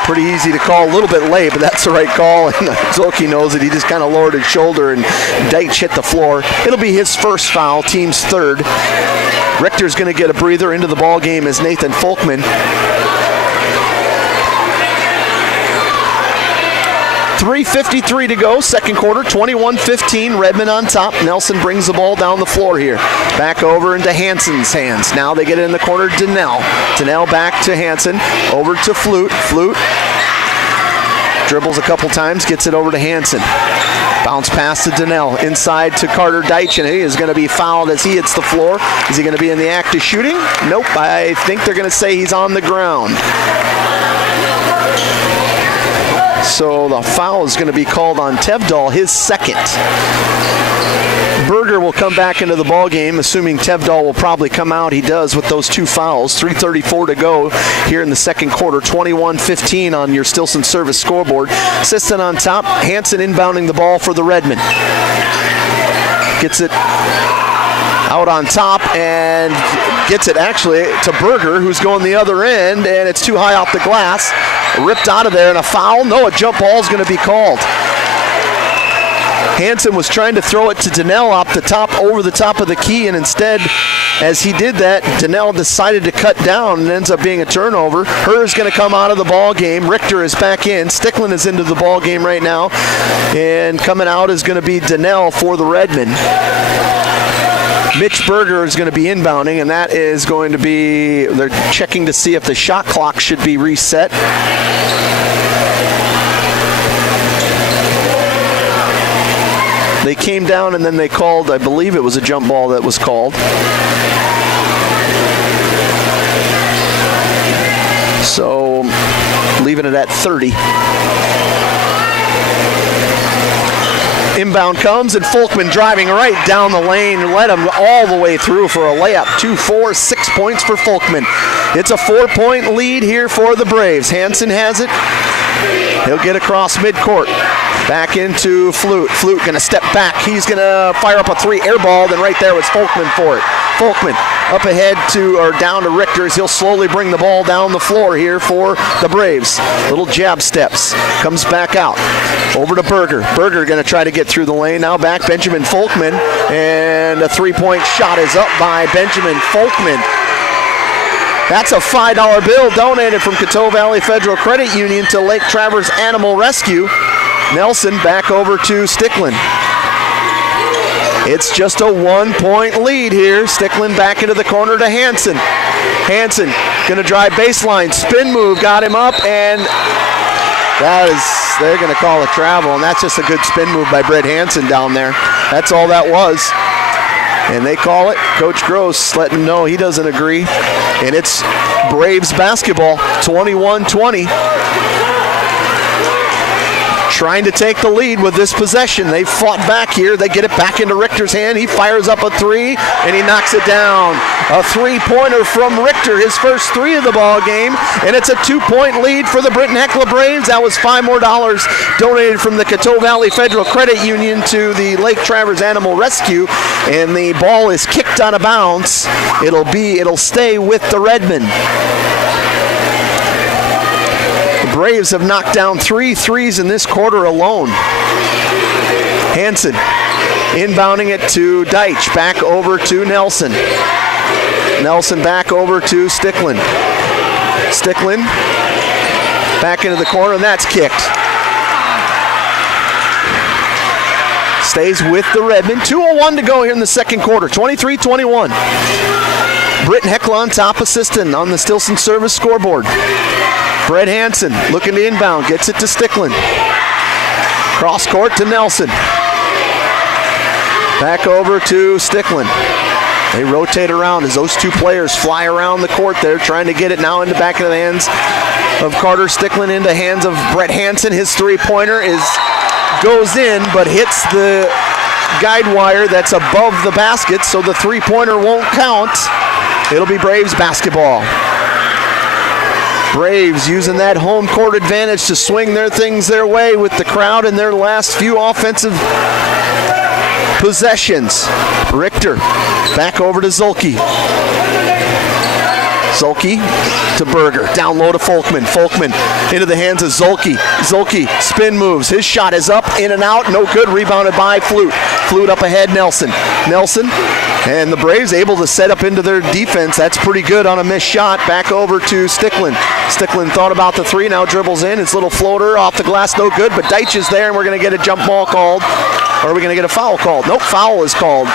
Pretty easy to call, a little bit late, but that's the right call, and Zolke knows it. He just kind of lowered his shoulder, and Deitch hit the floor. It'll be his first foul, team's third. Richter's going to get a breather into the ball game as Nathan Folkman. 3:53 to go, second quarter, 21-15, Redmond on top. Nelson brings the ball down the floor here. Back over into Hansen's hands. Now they get it in the corner, Donnell. Donnell back to Hansen, over to Flute. Flute dribbles a couple times, gets it over to Hansen. Bounce pass to Donnell, inside to Carter Deitch, and he is going to be fouled as he hits the floor. Is he going to be in the act of shooting? Nope, I think they're going to say he's on the ground. So the foul is going to be called on Tevdal, his second. Berger will come back into the ball game, assuming Tevdal will probably come out. He does with those two fouls. 3:34 to go here in the second quarter. 21-15 on your Stilson service scoreboard. Sisseton on top. Hansen inbounding the ball for the Redmen. Gets it out on top and gets it actually to Berger, who's going the other end, and it's too high off the glass. Ripped out of there, and a foul. No, a jump ball is going to be called. Hansen was trying to throw it to Donnell off the top, over the top of the key, and instead, as he did that, Donnell decided to cut down and ends up being a turnover. Herr is going to come out of the ball game. Richter is back in. Sticklin is into the ball game right now, and coming out is going to be Donnell for the Redmen. Mitch Berger is going to be inbounding, and that is going to be, they're checking to see if the shot clock should be reset. They came down and then they called, I believe it was a jump ball that was called. So, leaving it at 30. Inbound comes, and Folkman driving right down the lane and led him all the way through for a layup. 2-4, 6 points for Folkman. It's a 4-point lead here for the Braves. Hansen has it. He'll get across midcourt. Back into Flute. Flute going to step back. He's going to fire up a three, air ball, then right there was Folkman for it. Folkman up ahead to, or down to Richter as he'll slowly bring the ball down the floor here for the Braves. Little jab steps. Comes back out. Over to Berger. Berger going to try to get through the lane. Now back Benjamin Folkman. And a three-point shot is up by Benjamin Folkman. That's a $5 bill donated from Coteau Valley Federal Credit Union to Lake Traverse Animal Rescue. Nelson back over to Sticklin. It's just a 1-point lead here. Sticklin back into the corner to Hansen. Hansen going to drive baseline. Spin move got him up, and they're going to call a travel, and that's just a good spin move by Brett Hansen down there. That's all that was. And they call it. Coach Gross letting him know he doesn't agree. And it's Braves basketball, 21-20. Trying to take the lead with this possession. They fought back here. They get it back into Richter's hand. He fires up a three, and he knocks it down. A three-pointer from Richter, his first three of the ball game, and it's a 2-point lead for the Britton-Hecla Braves. That was $5 more donated from the Coteau Valley Federal Credit Union to the Lake Traverse Animal Rescue, and the ball is kicked out of bounds. It'll stay with the Redmen. Braves have knocked down 3 threes in this quarter alone. Hansen inbounding it to Deitch. Back over to Nelson. Nelson back over to Sticklin. Sticklin back into the corner, and that's kicked. Stays with the Redmen. 2:01 to go here in the second quarter. 23-21. Britton-Hecla on top of Sisseton on the Stilson service scoreboard. Brett Hansen looking to inbound, gets it to Sticklin. Cross court to Nelson. Back over to Sticklin. They rotate around as those two players fly around the court there, trying to get it now in the back of the hands of Carter Stickland into hands of Brett Hansen. His three-pointer goes in, but hits the guide wire that's above the basket, so the three-pointer won't count. It'll be Braves basketball. Braves using that home court advantage to swing their things their way with the crowd in their last few offensive possessions. Richter back over to Zulke. Zulke to Berger. Down low to Folkman. Folkman into the hands of Zulke. Zulke spin moves. His shot is up, in and out. No good. Rebounded by Flute. Flute up ahead. Nelson. Nelson. And the Braves able to set up into their defense. That's pretty good on a missed shot. Back over to Stickland. Stickland thought about the three. Now dribbles in. His little floater off the glass. No good. But Deitch is there, and we're going to get a jump ball called. Or are we going to get a foul called? Nope. Foul is called.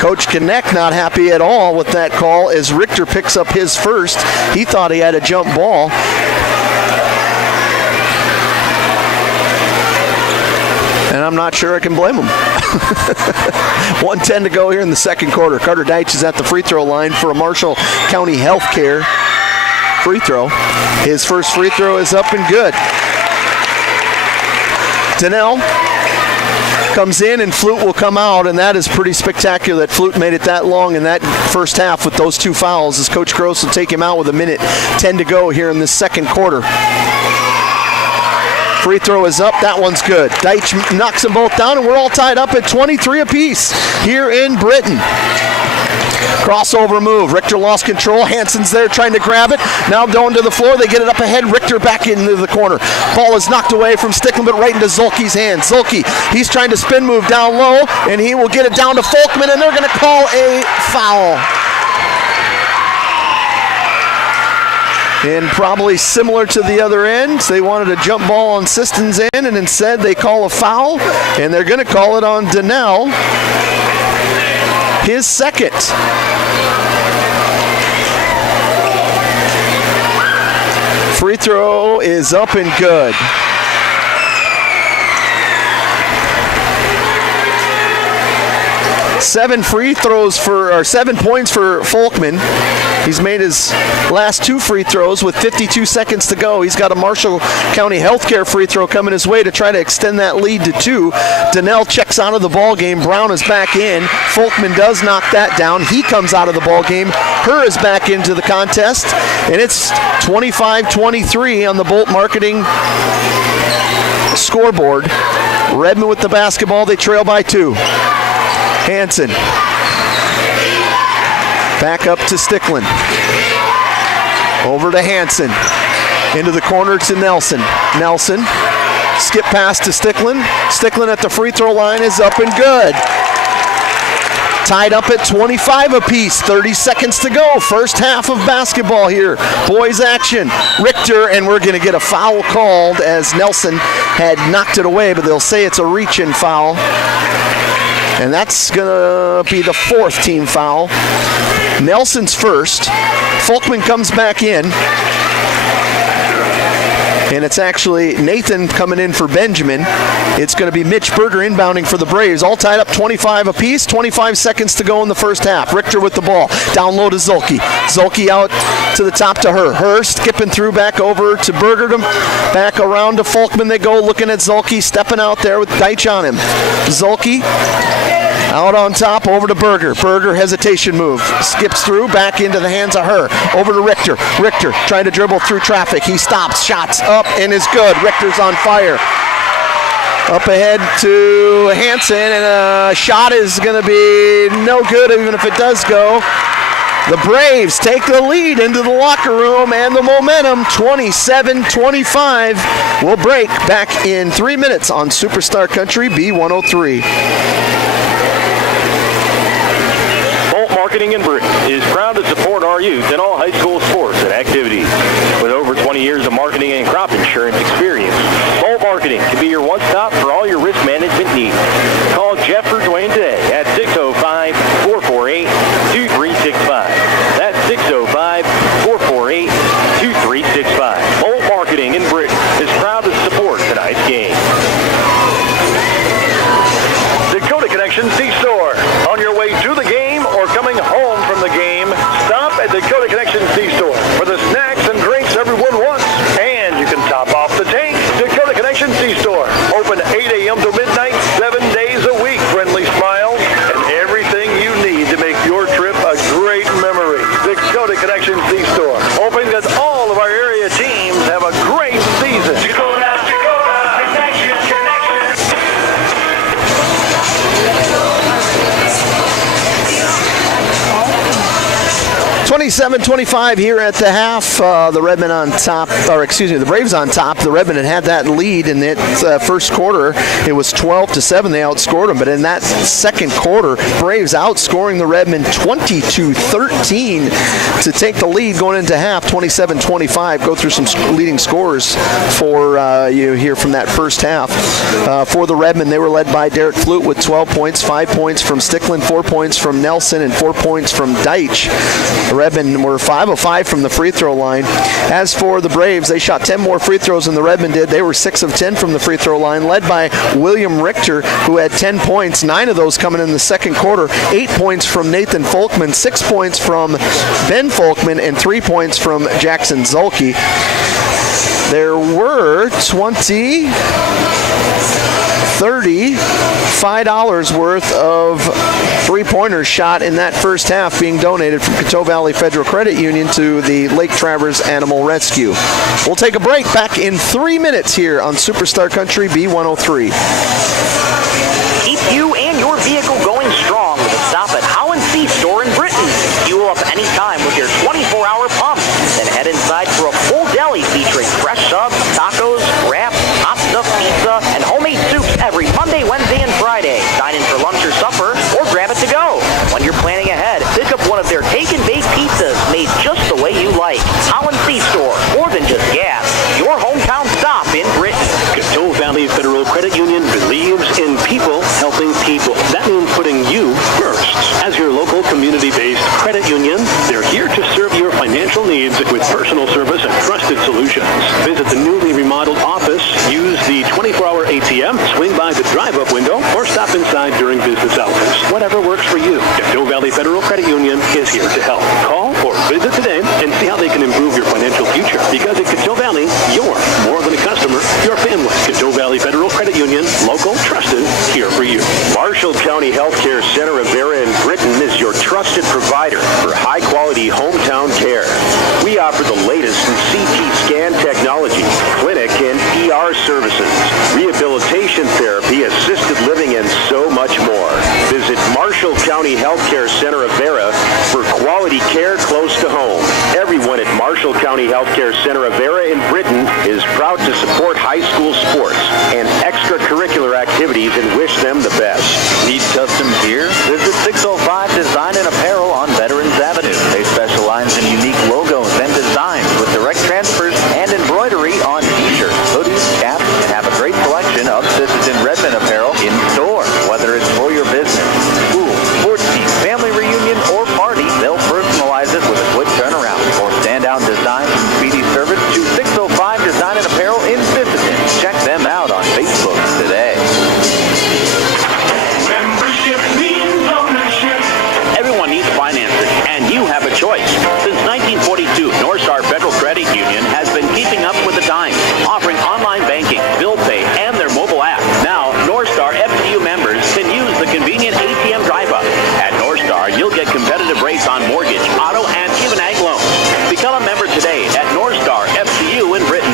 Coach Knecht not happy at all with that call as Richter picks up his first. He thought he had a jump ball. And I'm not sure I can blame him. 1:10 to go here in the second quarter. Carter Deitch is at the free throw line for a Marshall County Healthcare free throw. His first free throw is up and good. Donnell comes in and Flute will come out, and that is pretty spectacular that Flute made it that long in that first half with those two fouls, as Coach Gross will take him out with 1:10 to go here in this second quarter. Free throw is up. That one's good. Deitch knocks them both down, and we're all tied up at 23 apiece here in Britton. Crossover move. Richter lost control. Hansen's there trying to grab it. Now down to the floor. They get it up ahead. Richter back into the corner. Ball is knocked away from Stickland, but right into Zulke's hands. Zulke, he's trying to spin move down low, and he will get it down to Folkman, and they're going to call a foul. And probably similar to the other end, they wanted a jump ball on Sisston's end, and instead they call a foul, and they're going to call it on Donnell. His second. Free throw is up and good. Seven points for Folkman. He's made his last two free throws with 52 seconds to go. He's got a Marshall County Healthcare free throw coming his way to try to extend that lead to 2. Donnell checks out of the ball game. Brown is back in. Folkman does knock that down. He comes out of the ball game. Herr is back into the contest, and it's 25-23 on the Bolt Marketing scoreboard. Redmond with the basketball. They trail by 2. Hansen. Back up to Stickland. Over to Hansen. Into the corner to Nelson. Nelson. Skip pass to Stickland. Stickland at the free throw line is up and good. Tied up at 25 apiece. 30 seconds to go. First half of basketball here. Boys action. Richter, and we're going to get a foul called as Nelson had knocked it away, but they'll say it's a reach-in foul. And that's going to be the 4th team foul. Nelson's first. Folkman comes back in. And it's actually Nathan coming in for Benjamin. It's going to be Mitch Berger inbounding for the Braves. All tied up 25 apiece. 25 seconds to go in the first half. Richter with the ball. Down low to Zulke. Zulke out to the top to Herr. Herr skipping through back over to Berger. Back around to Folkman they go, looking at Zulke, stepping out there with Deitch on him. Zulke out on top, over to Berger. Berger hesitation move. Skips through, back into the hands of Herr. Over to Richter. Richter trying to dribble through traffic. He stops, shots up, and is good. Richter's on fire. Up ahead to Hansen, and a shot is going to be no good, even if it does go. The Braves take the lead into the locker room, and the momentum, 27-25, will break back in 3 minutes on Superstar Country B103. Marketing in Britton is proud to support our youth in all high school sports and activities. With over 20 years of marketing and crop insurance experience, Bolt Marketing can be your one-stop for all your risk management needs. Call Jeff or Dwayne today at 605-448-2365. That's 605-448-2365. Bolt Marketing in Britton is proud to support tonight's game. Dakota Connection C-Store for the snacks and drinks everyone wants. And you can top off the tank. Dakota Connection C-Store. Open 8 a.m. to midnight, 7 days a week. Friendly smiles and everything you need to make your trip a great memory. Dakota Connection C-Store. Hoping that all of our area teams have a great season. Dakota Connection. 27-25 here at the half. The Redmen on top, the Braves on top. The Redmen had that lead in that first quarter. It was 12-7. They outscored them. But in that second quarter, Braves outscoring the Redmen 20-13 to take the lead going into half. 27-25. Go through some leading scores for you here from that first half. For the Redmen, they were led by Derek Flute with 12 points, 5 points from Stickland, 4 points from Nelson, and 4 points from Deitch. The Redmen were 5 of 5 from the free throw line. As for the Braves, they shot 10 more free throws than the Redmen did. They were 6 of 10 from the free throw line, led by William Richter, who had 10 points, 9 of those coming in the second quarter, 8 points from Nathan Folkman, 6 points from Ben Folkman, and 3 points from Jackson Zulke. There were $35 worth of three-pointers shot in that first half being donated from Coteau Valley Federal Credit Union to the Lake Travers Animal Rescue. We'll take a break. Back in 3 minutes here on Superstar Country B103. Keep you and your vehicle going strong with a stop at Holland C-Store in Britton. Fuel up anytime with your 24-hour pump. Then head inside for a full deli featuring fresh subs, tacos, wraps, hot stuffed pizza, and homemade soups every Monday, Wednesday, and Friday. Dine in for lunch or supper, or grab it to go. When you're planning ahead, pick up one of their take and bake pizzas made just the way you like. Holland C-Store, more than just gas. Your hometown stop in Britton. Coteau Valley Federal Credit Union believes in people helping people. That means putting you first. As your local community-based credit union, they're here to serve your financial needs with personal service and trusted solutions. Visit the newly remodeled office, use the 24-hour ATM, swing by the drive-up window, or stop inside during business hours. Whatever works for you, Coteau Valley Federal Credit Union is here to help. Call or visit today and see how they can improve your financial future. Because at Coteau Valley, you're more than a customer, you're family. Coteau Valley Federal Credit Union, local, trusted, here for you. Marshall County Healthcare Center of Vera in Britton is your trusted provider for high-quality hometown care. We offer the latest in CT scan technology, clinic and ER services, rehabilitation therapy, assisted living, and so much more. Visit Marshall County Healthcare Center of Vera for quality care close to home. Everyone at Marshall County Healthcare Center of Vera in Britton is proud to support high school sports and extracurricular activities and wish them the best. Need custom gear? Visit 605 Design and Apparel on Veterans Avenue. They specialize in unique logos and designs with direct transfers and embroidery on t-shirts, hoodies, caps, and have a great selection of Sisseton Redmond apparel in store. Whether it's for your business, school, sports team, family reunion, or party, they'll personalize it with a quick turnaround. For standout designs and speedy service to 605 Design and Apparel in Sisseton. Check them out on Facebook today. Everyone needs finances, and you have a choice. Since 1942, Northstar Federal Credit Union has been keeping up with the times, offering online banking, bill pay, and their mobile app. Now, Northstar FCU members can use the convenient ATM drive-up. At Northstar, you'll get competitive rates on mortgage, auto, and even ag loans. Become a member today at Northstar FCU in Britton.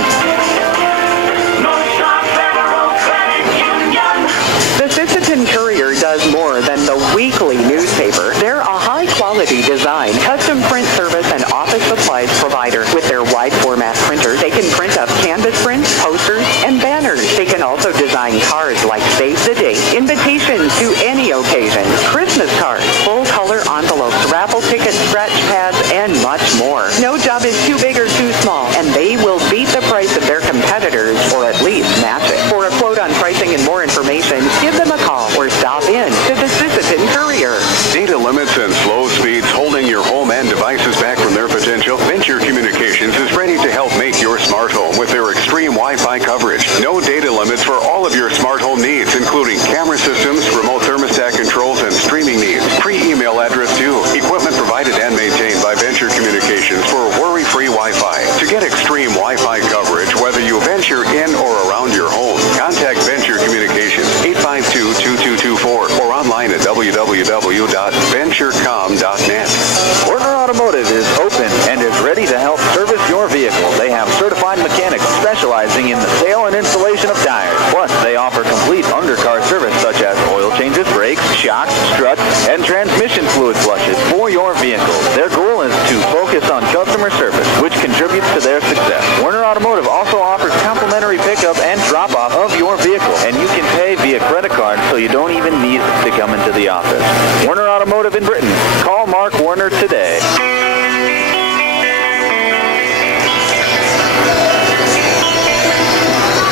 Northstar Federal Credit Union. The Sisseton Courier does more than the weekly newspaper. They're a high-quality design, custom print service, and office supplies provider. With their wide format printers, they can print up canvas prints, posters, and banners. They can also design cards like Save the Date, invitations to any occasion, Christmas cards, full-color envelopes, raffle tickets, scratch pads, and much more. No job is too big or too small, and they will beat the price of their competitors, or at least match it. For a quote on pricing and more information, give them a call or stop in to the Sisseton Courier. Data limits and slow speeds holding your home and devices back from their potential? Venture Communications is ready to help make your smart home with their extreme Wi-Fi coverage. No data limits for all of your smart home needs, including camera systems, remote thermostat controls, and streaming needs. Free email address too. Equipment provided and maintained by Venture Communications. open and is ready to help service your vehicle. They have certified mechanics specializing in the sale and installation of tires. Plus, they offer complete undercar service such as oil changes, brakes, shocks, struts, and transmission fluid flushes for your vehicle. Their goal is to focus on customer service, which contributes to their success. Werner Automotive also offers complimentary pickup and drop-off of your vehicle, and you can pay via credit card so you don't even need to come into the office. Werner Automotive in Britton. Call Mark Werner today.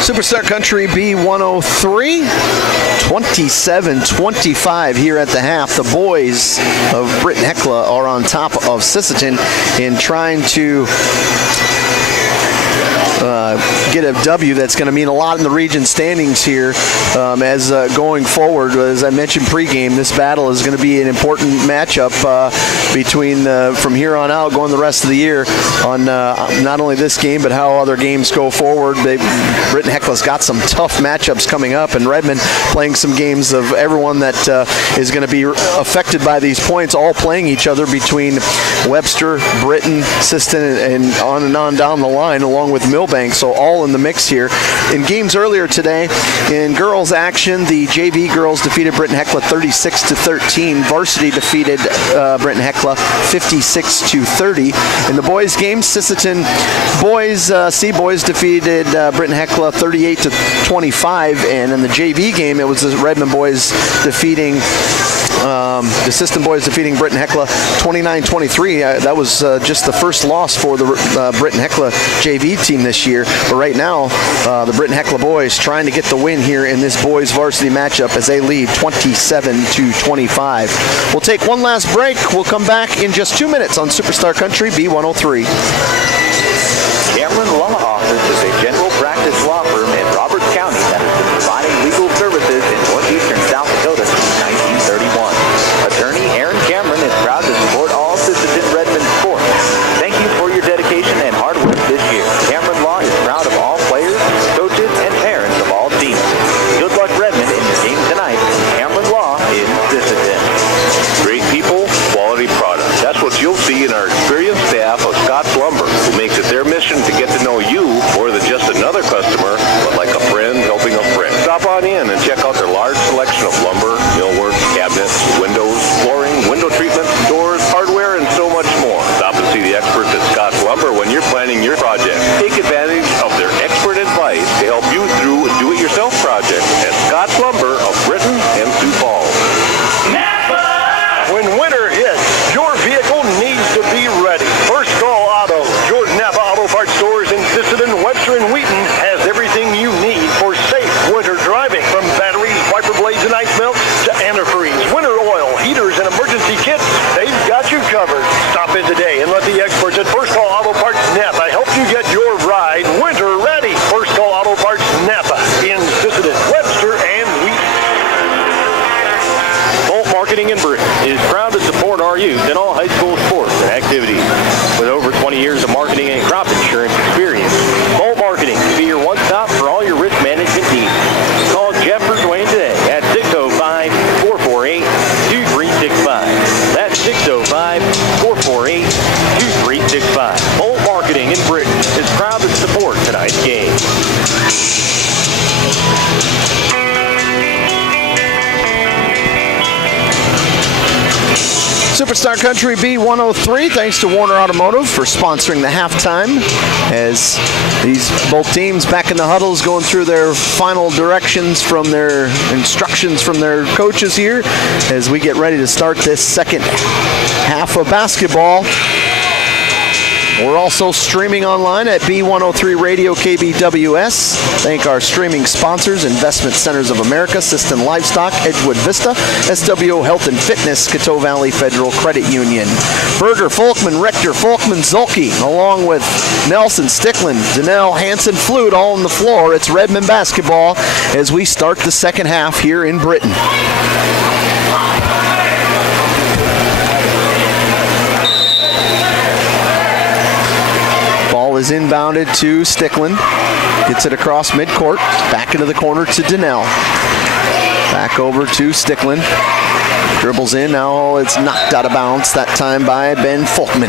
Superstar Country B103, 27-25 here at the half. The boys of Britton-Hecla are on top of Sisseton in trying to get a W that's going to mean a lot in the region standings here as going forward. As I mentioned pregame, this battle is going to be an important matchup between from here on out going the rest of the year on not only this game but how other games go forward. Britton-Hecla's got some tough matchups coming up, and Redmond playing some games of everyone that is going to be affected by these points, all playing each other between Webster, Britton, Sisseton, and on down the line, along with Milbank. So all in the mix here. In games earlier today, in girls action, the JV girls defeated Britton-Hecla 36-13. Varsity defeated Britton-Hecla 56-30. In the boys game, Sisseton boys, C-boys defeated Britton-Hecla 38-25. And in the JV game, it was the Redmond boys defeating the Sisseton boys defeating Britton-Hecla 29-23. That was just the first loss for the Britton-Hecla JV team this year. But right now, the Britton-Hecla boys trying to get the win here in this boys varsity matchup as they lead 27-25. We'll take one last break. We'll come back in just 2 minutes on Superstar Country B103. Cameron Law Office is a general practice law firm in Roberts County that has been providing legal services in northeastern South Dakota since 1931. Attorney Aaron Cameron is proud to support all Sisseton Redmond sports. Thank you for your dedication and hard work this year. Cameron Law is proud of all players, coaches, and parents of all teams. Good luck, Redmond, in your game tonight. Cameron Law in Sisseton. Great people, quality product. That's what you'll see in our experienced staff of Scott's Lumber, who makes it their mission to get to know you more than just another customer, but like a friend helping a friend. Stop on in and check out their large selection of lumber, millwork, cabinets, windows, flooring, window treatments, doors, hardware, and so much more. Stop and see the experts at Scott's Lumber when you're planning your project. Take advantage of their expert advice to help you through a do-it-yourself project at Scott's Lumber of Britton and Sioux Falls. When winter hits, your vehicle needs to be ready. First Call Auto, your Napa Auto Parts stores in Sisseton, Webster, and Wheaton has everything you need for safe winter driving. From batteries, wiper blades, and ice melts to antifreeze, winter oil, heaters, and emergency kits, they've got you covered. Stop in today and let the experts at First Call Auto Parts Napa help you get your ride winter ready. First Call Auto Parts Napa in Sisseton, Webster, and Wheaton. Bolt Marketing in Britton is proud to support our youth in all high school sports and activities. With over 20 years of marketing and crop insurance experience, Bolt Marketing can be your one-stop for all your risk management needs. Call Jeff or Dwayne today at 605-448-2365. That's 605-448-2365. Bolt Marketing in Britton is proud to support tonight's game. Superstar Country B103, thanks to Warner Automotive for sponsoring the halftime as these both teams back in the huddles going through their final directions from their instructions from their coaches here as we get ready to start this second half of basketball. We're also streaming online at B103 Radio KBWS. Thank our streaming sponsors, Investment Centers of America, Sisseton Livestock, Edgewood Vista, SWO Health and Fitness, Coteau Valley Federal Credit Union. Berger, Folkman, Rector, Folkman, Zulke, along with Nelson, Stickland, Danell, Hansen, Flute, all on the floor. It's Redmond basketball as we start the second half here in Britton. Is inbounded to Stickland. Gets it across midcourt. Back into the corner to Danell. Back over to Stickland. Dribbles in. Now it's knocked out of bounds. That time by Ben Folkman.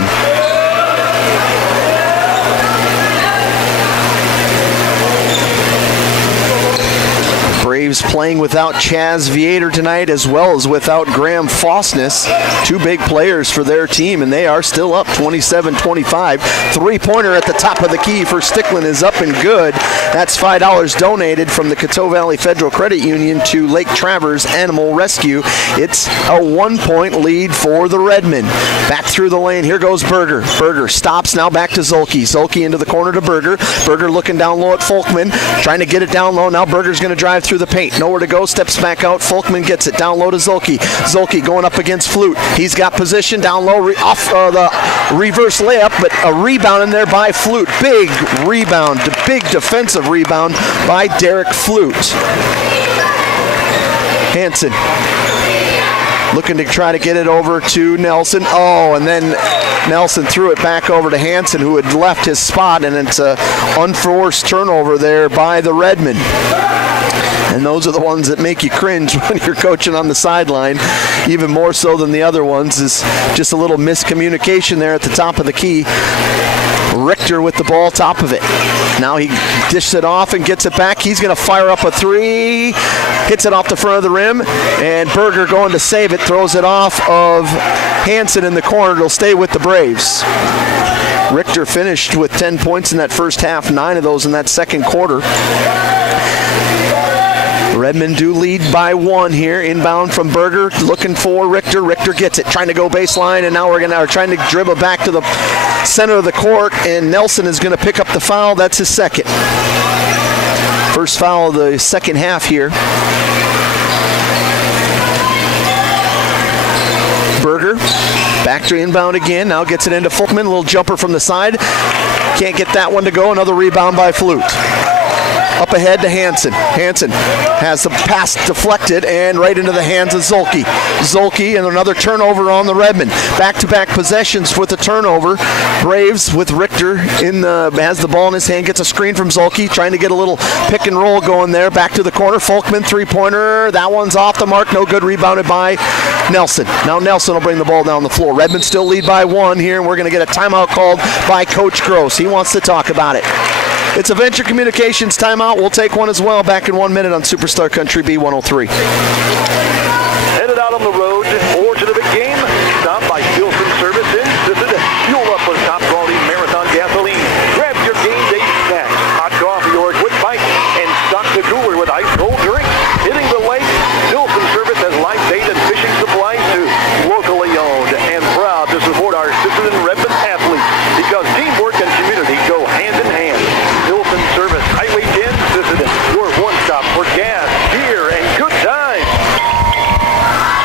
Braves playing without Chaz Viator tonight, as well as without Graham Fosness, two big players for their team, and they are still up 27-25. Three-pointer at the top of the key for Sticklin is up and good. That's $5 donated from the Coteau Valley Federal Credit Union to Lake Travers Animal Rescue. It's a 1-point lead for the Redmen. Back through the lane, here goes Berger. Berger stops, now back to Zolke. Zolke into the corner to Berger. Berger looking down low at Folkman, trying to get it down low. Now Berger's going to drive through the paint. Nowhere to go, steps back out. Folkman gets it down low to Zolke. Zolke going up against Flute. He's got position down low, off the reverse layup, but a rebound in there by Flute. Big rebound, big defensive rebound by Derek Flute. Hansen looking to try to get it over to Nelson. Oh, and then Nelson threw it back over to Hansen, who had left his spot, and it's an unforced turnover there by the Redmen. And those are the ones that make you cringe when you're coaching on the sideline, even more so than the other ones, is just a little miscommunication there at the top of the key. Richter with the ball, top of it. Now he dishes it off and gets it back. He's going to fire up a three. Hits it off the front of the rim. And Berger going to save it. Throws it off of Hansen in the corner. It'll stay with the Braves. Richter finished with 10 points in that first half, 9 of those in that second quarter. Redmen do lead by 1 here. Inbound from Berger, looking for Richter. Richter gets it, trying to go baseline, and now we're trying to dribble back to the center of the court, and Nelson is going to pick up the foul. That's his second. First foul of the second half here. Berger back to inbound again. Now gets it into Folkman. A little jumper from the side. Can't get that one to go. Another rebound by Flute. Up ahead to Hansen. Hansen has the pass deflected and right into the hands of Zolke. Zolke and another turnover on the Redmen. Back-to-back possessions with the turnover. Braves with Richter has the ball in his hand, gets a screen from Zolke, trying to get a little pick and roll going there. Back to the corner. Folkman, three-pointer. That one's off the mark. No good. Rebounded by Nelson. Now Nelson will bring the ball down the floor. Redmen still lead by 1 here, and we're going to get a timeout called by Coach Gross. He wants to talk about it. It's a Venture Communications timeout. We'll take one as well. Back in 1 minute on Superstar Country B103. Headed out on the road or to the big game? Stop by Wilson Service in Sisseton. Fuel up with top quality Marathon gasoline. Grab your game day snacks, hot coffee or a quick bite, and stock the cooler with ice cold drinks. Hitting the lake, Wilson Service has life bait and fishing supplies too. Locally owned and proud to support our Sisseton Redmen athletes, because teamwork and community go hand in hand. Wilson Service, Highway 10, Sisseton, your one-stop for gas, beer, and good times.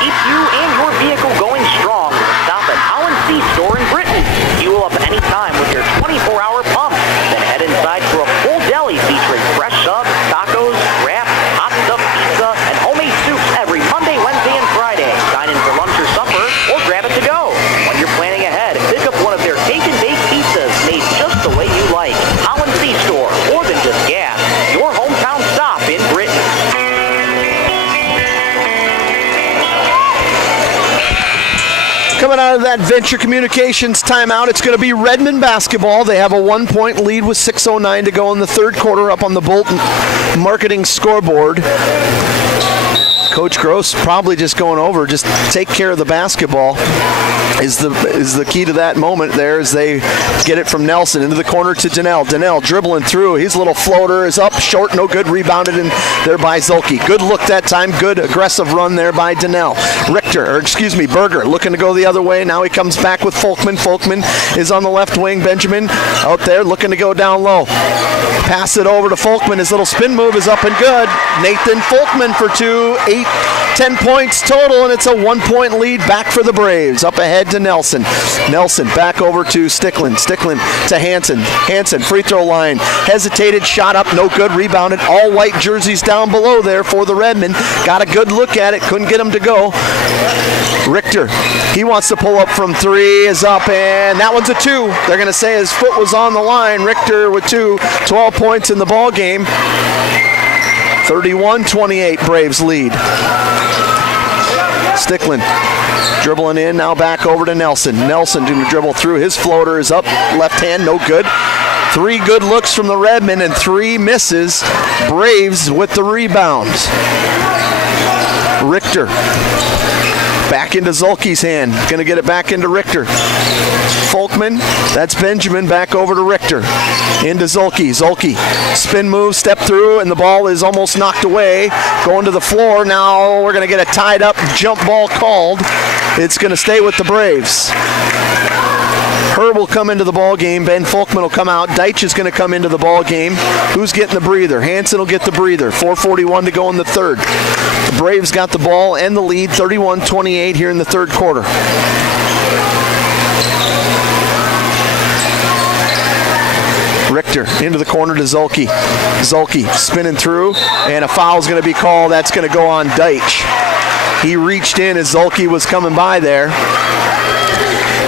Keep you and your vehicle going strong. Stop at Holland C Store in Britton. Fuel up anytime with your 24-hour pump. Then head inside for a full deli featuring fresh subs, tacos, wraps, hot stuffed pizza, and homemade soups every Monday, Wednesday, and Friday. Dine in for lunch or supper, or grab it to go. When you're planning ahead, pick up one of their take and bake pizzas made just the way you like. Holland C Store, more than just gas. Your hometown stop in Britton. Coming out of that Venture Communications timeout, it's going to be Redmen basketball. They have a 1-point lead with 6:09 to go in the third quarter up on the Bolton marketing scoreboard. Coach Gross probably just going over, just take care of the basketball is the key to that moment there as they get it from Nelson into the corner to Donnell. Donnell dribbling through. His little floater is up short, no good. Rebounded in there by Zolke. Good look that time. Good aggressive run there by Donnell. Berger looking to go the other way. Now he comes back with Folkman. Folkman is on the left wing. Benjamin out there looking to go down low. Pass it over to Folkman. His little spin move is up and good. Nathan Folkman for 2, 10 points total, and it's a 1-point lead back for the Braves. Up ahead to Nelson. Nelson back over to Sticklin. Sticklin to Hansen. Hansen, free throw line. Hesitated, shot up, no good. Rebounded. All white jerseys down below there for the Redmen. Got a good look at it. Couldn't get him to go. Richter, he wants to pull up from 3, is up, and that one's a 2. They're going to say his foot was on the line. Richter with 2, 12 points in the ball game. 31-28, Braves lead. Sticklin dribbling in, now back over to Nelson. Nelson to dribble through. His floater is up, left hand, no good. 3 good looks from the Redmen and 3 misses. Braves with the rebounds. Richter back into Zolke's hand. Going to get it back into Richter. Folkman, that's Benjamin, back over to Richter. Into Zolke. Zolke, spin move, step through, and the ball is almost knocked away. Going to the floor. Now we're going to get a tied up jump ball called. It's going to stay with the Braves. Herb will come into the ball game. Ben Folkman will come out. Deitch is going to come into the ball game. Who's getting the breather? Hansen will get the breather. 4:41 to go in the third. The Braves got the ball and the lead, 31-28 here in the third quarter. Richter into the corner to Zolke. Zolke spinning through, and a foul's going to be called. That's going to go on Deitch. He reached in as Zolke was coming by there.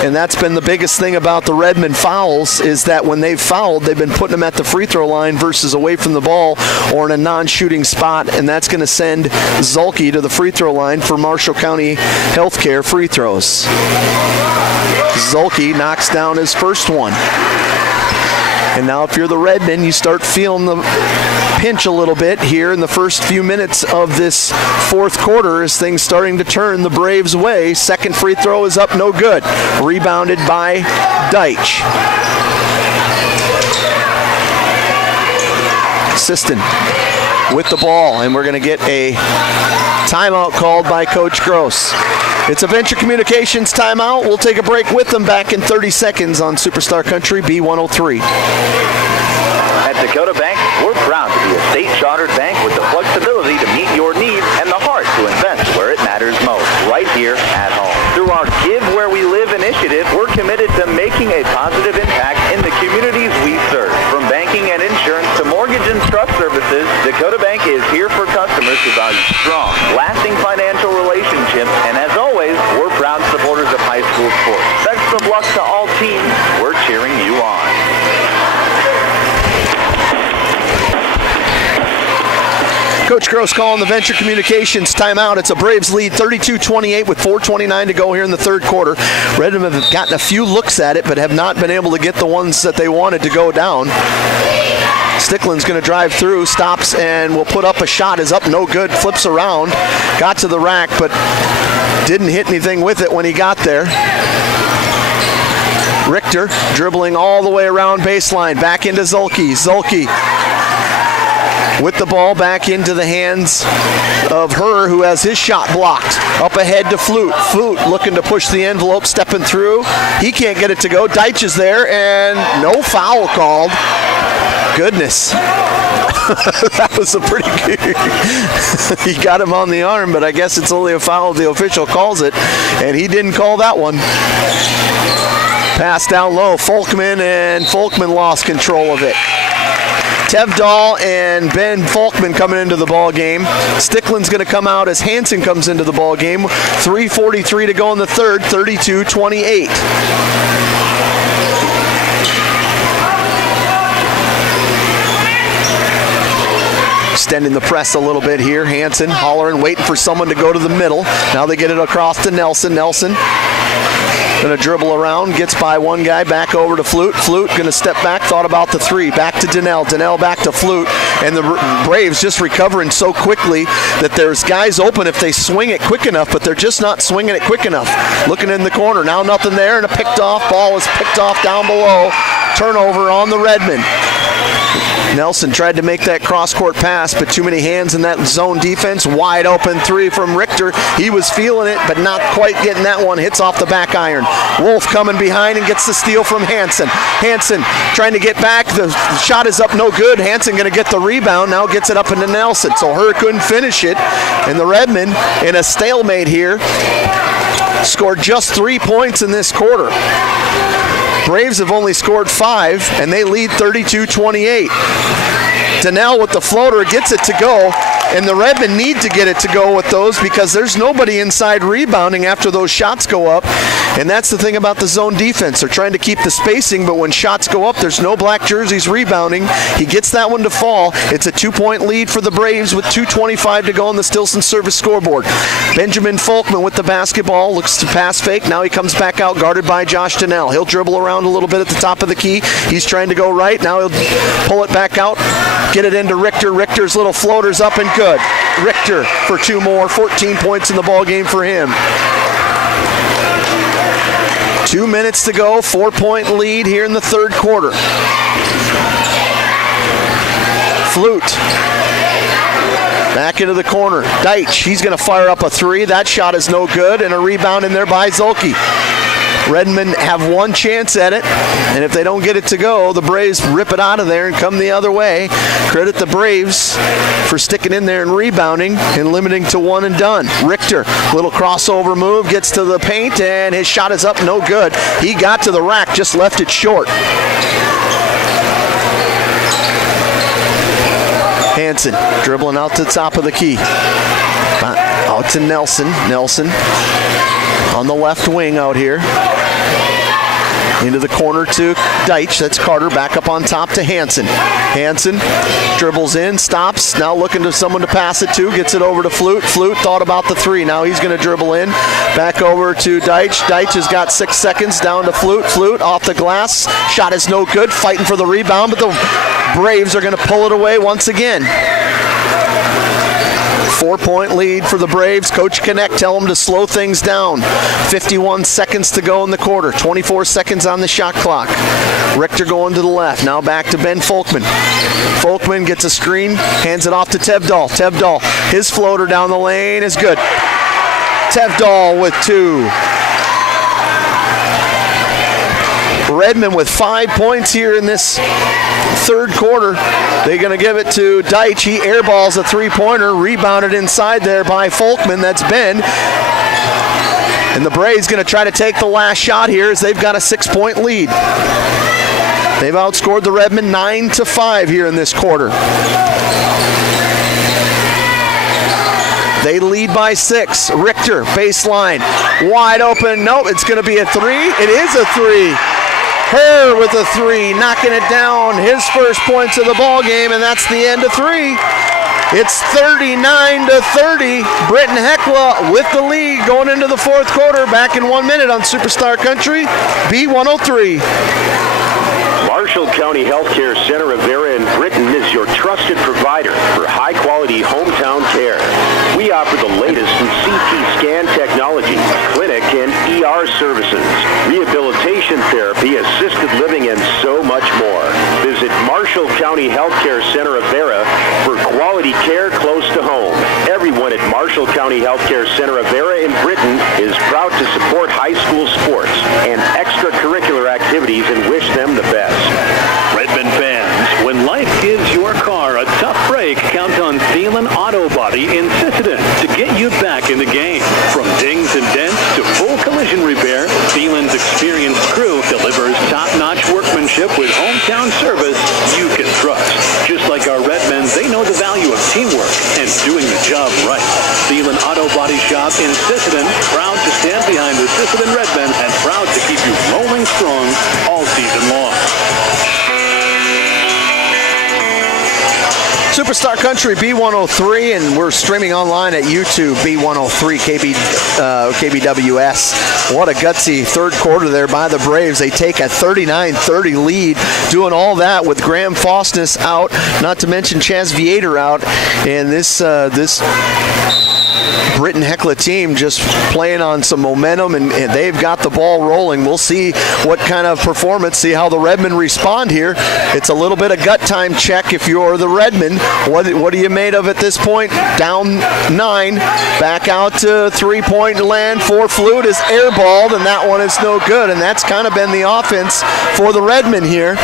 And that's been the biggest thing about the Redmen fouls, is that when they've fouled, they've been putting them at the free throw line versus away from the ball or in a non-shooting spot, and that's going to send Zolke to the free throw line for Marshall County Healthcare free throws. Zolke knocks down his first one. And now if you're the Redmen, you start feeling the pinch a little bit here in the first few minutes of this fourth quarter as things starting to turn the Braves' way. Second free throw is up, no good. Rebounded by Deitch. Sisseton with the ball, and we're going to get a timeout called by Coach Gross. It's a Venture Communications timeout. We'll take a break with them back in 30 seconds on Superstar Country B103. At Dakota Bank, we're proud to be a state-chartered bank with the flexibility to meet your needs and the heart to invest where it matters most, right here at home. Through our Give Where We Live initiative, we're committed to making a positive impact in the communities we serve. From banking and insurance to mortgage and trust services, Dakota Bank is here for customers who value strong, lasting financial relationships, and as always, we're proud supporters of high school sports. Best of luck to all teams. We're cheering you on. Coach Gross calling the Venture Communications timeout. It's a Braves lead, 32-28 with 4:29 to go here in the third quarter. Redmen have gotten a few looks at it, but have not been able to get the ones that they wanted to go down. Stickland's going to drive through, stops, and will put up a shot. Is up, no good, flips around. Got to the rack, but didn't hit anything with it when he got there. Richter dribbling all the way around baseline, back into Zolke. Zolke with the ball back into the hands of Herr, who has his shot blocked. Up ahead to Flute. Flute looking to push the envelope, stepping through. He can't get it to go. Deitch is there, and no foul called. Goodness. That was a pretty good. He got him on the arm, but I guess it's only a foul if the official calls it, and he didn't call that one. Pass down low. Folkman, and Folkman lost control of it. Tevdahl and Ben Folkman coming into the ball game. Stickland's going to come out as Hansen comes into the ball game. 3:43 to go in the third, 32-28. Extending the press a little bit here. Hansen hollering, waiting for someone to go to the middle. Now they get it across to Nelson. Nelson going to dribble around, gets by one guy, back over to Flute. Flute going to step back, thought about the three. Back to Donnell. Donnell back to Flute. And the Braves just recovering so quickly that there's guys open if they swing it quick enough, but they're just not swinging it quick enough. Looking in the corner. Now nothing there, and a picked off ball is picked off down below. Turnover on the Redmen. Nelson tried to make that cross-court pass, but too many hands in that zone defense. Wide open three from Richter. He was feeling it, but not quite getting that one. Hits off the back iron. Wolf coming behind and gets the steal from Hansen. Hansen trying to get back. The shot is up, no good. Hansen going to get the rebound. Now gets it up into Nelson. So Herr couldn't finish it. And the Redmen in a stalemate here scored just 3 points in this quarter. Braves have only scored 5, and they lead 32-28. Donnell with the floater gets it to go. And the Redmen need to get it to go with those because there's nobody inside rebounding after those shots go up. And that's the thing about the zone defense. They're trying to keep the spacing, but when shots go up, there's no black jerseys rebounding. He gets that one to fall. It's a 2-point lead for the Braves with 2:25 to go on the Stilson service scoreboard. Benjamin Folkman with the basketball, looks to pass fake. Now he comes back out, guarded by Josh Donnell. He'll dribble around a little bit at the top of the key. He's trying to go right. Now he'll pull it back out, get it into Richter. Richter's little floater's up and good. Richter for 2 more, 14 points in the ball game for him. 2 minutes to go, 4-point lead here in the third quarter. Flute. Back into the corner. Deitch, he's going to fire up a 3. That shot is no good, and a rebound in there by Zolke. Redmen have one chance at it, and if they don't get it to go, the Braves rip it out of there and come the other way. Credit the Braves for sticking in there and rebounding and limiting to 1 and done. Richter, little crossover move, gets to the paint, and his shot is up, no good. He got to the rack, just left it short. Hansen dribbling out to the top of the key. Out to Nelson. Nelson on the left wing out here. Into the corner to Deitch. That's Carter. Back up on top to Hansen. Hansen dribbles in, stops. Now looking to someone to pass it to. Gets it over to Flute. Flute thought about the 3. Now he's going to dribble in. Back over to Deitch. Deitch has got 6 seconds. Down to Flute. Flute off the glass. Shot is no good. Fighting for the rebound, but the Braves are going to pull it away once again. 4-point lead for the Braves. Coach Connect tell them to slow things down. 51 seconds to go in the quarter. 24 seconds on the shot clock. Richter going to the left. Now back to Ben Folkman. Folkman gets a screen, hands it off to Tevdal. Tevdal, his floater down the lane is good. Tevdal with 2. Redmen with 5 points here in this third quarter. They're going to give it to Deitch. He airballs a 3-pointer, rebounded inside there by Folkman. That's Ben. And the Braves going to try to take the last shot here as they've got a 6-point lead. They've outscored the Redmen 9-5 here in this quarter. They lead by 6. Richter, baseline, wide open. Nope, it's going to be a 3. It is a 3. Herr with a 3, knocking it down. His first points of the ball game, and that's the end of 3. It's 39-30. Britton-Hecla with the lead going into the fourth quarter. Back in 1 minute on Superstar Country, B103. Marshall County Healthcare Center of Vera in Britton is your trusted provider for high-quality hometown care. We offer the latest in CT scan technology, clinic and ER services, rehabilitation therapy, assisted living, and so much more. Visit Marshall County Healthcare Center of Vera for quality care close to home. Everyone at Marshall County Healthcare Center of Vera in Britton is proud to support high school sports and extracurricular activities and wish them the best. Redmen fans, when life gives your car a tough break, count on Thielen Auto Body in Sisseton to get you back in the game. From dings and dents to full collision repair, Thielen's experienced crew delivers top-notch workmanship with hometown service you can trust. Just like our Redmen, they know the value of teamwork and doing the job right. Thielen Auto Body Shop in Sisseton, proud to stand behind the Sisseton Redmen and proud to keep you rolling strong all season long. Superstar Country B103, and we're streaming online at YouTube B103 KBWS. What a gutsy third quarter there by the Braves. They take a 39-30 lead, doing all that with Graham Faustus out, not to mention Chaz Vietor out, and this Britton-Hecla team just playing on some momentum, and they've got the ball rolling. We'll see what kind of performance, see how the Redmen respond here. It's a little bit of gut time check if you're the Redmen. What are you made of at this point? Down 9, back out to 3-point land for Flute is airballed, and that one is no good, and that's kind of been the offense for the Redmen here.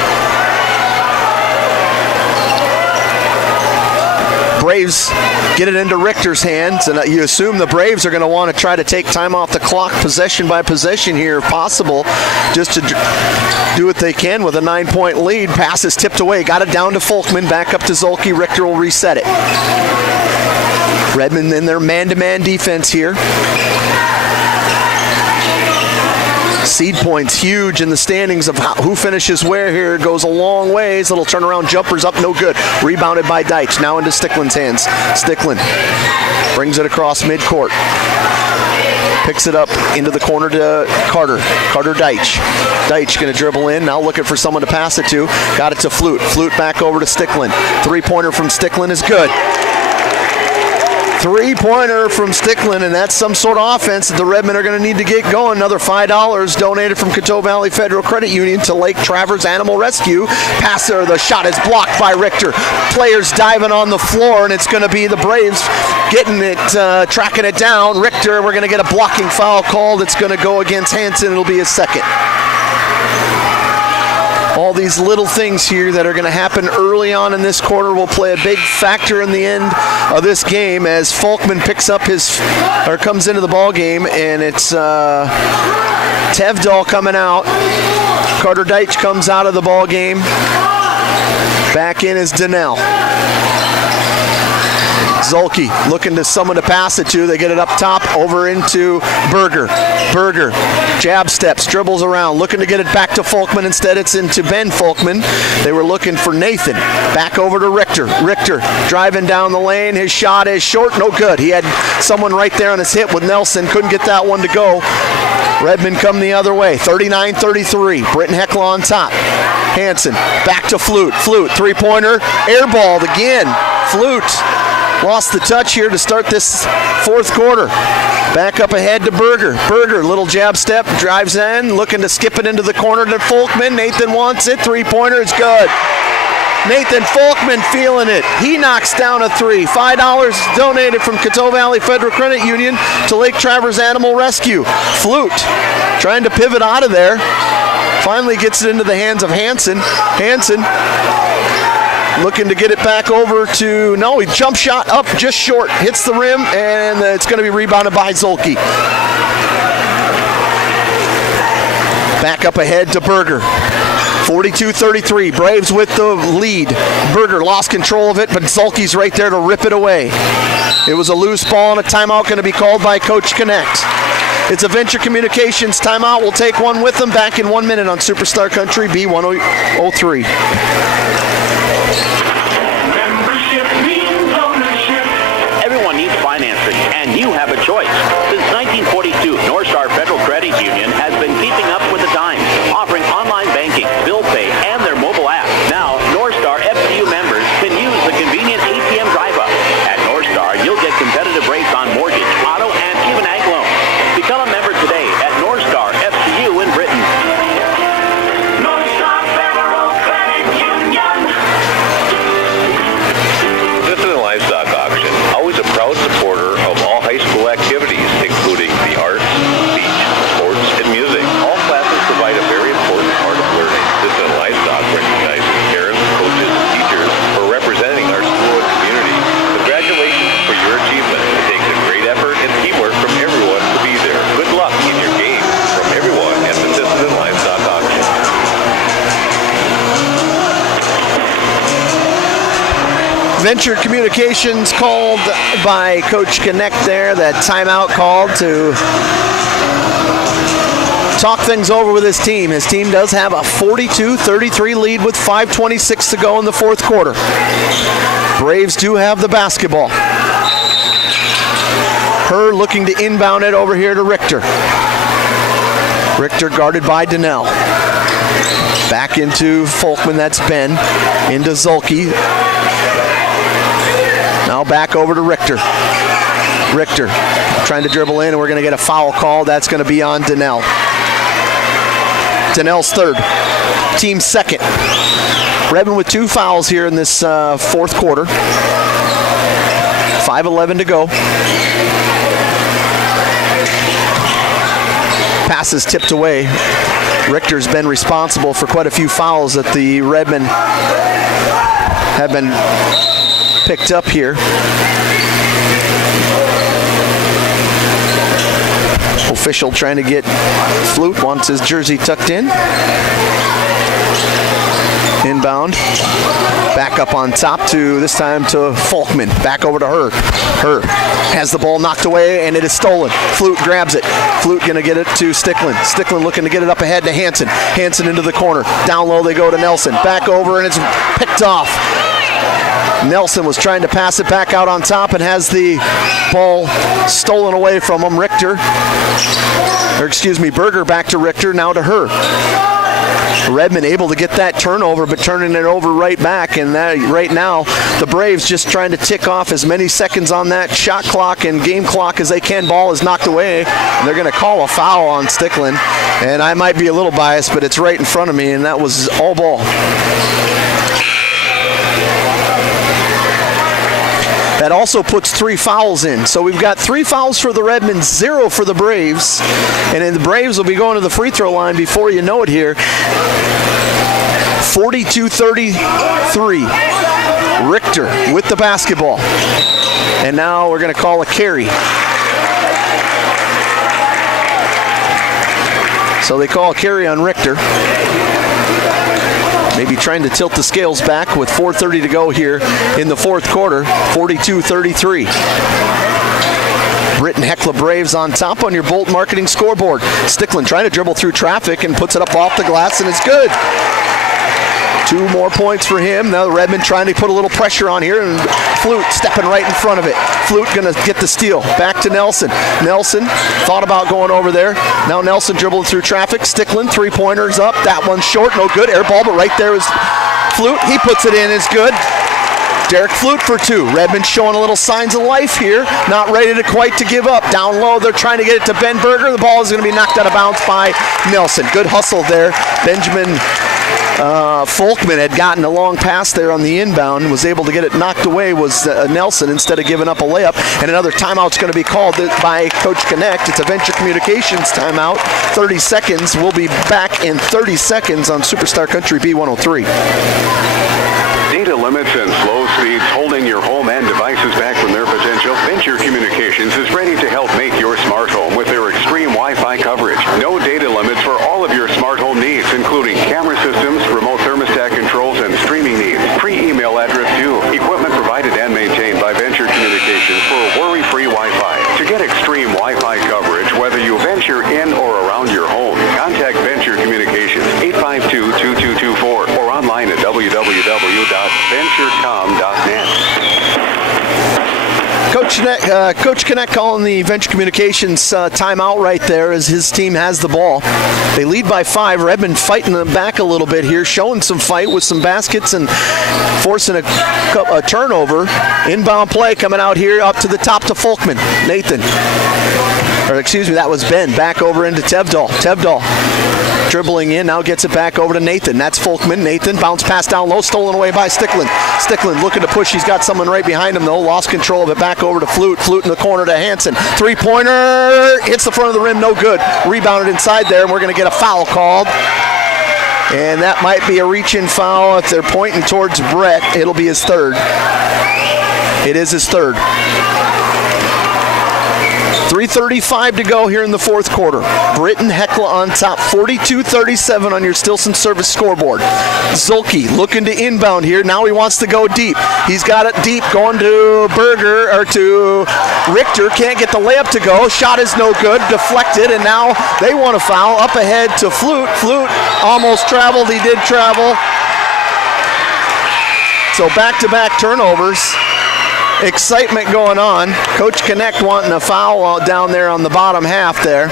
Braves get it into Richter's hands, and you assume the Braves are going to want to try to take time off the clock possession by possession here if possible, just to do what they can with a 9-point lead. Pass is tipped away, got it down to Folkman, back up to Zolke. Richter will reset it. Redmond in their man-to-man defense here. Seed points huge in the standings of who finishes where here. Goes a long ways. Little turnaround jumpers up, no good. Rebounded by Deitch. Now into Stickland's hands. Stickland brings it across midcourt. Picks it up into the corner to Carter. Carter Deitch. Deitch going to dribble in. Now looking for someone to pass it to. Got it to Flute. Flute back over to Stickland. Three-pointer from Stickland is good. Three-pointer from Stickland, and that's some sort of offense that the Redmen are going to need to get going. Another $5 donated from Coteau Valley Federal Credit Union to Lake Travers Animal Rescue. Passer, the shot is blocked by Richter. Players diving on the floor, and it's going to be the Braves getting it, tracking it down. Richter, we're going to get a blocking foul called. It's going to go against Hansen. It'll be his second. All these little things here that are going to happen early on in this quarter will play a big factor in the end of this game as Folkman comes into the ball game, and it's Tevdal coming out. Carter Deitch comes out of the ball game. Back in is Donnell. Zolke looking to someone to pass it to. They get it up top over into Berger. Berger jab steps, dribbles around, looking to get it back to Folkman. Instead, it's into Ben Folkman. They were looking for Nathan. Back over to Richter. Richter driving down the lane. His shot is short, no good. He had someone right there on his hip with Nelson. Couldn't get that one to go. Redmond come the other way. 39-33. Britton-Hecla on top. Hansen back to Flute. Flute, three-pointer. Airballed again. Flute lost the touch here to start this fourth quarter. Back up ahead to Berger. Berger, little jab step, drives in, looking to skip it into the corner to Folkman. Nathan wants it. Three-pointer is good. Nathan Folkman feeling it. He knocks down a three. $5 donated from Coteau Valley Federal Credit Union to Lake Travers Animal Rescue. Flute trying to pivot out of there. Finally gets it into the hands of Hansen. Hansen looking to get it back over to, he jump shot up just short, hits the rim, and it's going to be rebounded by Zolke. Back up ahead to Berger. 42-33, Braves with the lead. Berger lost control of it, but Zolke's right there to rip it away. It was a loose ball and a timeout going to be called by Coach Connect. It's a Venture Communications timeout. We'll take one with them. Back in 1 minute on Superstar Country B103. Everyone needs financing, and you have a choice. Since 1942, North Star Federal Credit Union has been keeping up with the times, offering online banking, bill pay, and their mobile app. Now, North Star FCU members can use the convenient ATM drive-up. At North Star, you'll get competitive rates on mortgage, auto, and even ag loans. Become a member today at North Star FCU in Britton. North Star Federal Credit Union. Sisseton Livestock Auction, always a proud supporter of all high school activities, including the arts, speech, sports, and music. All classes provide a very important part of learning. Sisseton Livestock recognizes parents, coaches, and teachers for representing our school and community. Congratulations for your achievement. It takes a great effort and teamwork from everyone to be there. Good luck in your game from everyone at the Sisseton Livestock Auction. Venture Communications called by Coach Connect there. That timeout called to talk things over with his team. His team does have a 42-33 lead with 5:26 to go in the fourth quarter. Braves do have the basketball. Herr looking to inbound it over here to Richter. Richter guarded by Donnell. Back into Folkman, that's Ben. Into Zolke. Now back over to Richter. Richter trying to dribble in, and we're going to get a foul call. That's going to be on Donnell. Donnell's third. Team second. Redmond with 2 fouls here in this fourth quarter. 5:11 to go. Pass is tipped away. Richter's been responsible for quite a few fouls that the Redmen have been picked up here. Official trying to get Flute, wants his jersey tucked in. Inbound. Back up on top to, this time to Folkman. Back over to her. Her has the ball knocked away, and it is stolen. Flute grabs it. Flute going to get it to Sticklin. Sticklin looking to get it up ahead to Hansen. Hansen into the corner. Down low they go to Nelson. Back over, and it's picked off. Nelson was trying to pass it back out on top and has the ball stolen away from him. Berger back to Richter, now to her. Redmond able to get that turnover, but turning it over right back. And that, right now, the Braves just trying to tick off as many seconds on that shot clock and game clock as they can. Ball is knocked away. And they're going to call a foul on Sticklin. And I might be a little biased, but it's right in front of me, and that was all ball. That also puts 3 fouls in. So we've got 3 fouls for the Redmen, 0 for the Braves. And then the Braves will be going to the free throw line before you know it here. 42-33. Richter with the basketball. And now we're going to call a carry. So they call a carry on Richter. Maybe trying to tilt the scales back with 4:30 to go here in the fourth quarter. 42-33. Britton-Hecla Braves on top on your Bolt Marketing scoreboard. Sticklin trying to dribble through traffic and puts it up off the glass, and it's good. 2 more points for him. Now Redmond trying to put a little pressure on here, and Flute stepping right in front of it. Flute gonna get the steal. Back to Nelson. Nelson thought about going over there. Now Nelson dribbling through traffic. Sticklin, 3-pointers up. That one's short, no good. Air ball, but right there is Flute. He puts it in, it's good. Derek Flute for 2. Redmond showing a little signs of life here. Not ready to quite to give up. Down low, they're trying to get it to Ben Berger. The ball is going to be knocked out of bounds by Nelson. Good hustle there. Benjamin Folkman had gotten a long pass there on the inbound, was able to get it knocked away, was Nelson, instead of giving up a layup. And another timeout's going to be called by Coach Connect. It's a Venture Communications timeout. 30 seconds. We'll be back in 30 seconds on Superstar Country B103. Data limits and slow speeds holding your home and devices back from their potential? Venture Communications is ready to help make your smart home with their extreme Wi-Fi coverage. No data limits for all of your smart home needs, including camera systems, remote thermostat controls, and streaming needs. Free email address too. Equipment provided and maintained by Venture Communications for worry-free Wi-Fi. To get extreme Wi-Fi coverage, whether you venture in or around your home, contact Venture Communications 852-2224 or online at www.venturecom.net. Coach Connect calling the Venture Communications timeout right there as his team has the ball. They lead by 5. Redmond fighting them back a little bit here, showing some fight with some baskets and forcing a turnover. Inbound play coming out here up to the top to Folkman. Nathan. That was Ben. Back over into Tevdal. Tevdal dribbling in, now gets it back over to Nathan. That's Folkman. Nathan, bounce pass down low, stolen away by Sticklin. Sticklin looking to push. He's got someone right behind him, though. Lost control of it. Back over to Flute. Flute in the corner to Hansen. 3-pointer. Hits the front of the rim. No good. Rebounded inside there, and we're going to get a foul called. And that might be a reach-in foul. If they're pointing towards Brett, it'll be his 3rd. It is his 3rd. 3:35 to go here in the fourth quarter. Britton-Hecla on top, 42-37 on your Stilson Service scoreboard. Zulke looking to inbound here. Now he wants to go deep. He's got it deep, going to Berger, or to Richter. Can't get the layup to go. Shot is no good, deflected, and now they want a foul. Up ahead to Flute. Flute almost traveled. He did travel. So back-to-back turnovers. Excitement going on. Coach Connect wanting a foul down there on the bottom half there.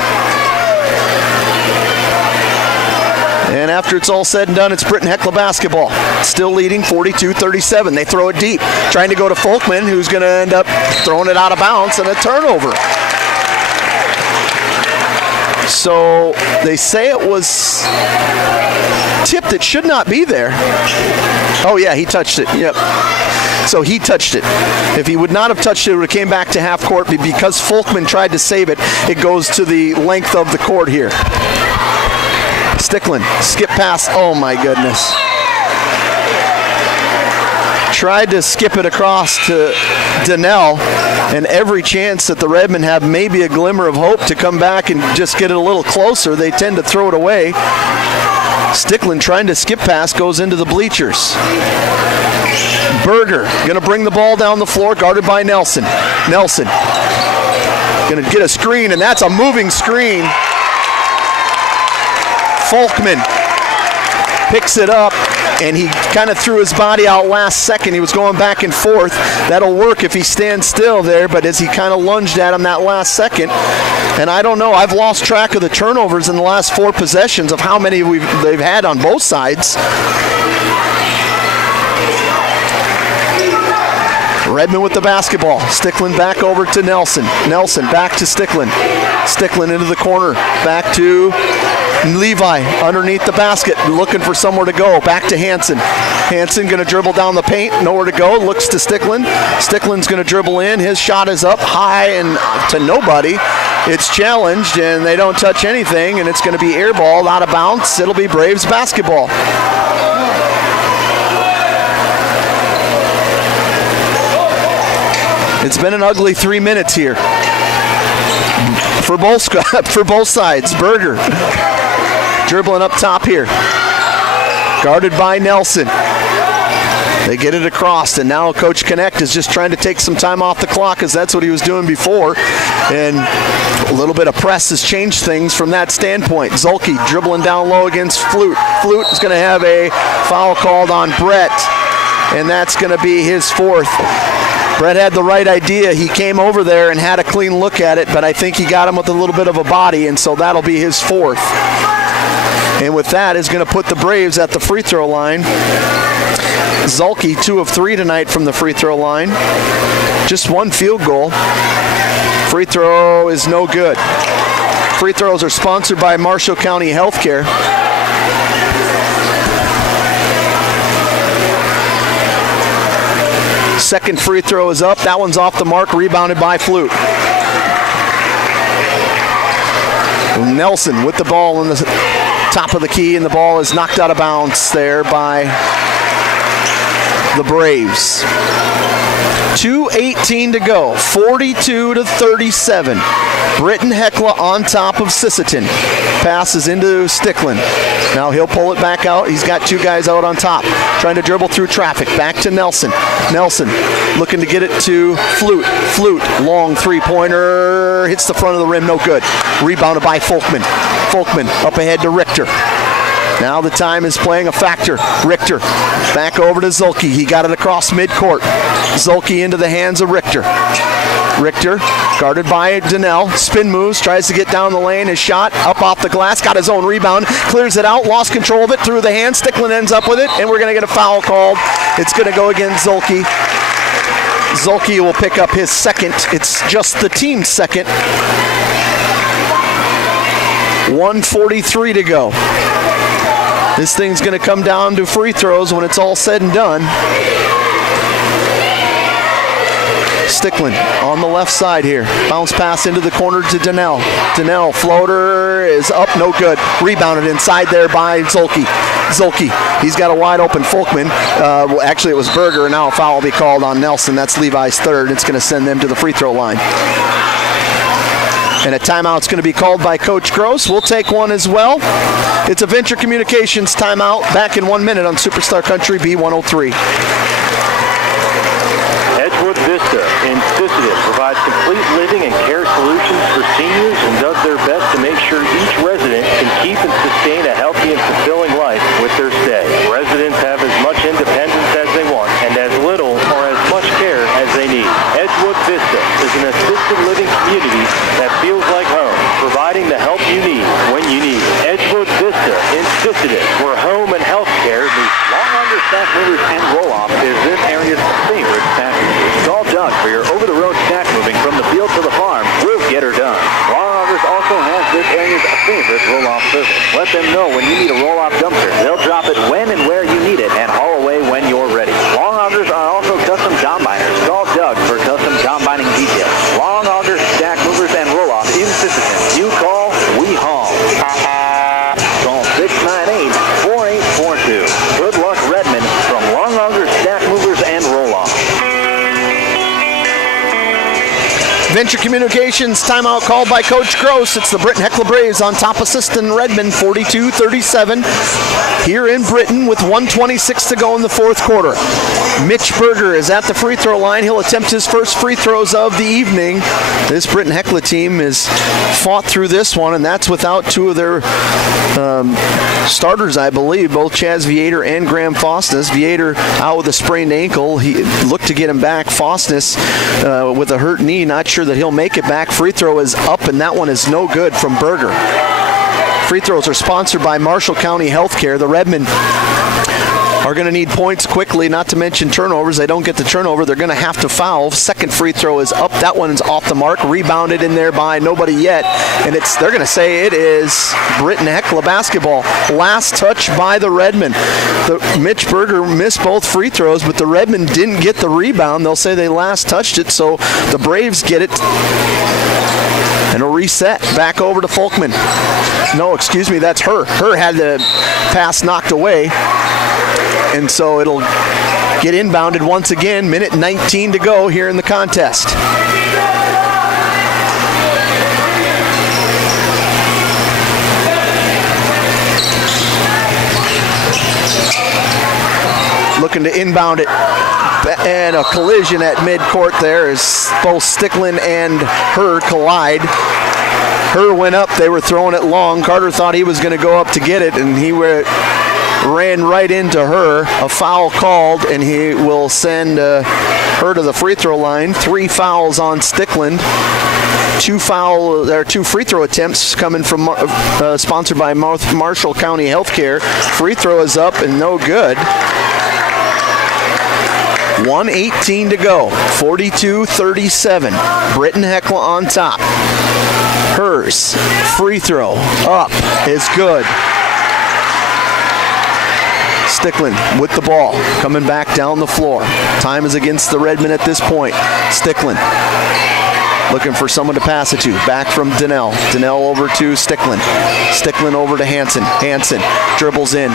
And after it's all said and done, it's Britton-Hecla basketball. Still leading 42-37. They throw it deep. Trying to go to Folkman, who's going to end up throwing it out of bounds, and a turnover. So they say it was tipped. It should not be there. Oh, yeah, he touched it. Yep. So he touched it. If he would not have touched it, it would have came back to half court. Because Folkman tried to save it, it goes to the length of the court here. Sticklin, skip pass. Oh, my goodness. tried to skip it across to Donnell, and every chance that the Redmen have maybe a glimmer of hope to come back and just get it a little closer, they tend to throw it away. Stickland trying to skip pass, goes into the bleachers. Berger going to bring the ball down the floor, guarded by Nelson. Nelson going to get a screen, and that's a moving screen. Folkman picks it up, and he kind of threw his body out last second. He was going back and forth. That'll work if he stands still there, but as he kind of lunged at him that last second, and I don't know, I've lost track of the turnovers in the last 4 possessions of how many they've had on both sides. Redmond with the basketball. Stickland back over to Nelson. Nelson back to Stickland. Stickland into the corner. Back to Levi underneath the basket, looking for somewhere to go. Back to Hansen. Hansen going to dribble down the paint. Nowhere to go. Looks to Stickland. Stickland's going to dribble in. His shot is up high and to nobody. It's challenged, and they don't touch anything, and it's going to be air ball out of bounds. It'll be Braves basketball. It's been an ugly 3 minutes here for both sides. Berger dribbling up top here, guarded by Nelson. They get it across, and now Coach Connect is just trying to take some time off the clock, as that's what he was doing before, and a little bit of press has changed things from that standpoint. Zulke dribbling down low against Flute. Flute is going to have a foul called on Brett, and that's going to be his 4th. Brett had the right idea. He came over there and had a clean look at it, but I think he got him with a little bit of a body, and so that'll be his 4th. And with that is going to put the Braves at the free throw line. Zulke, 2 of 3 tonight from the free throw line. Just 1 field goal. Free throw is no good. Free throws are sponsored by Marshall County Healthcare. Second free throw is up. That one's off the mark, rebounded by Flute. Nelson with the ball in the top of the key, and the ball is knocked out of bounds there by the Braves. 2:18 to go, 42-37. Britton-Hecla on top of Sisseton. Passes into Stickland. Now he'll pull it back out. He's got 2 guys out on top, trying to dribble through traffic. Back to Nelson. Nelson looking to get it to Flute. Flute, long 3-pointer, hits the front of the rim, no good. Rebounded by Folkman. Folkman up ahead to Richter. Now the time is playing a factor. Richter back over to Zulke. He got it across midcourt. Zulke into the hands of Richter. Richter guarded by Donnell. Spin moves, tries to get down the lane. His shot up off the glass. Got his own rebound. Clears it out. Lost control of it through the hand. Stickland ends up with it, and we're going to get a foul called. It's going to go against Zulke. Zulke will pick up his 2nd. It's just the team's 2nd. 1:43 to go. This thing's going to come down to free throws when it's all said and done. Stickland on the left side here. Bounce pass into the corner to Donnell. Donnell, floater is up, no good. Rebounded inside there by Zulke. Zulke, he's got a wide open Folkman. Actually, it was Berger, and now a foul will be called on Nelson. That's Levi's 3rd. It's going to send them to the free throw line. And a timeout's going to be called by Coach Gross. We'll take one as well. It's a Venture Communications timeout. Back in 1 minute on Superstar Country B103. Edgewood Vista in Sisseton provides complete living and care solutions for seniors and does their best to make sure each resident can keep and sustain a healthy and fulfilling life with their stay. Residents have as much independence as they want and as little or as much care as they need. Edgewood Vista is an assisted living community that feels like home, providing the help you need when you need it. Edgewood Vista in Sisseton, where home and health care meet. Long-Under Stack Movers and Roll-Off is this area's favorite stack mover. Call Doug for your over-the-road stack moving from the field to the farm. We'll get her done. Long-Under's also has this area's favorite roll-off service. Let them know when you need a roll-off dumpster. They'll drop it when and where you need it and haul away when you're ready. Long-Augers are also custom combiners. Call Doug for custom combining details. Long-Auger Stack Movers and Roll-Off in Sisseton. You call, we haul. Call 698-4842. Good luck, Redmond, from Long-Auger Stack Movers and Roll-Off. Venture Communications timeout called by Coach Gross. It's the Britton-Hecla Braves on top of Sisseton Redmond, 42-37. Here in Britton with 1:26 to go in the fourth quarter. Mitch Berger is at the free throw line. He'll attempt his first free throws of the evening. This Britton-Hecla team has fought through this one, and that's without two of their starters, I believe, both Chaz Vietor and Graham Faustness. Vietor out with a sprained ankle. He looked to get him back. Faustness with a hurt knee, not sure that he'll make it back. Free throw is up, and that one is no good from Berger. Free throws are sponsored by Marshall County Healthcare. The Redmen are going to need points quickly, not to mention turnovers. They don't get the turnover, they're going to have to foul. Second free throw is up. That one's off the mark. Rebounded in there by nobody yet. And they're going to say it is Britton-Hecla basketball. Last touch by the Redmen. Mitch Berger missed both free throws, but the Redmen didn't get the rebound. They'll say they last touched it, so the Braves get it. And a reset back over to Folkman. No, excuse me, that's her. Her had the pass knocked away. And so it'll get inbounded once again. Minute 19 to go here in the contest. Looking to inbound it. And a collision at midcourt there as both Sticklin and her collide. Her went up, they were throwing it long. Carter thought he was going to go up to get it, and he ran right into her. A foul called, and he will send her to the free throw line. 3 fouls on Sticklin. 2 free throw attempts coming from sponsored by Marshall County Healthcare. Free throw is up and no good. 1:18 to go. 42-37. Britton-Hecla on top. Hers free throw up is good. Sticklin with the ball, coming back down the floor. Time is against the Redmen at this point. Sticklin looking for someone to pass it to. Back from Donnell. Donnell over to Sticklin. Sticklin over to Hansen. Hansen dribbles in.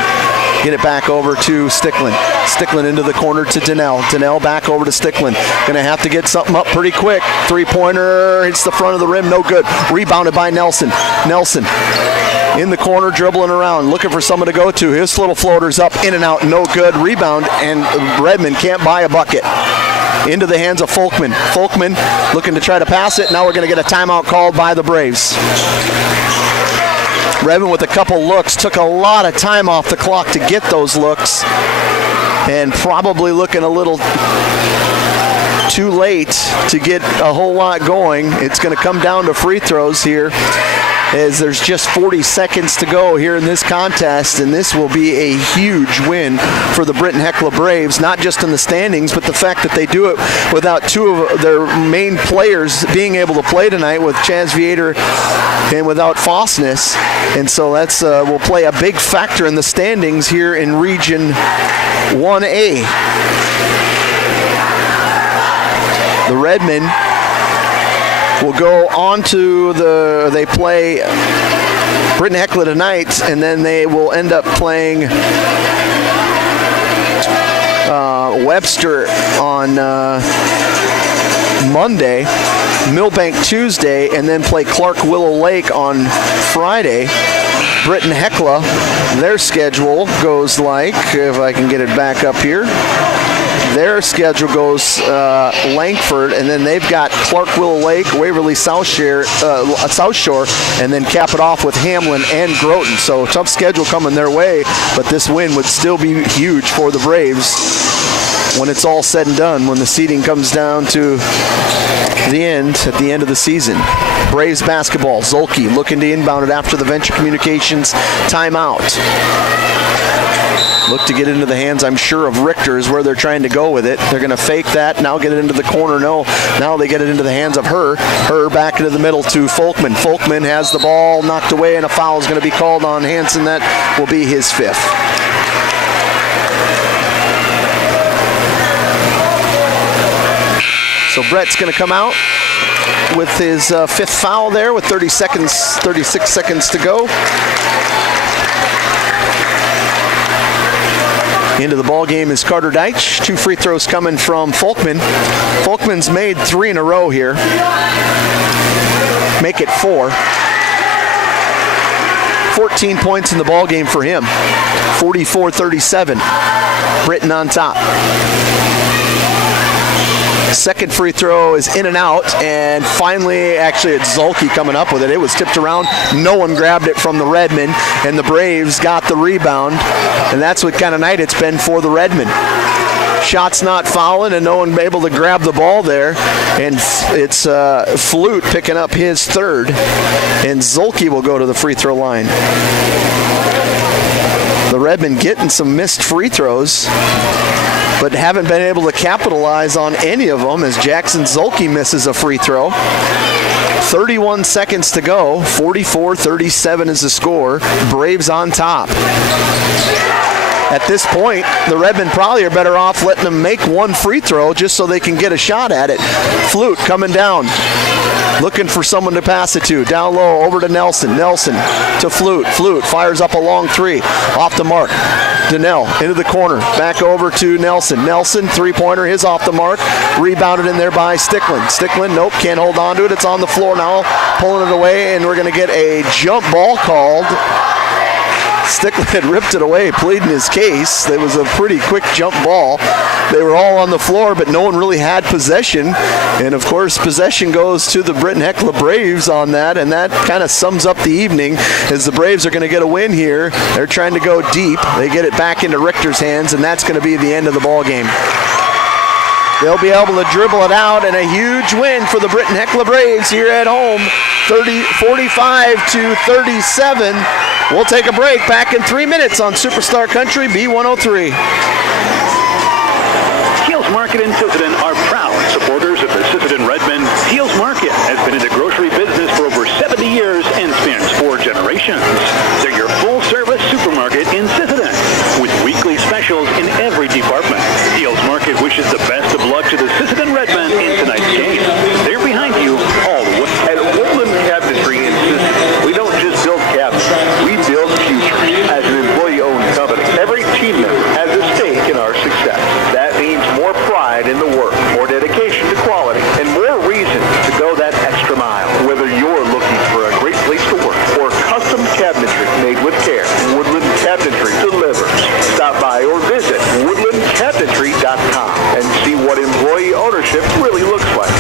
Get it back over to Sticklin. Sticklin into the corner to Donnell. Donnell back over to Sticklin. Going to have to get something up pretty quick. Three-pointer hits the front of the rim. No good. Rebounded by Nelson. Nelson in the corner, dribbling around, looking for someone to go to. His little floater's up, in and out, no good. Rebound, and Redmond can't buy a bucket. Into the hands of Folkman. Folkman looking to try to pass it. Now we're going to get a timeout called by the Braves. Redmond with a couple looks. Took a lot of time off the clock to get those looks. And probably looking a little too late to get a whole lot going. It's going to come down to free throws here, as there's just 40 seconds to go here in this contest, and this will be a huge win for the Britton-Hecla Braves, not just in the standings, but the fact that they do it without two of their main players being able to play tonight, with Chaz Vietor and without Faustness. And so that's will play a big factor in the standings here in Region 1A. The Redmen will go on to they play Britton-Hecla tonight, and then they will end up playing Webster on Monday, Millbank Tuesday, and then play Clark Willow Lake on Friday. Britton-Hecla, their schedule goes like, if I can get it back up here, their schedule goes Langford, and then they've got Clark Willow Lake, Waverly South Shore, and then cap it off with Hamlin and Groton. So tough schedule coming their way, but this win would still be huge for the Braves when it's all said and done, when the seeding comes down to the end at the end of the season. Braves basketball. Zolke looking to inbound it after the Venture Communications timeout. Look to get into the hands, I'm sure, of Richter is where they're trying to go with it. They're going to fake that, now get it into the corner. No, now they get it into the hands of her. Her back into the middle to Folkman. Folkman has the ball knocked away, and a foul is going to be called on Hansen. That will be his fifth. So Brett's going to come out with his fifth foul there with 36 seconds to go. Into the ball game is Carter Deitch. 2 free throws coming from Folkman. Folkman's made 3 in a row here. Make it 4. 14 points in the ball game for him. 44-37. Britton on top. Second free throw is in and out, and finally, actually, it's Zulke coming up with it. It was tipped around. No one grabbed it from the Redmen, and the Braves got the rebound, and that's what kind of night it's been for the Redmen. Shots not fouling, and no one able to grab the ball there, and it's Flute picking up his third, and Zulke will go to the free throw line. The Redmen getting some missed free throws, but haven't been able to capitalize on any of them as Jackson Zulke misses a free throw. 31 seconds to go. 44-37 is the score. Braves on top. At this point, the Redmen probably are better off letting them make one free throw just so they can get a shot at it. Flute coming down, looking for someone to pass it to. Down low, over to Nelson. Nelson to Flute. Flute fires up a long 3. Off the mark. Donnell into the corner. Back over to Nelson. Nelson, 3-pointer, his off the mark. Rebounded in there by Stickland. Stickland, nope, can't hold on to it. It's on the floor now. Pulling it away, and we're going to get a jump ball called. Stickland had ripped it away, pleading his case. It was a pretty quick jump ball. They were all on the floor, but no one really had possession. And, of course, possession goes to the Britton-Hecla Braves on that, and that kind of sums up the evening as the Braves are going to get a win here. They're trying to go deep. They get it back into Richter's hands, and that's going to be the end of the ball game. They'll be able to dribble it out, and a huge win for the Britton-Hecla Braves here at home, 45-37. We'll take a break. Back in 3 minutes on Superstar Country B103. Heels Market and Sisseton are proud supporters of the Sisseton Redmen. Heels Market has been in the grocery business for over 70 years and spans 4 generations. They're your full-service supermarket in Sisseton with weekly specials in every department. Heels Market wishes the best of luck to the Sisseton Redmen in tonight's game. They're behind you all the way. At Woodland Cabinetry in Sisseton, we don't just build cabinets, we build futures. As an employee-owned company, every team member has a stake in our success. That means more pride in the work, more dedication to quality, and more reason to go that extra mile. Whether you're looking for a great place to work or custom cabinetry made with care, Woodland Cabinetry delivers. Stop by or visit woodlandcabinetry.com and see what employee ownership really looks like.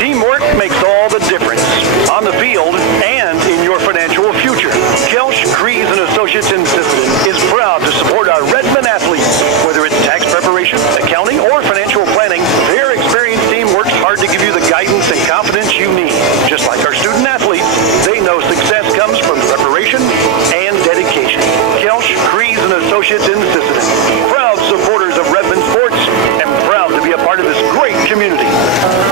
Teamwork makes all the difference on the field and in your financial future. Kelch, Crees & Associates in Sisseton is proud to support our Redmen athletes. Whether it's tax preparation, accounting, or financial planning, their experienced team works hard to give you the guidance and confidence you need. Just like our student athletes, they know success comes from preparation and dedication. Kelch, Crees & Associates in Sisseton, proud supporters of Redmen sports and proud to be a part of this great community.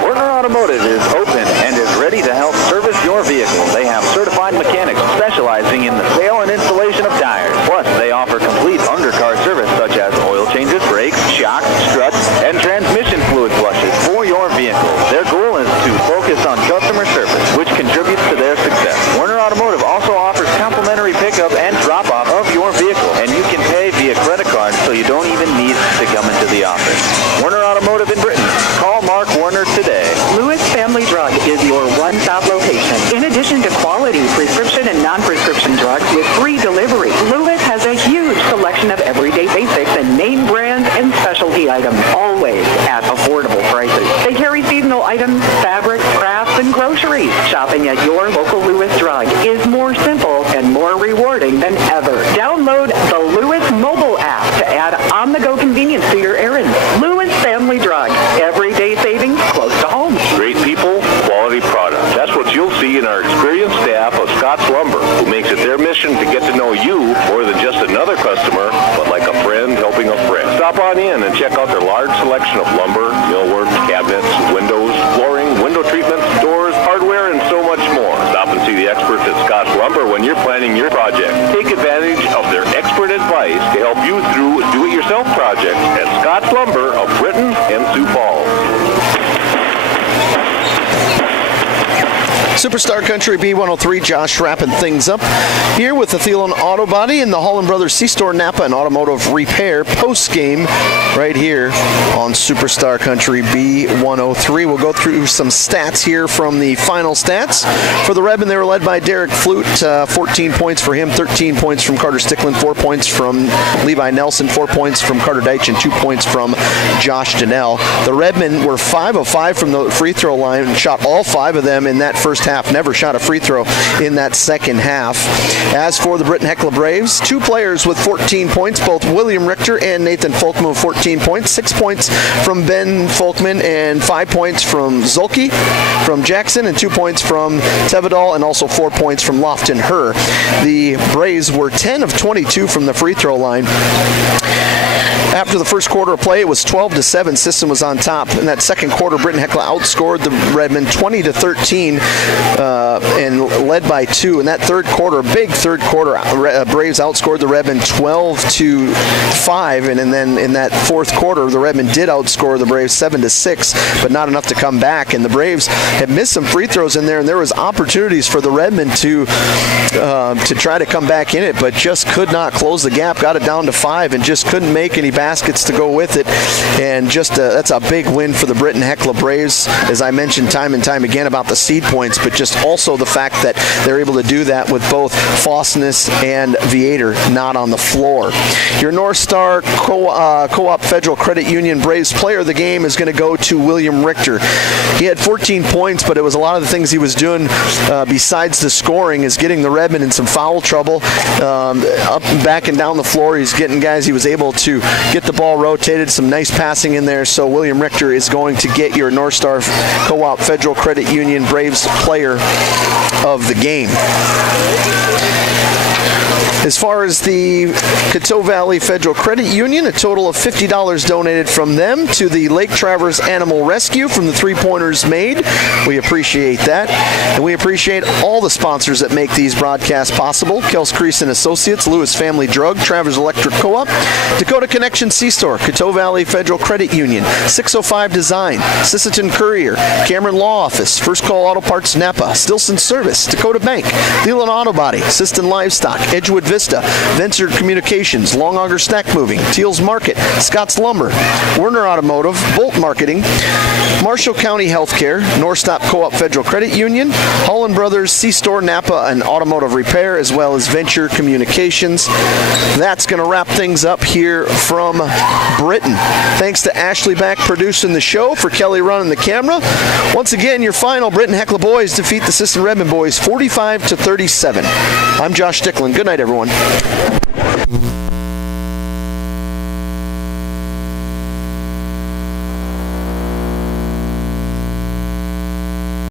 Werner Automotive is open and is ready to help service your vehicle. They have certified mechanics specializing in the sale and installation of tires. Plus, they offer complete undercar service such as oil changes, brakes, shocks, struts, and transmission fluid flushes for your vehicle. Their goal is to focus on customer service, which contributes to their success. Werner Automotive also offers complimentary pickup and drop-off of your vehicle, and you can pay via credit card so you don't even need to come into the office. Werner Automotive in Britton. Call Mark Werner today. Lewis Family Drug is your one-stop location. In addition to quality prescription and non-prescription drugs with free delivery, Lewis has a huge selection of everyday basics and name brands and specialty items, always at affordable prices. They carry seasonal items, fabric, crafts, and groceries. Shopping at your local Lewis Drug is more simple and more rewarding than ever. Download the Lewis mobile app to add on-the-go convenience to your errands. Lewis Family Drug. Everyday savings close to home. Great people, quality product. That's what you'll see in our experienced staff of Scott's Lumber, who makes it their mission to get to know you more than just another customer, but like a friend helping a friend. Stop on in and check out their large selection of lumber, millwork, cabinets, windows, flooring, window treatments, doors, hardware, and so much more. Stop and see the experts at Scott's Lumber when you're planning your project. Take advantage of their expert advice to help you through do-it-yourself projects at Scott's Lumber of Britton and Sioux Falls. Superstar Country B103, Josh wrapping things up here with the Thielen Auto Body and the Holland Brothers C-Store Napa and Automotive Repair post-game right here on Superstar Country B103. We'll go through some stats here from the final stats. For the Redmen, they were led by Derek Flute, 14 points for him, 13 points from Carter Stickland, 4 points from Levi Nelson, 4 points from Carter Deitch, and 2 points from Josh Donnell. The Redmen were 5 of 5 from the free throw line and shot all 5 of them in that first half. Never shot a free throw in that second half. As for the Britton-Hecla Braves, 2 players with 14 points, both William Richter and Nathan Folkman with 14 points, 6 points from Ben Folkman and 5 points from Zulke from Jackson and 2 points from Tevedal and also 4 points from Lofton Herr. The Braves were 10 of 22 from the free throw line. After the first quarter of play, it was 12-7. Sisseton was on top. In that second quarter, Britton-Hecla outscored the Redmen 20-13 and led by 2. In that third quarter, big third quarter, Braves outscored the Redmen 12-5. And then in that fourth quarter, the Redmen did outscore the Braves 7-6, but not enough to come back. And the Braves had missed some free throws in there, and there was opportunities for the Redmen to try to come back in it, but just could not close the gap. Got it down to 5 and just couldn't make any baskets to go with it. And just that's a big win for the Britton-Hecla Braves, as I mentioned time and time again about the seed points, but just also the fact that they're able to do that with both Fossness and Viator not on the floor. Your North Star Co-op Federal Credit Union Braves player of the game is going to go to William Richter. He had 14 points, but it was a lot of the things he was doing besides the scoring is getting the Redmen in some foul trouble, up and back and down the floor. He's getting guys. He was able to get the ball rotated, some nice passing in there. So William Richter is going to get your North Star Co-op Federal Credit Union Braves player of the game. As far as the Coteau Valley Federal Credit Union, a total of $50 donated from them to the Lake Traverse Animal Rescue from the 3-pointers made. We appreciate that. And we appreciate all the sponsors that make these broadcasts possible. Kels Crease and Associates, Lewis Family Drug, Travers Electric Co-op, Dakota Connection C-Store, Coteau Valley Federal Credit Union, 605 Design, Sisseton Courier, Cameron Law Office, First Call Auto Parts Napa, Stilson Service, Dakota Bank, Thielen Auto Body, Sisseton Livestock, Edgewood Vista, Venture Communications, Long Auger Snack Moving, Teals Market, Scott's Lumber, Werner Automotive, Bolt Marketing, Marshall County Healthcare, Northstop Co-op Federal Credit Union, Holland Brothers, C-Store Napa and Automotive Repair, as well as Venture Communications. That's going to wrap things up here from Britton. Thanks to Ashley Back producing the show, for Kelly running the camera. Once again, your final, Britton-Hecla boys defeat the Sisseton Redmen boys 45-37. I'm Josh Stickland. Good night, everyone.